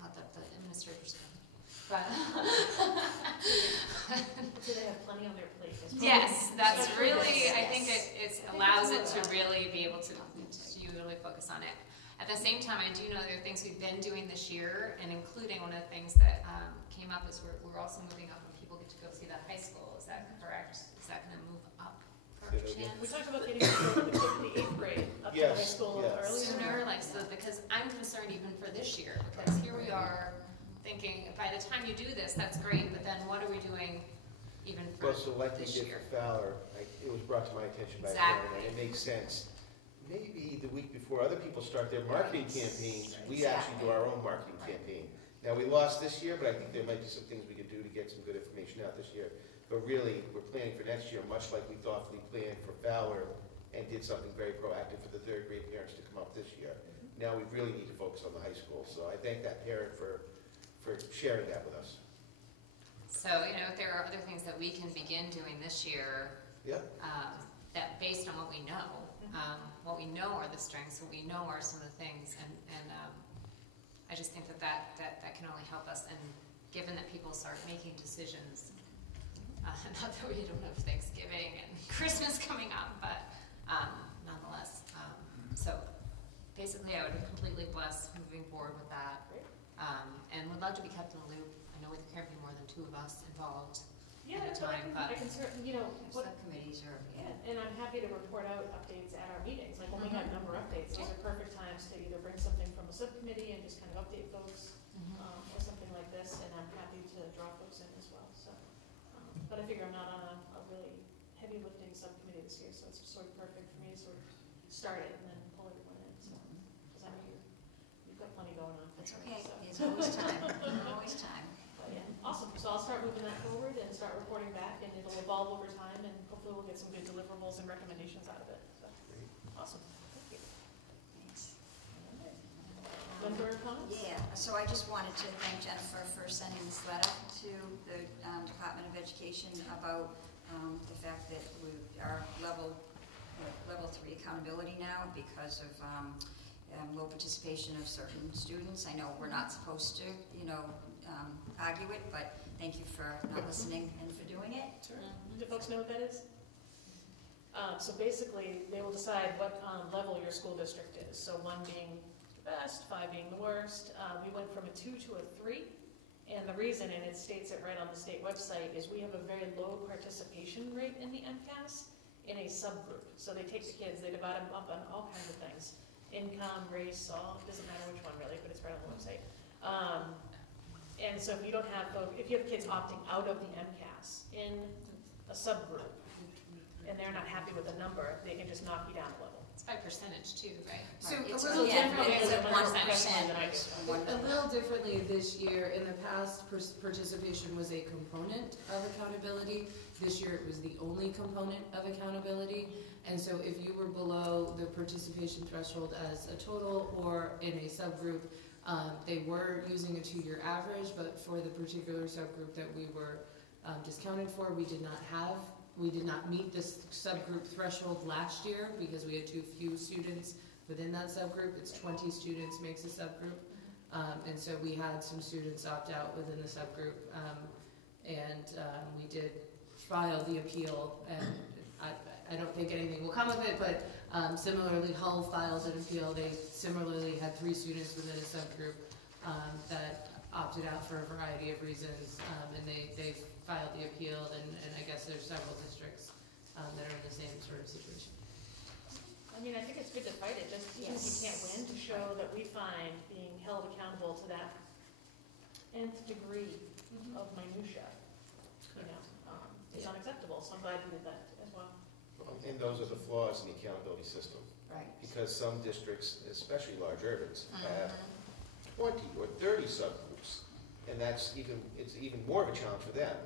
not that the administrators can, but so they have plenty on their plate. Yes, that's really, I think it allows it to really be able to you really focus on it. At the same time, I do know there are things we've been doing this year, and including one of the things that came up is we're also moving up when people get to go see the high school. Is that correct? Is that going to move up for a chance? We talked about getting the 8th grade up to the high school a little earlier. Sooner, like so, because I'm concerned even for this year, because here we are thinking by the time you do this, that's great, but then what are we doing even for well, so like this we did year? for Fowler, it was brought to my attention by Exactly. Karen, and it makes sense. Maybe the week before other people start their marketing campaigns, we actually do our own marketing campaign. Now, we lost this year, but I think there might be some things we could do to get some good information out this year. But really, we're planning for next year, much like we thoughtfully planned for Fowler and did something very proactive for the 3rd grade parents to come up this year. Now we really need to focus on the high school. So I thank that parent for sharing that with us. So, you know, if there are other things that we can begin doing this year, that based on what we know are the strengths, what we know are some of the things, and I just think that can only help us. And given that people start making decisions, not that we don't have Thanksgiving and Christmas coming up, but nonetheless, so basically I would completely bless moving forward with that, and would love to be kept in the loop. I know there can't be more than 2 of us involved at a time, but I can certainly, you know, subcommittees are, and I'm happy to report out updates at our meetings. Like when we have number updates, those are perfect times to either bring something from a subcommittee and just kind of update folks, or something like this. And I'm happy to draw folks in as well. So, but I figure I'm not on a really heavy lifting subcommittee this year, so it's sort of perfect for me to sort of start it and then pull everyone in. So, because I know you've got plenty going on. That's okay. So. There's always time. Always time. But yeah, awesome. So I'll start moving that forward and start reporting back, and it'll evolve over time, and hopefully we'll get some good deliverables and recommendations out of it. So, awesome. Thank you. Thanks. Member comments? Yeah, so I just wanted to thank Jennifer for sending this letter to the Department of Education about the fact that we are level 3 accountability now because of low participation of certain students. I know we're not supposed to, you know, argue it, but thank you for not listening and for doing it. Sure. Do folks know what that is? So basically, they will decide what level your school district is. So 1 being the best, 5 being the worst. We went from a 2 to a 3. And the reason, and it states it right on the state website, is we have a very low participation rate in the MCAS in a subgroup. So they take the kids, they divide them up on all kinds of things. Income, race, all, it doesn't matter which one really, but it's right on the website. And so if you don't have, if you have kids opting out of the MCAS in a subgroup, and they're not happy with the number, they can just knock you down a level. It's by percentage too, right? So It's a little differently, it's a More percentage. professionally than I do. a little differently this year. In the past, participation was a component of accountability. This year, it was the only component of accountability. And so if you were below the participation threshold as a total or in a subgroup, they were using a 2-year average, but for the particular subgroup that we were discounted for, we did not meet this subgroup threshold last year because we had too few students within that subgroup. It's 20 students makes a subgroup. And so we had some students opt out within the subgroup. We did file the appeal, and I don't think anything will come of it, but similarly, Hull filed an appeal. They similarly had 3 students within a subgroup that opted out for a variety of reasons, and they filed the appeal, and I guess there's several districts that are in the same sort of situation. I mean, I think it's good to fight it, just even if you can't win, to show that we find being held accountable to that nth degree of minutia, is unacceptable. So I'm glad you did that as well. And those are the flaws in the accountability system. Right. Because some districts, especially large urbans, have 20 or 30 subgroups. And it's even more of a challenge for them.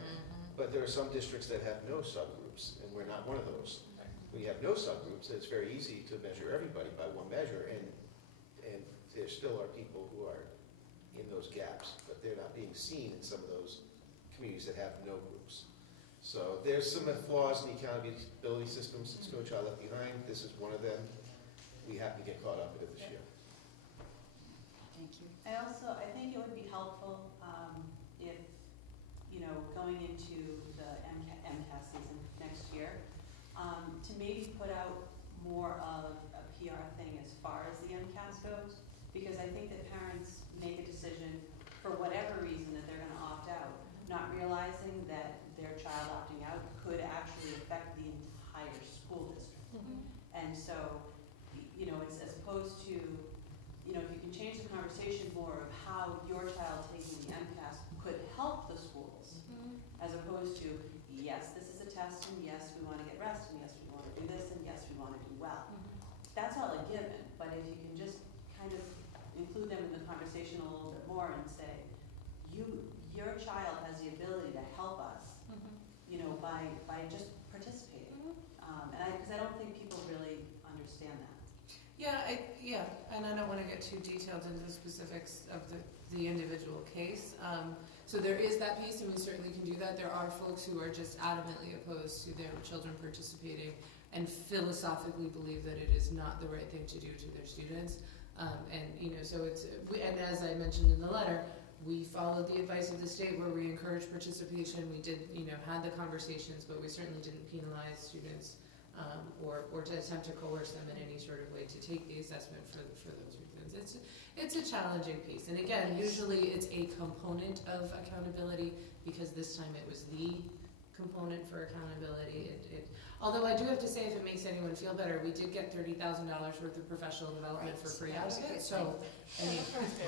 But there are some districts that have no subgroups, and we're not one of those. When you have no subgroups, it's very easy to measure everybody by one measure, and there still are people who are in those gaps, but they're not being seen in some of those communities that have no groups. So there's some flaws in the accountability system since No Child Left Behind. This is one of them. We happen to get caught up in it this year. Thank you. I think it would be helpful if, going into the MCAS season next year, to maybe put out more of a PR thing as far as the MCAS goes, because I think that parents make a decision for whatever reason that they're going to opt out, not realizing that their child opting out could actually affect the entire school district. And so, it's as opposed to, if you can change the conversation more of how your child taking the MCAS could help the schools, as opposed to, yes, this is a test, and yes, we want to get rest, and yes, we want to do this, and yes, we want to do well. That's all a given, but if you can just kind of include them in the conversation a little bit more and say, your child has the ability to help us, by just participating. Because I don't think people really understand that. And I don't want to get too detailed into the specifics of the individual case. So there is that piece, and we certainly can do that. There are folks who are just adamantly opposed to their children participating and philosophically believe that it is not the right thing to do to their students. And as I mentioned in the letter, we followed the advice of the state where we encouraged participation. We did, had the conversations, but we certainly didn't penalize students or to attempt to coerce them in any sort of way to take the assessment for those reasons. It's a challenging piece. And again, usually it's a component of accountability, because this time it was the component for accountability. Although I do have to say, if it makes anyone feel better, we did get $30,000 worth of professional development for free out of it. So,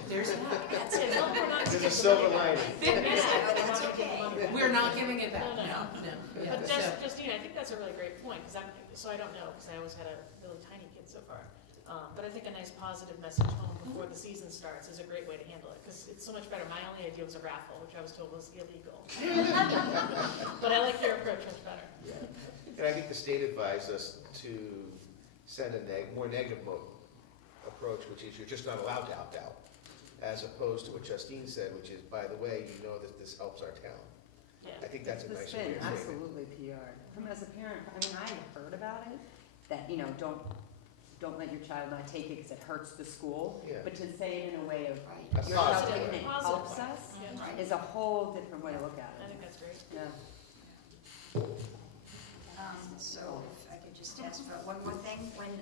there's that. That's it. There's a silver lining. That's okay. We're not giving it back. No. Yeah, But Justina, I think that's a really great point, because I don't know, because I always had a really tiny kid so far. But I think a nice positive message home before the season starts is a great way to handle it, because it's so much better. My only idea was a raffle, which I was told was illegal. But I like your approach much better. Yeah. And I think the state advised us to send a more negative approach, which is you're just not allowed to opt out, as opposed to what Justine said, which is, by the way, that this helps our town. Yeah. I think that's a nice way of saying it. Absolutely PR. As a parent, I heard about it, that, don't let your child not take it because it hurts the school. Yeah. But to say it in a way of, That's your child positive. taking it helps us, is a whole different way to look at I it. think that's great. Yeah. So if I could just ask for one more thing, when when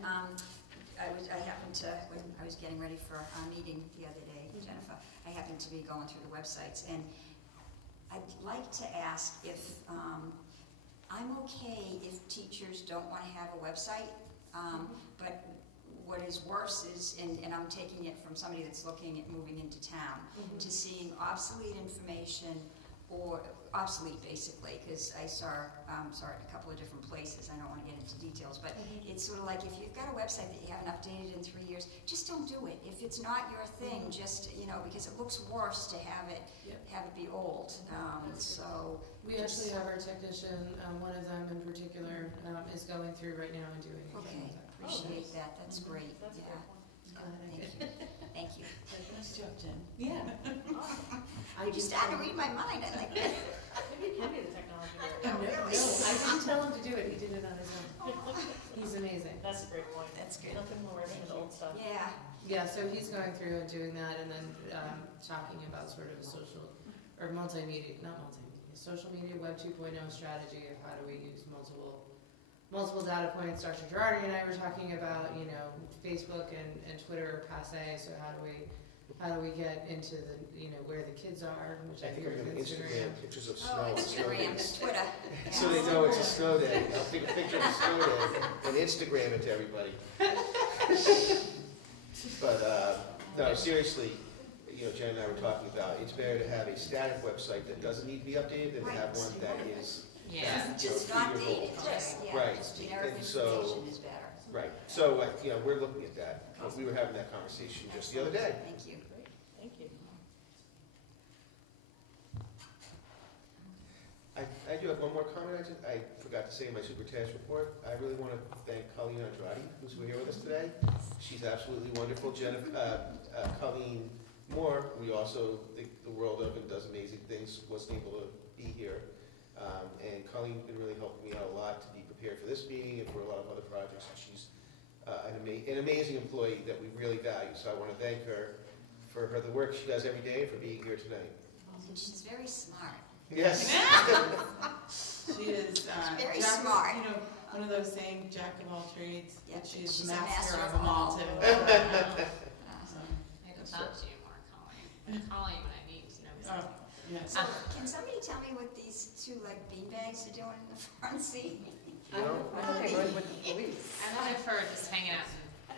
I was getting ready for our meeting the other day, Jennifer, I happened to be going through the websites, and I'd like to ask if I'm okay if teachers don't want to have a website, but what is worse is, and I'm taking it from somebody that's looking at moving into town, to seeing obsolete information or obsolete basically, because I saw it in a couple of different places. I don't want to get into details, but it's sort of like if you've got a website that you haven't updated in 3 years, just don't do it. If it's not your thing, just, you know, because it looks worse to have it be old. So we actually have our technician, one of them in particular, is going through right now and doing it. Okay, appreciate that. That's great. That's a Yeah. great point. Thank you. Nice job, Jen. Yeah. You started to read my mind. I like that. Maybe you can be the technology No, director. I didn't tell him to do it, he did it on his own. He's amazing. That's a great point. That's good. Nothing more than the old stuff. Yeah. Yeah, so he's going through and doing that, and then talking about sort of a social, or multimedia, not multimedia, social media web 2.0 strategy of how do we use multiple data points. Dr. Girardi and I were talking about, you know, Facebook and Twitter are passe, so how do we get into the, you know, where the kids are, which I I think hear I'm is gonna Instagram. Instagram pictures of snow on snow Instagram days. and Twitter. So they know it's a snow day. I'll take a picture of a snow day and Instagram it to everybody. But, no, seriously, you know, Jen and I were talking about, it's better to have a static website that doesn't need to be updated than to have one that is, Yeah. Just not dated, just, Right. just generic And so- information is better. right. So, you know, we're looking at that. We were having that conversation just the other day. Thank you. Thank you. I do have one more comment. I forgot to say in my superintendent's report. I really want to thank Colleen Andrade, who's here with us today. She's absolutely wonderful. Colleen Moore, we also think the world of and does amazing things, wasn't able to be here. And Colleen's been really helping me out a lot to be prepared for this meeting and for a lot of other projects. And she's an amazing employee that we really value. So I want to thank her for the work she does every day and for being here tonight. And she's very smart. Yes. She is, Very jack of- smart. you know, one of those saying jack of all trades, Yeah, but she's she's the a master master of of them all all. too. I can talk to you more, Colleen. I'm calling when I need to know Oh, something. yes. So, can somebody tell me what these two, like, beanbags are doing in the front seat? You know? I thought they were with the police. I'm there for just hanging out.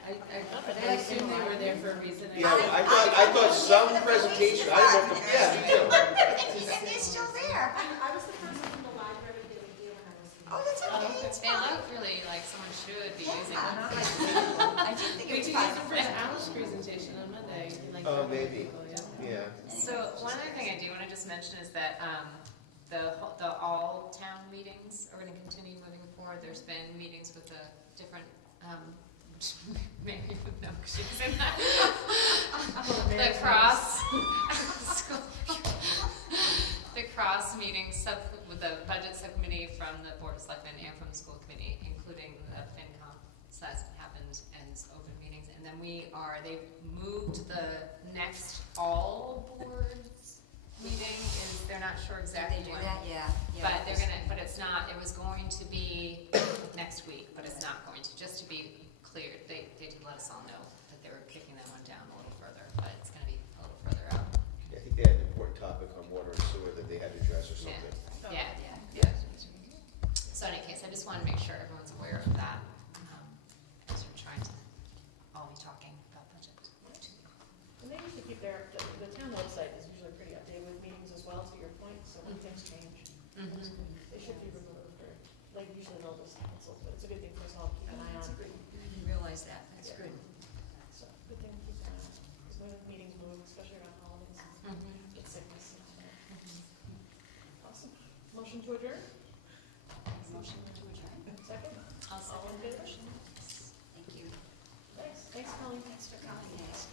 I assume they were there for a reason. Yeah, I thought some presentation, I don't know, yeah, me too. And they're still there. I was the person from the library that they did when I was. Oh, that's okay, it's They fine. look really like someone should be using them. I did think We it was could use fun. them for Al's presentation on Monday. like, Oh, for maybe. people, Yeah. So one other thing I do want to just mention is that the all-town meetings are going to continue moving forward. There's been meetings with the different, Mary would know 'cause she was in that. The cross meetings with the budget subcommittee from the Board of Selectmen and from the school committee, including the FinCom. So that's happened and open meetings. And then they've moved the next all boards meeting they're not sure exactly They do when. that, yeah. But it's not, it was going to be next week, but it's not going to, just to be clear, they did let us all know that they were kicking that one down a little further, but it's gonna be a little further out. I think they had an important topic on water and sewer that they had to address or something. Yeah. So in any case, I just wanted to make sure everyone's aware of that, as we're trying to all be talking about budget. And they usually keep the town website is usually pretty updated with meetings as well, to your point, so when things change, they should be removed, or, like, usually they'll just cancel, but it's a good thing for us all to keep an eye on. I didn't realize that, that's good. So, good thing to keep an eye on, because when meetings move, especially around holidays, get sickness and all that. Awesome. Motion to adjourn? Motion to adjourn. Second? I'll All in favor? Thank you. Thanks, Colleen. Thanks for coming, guys.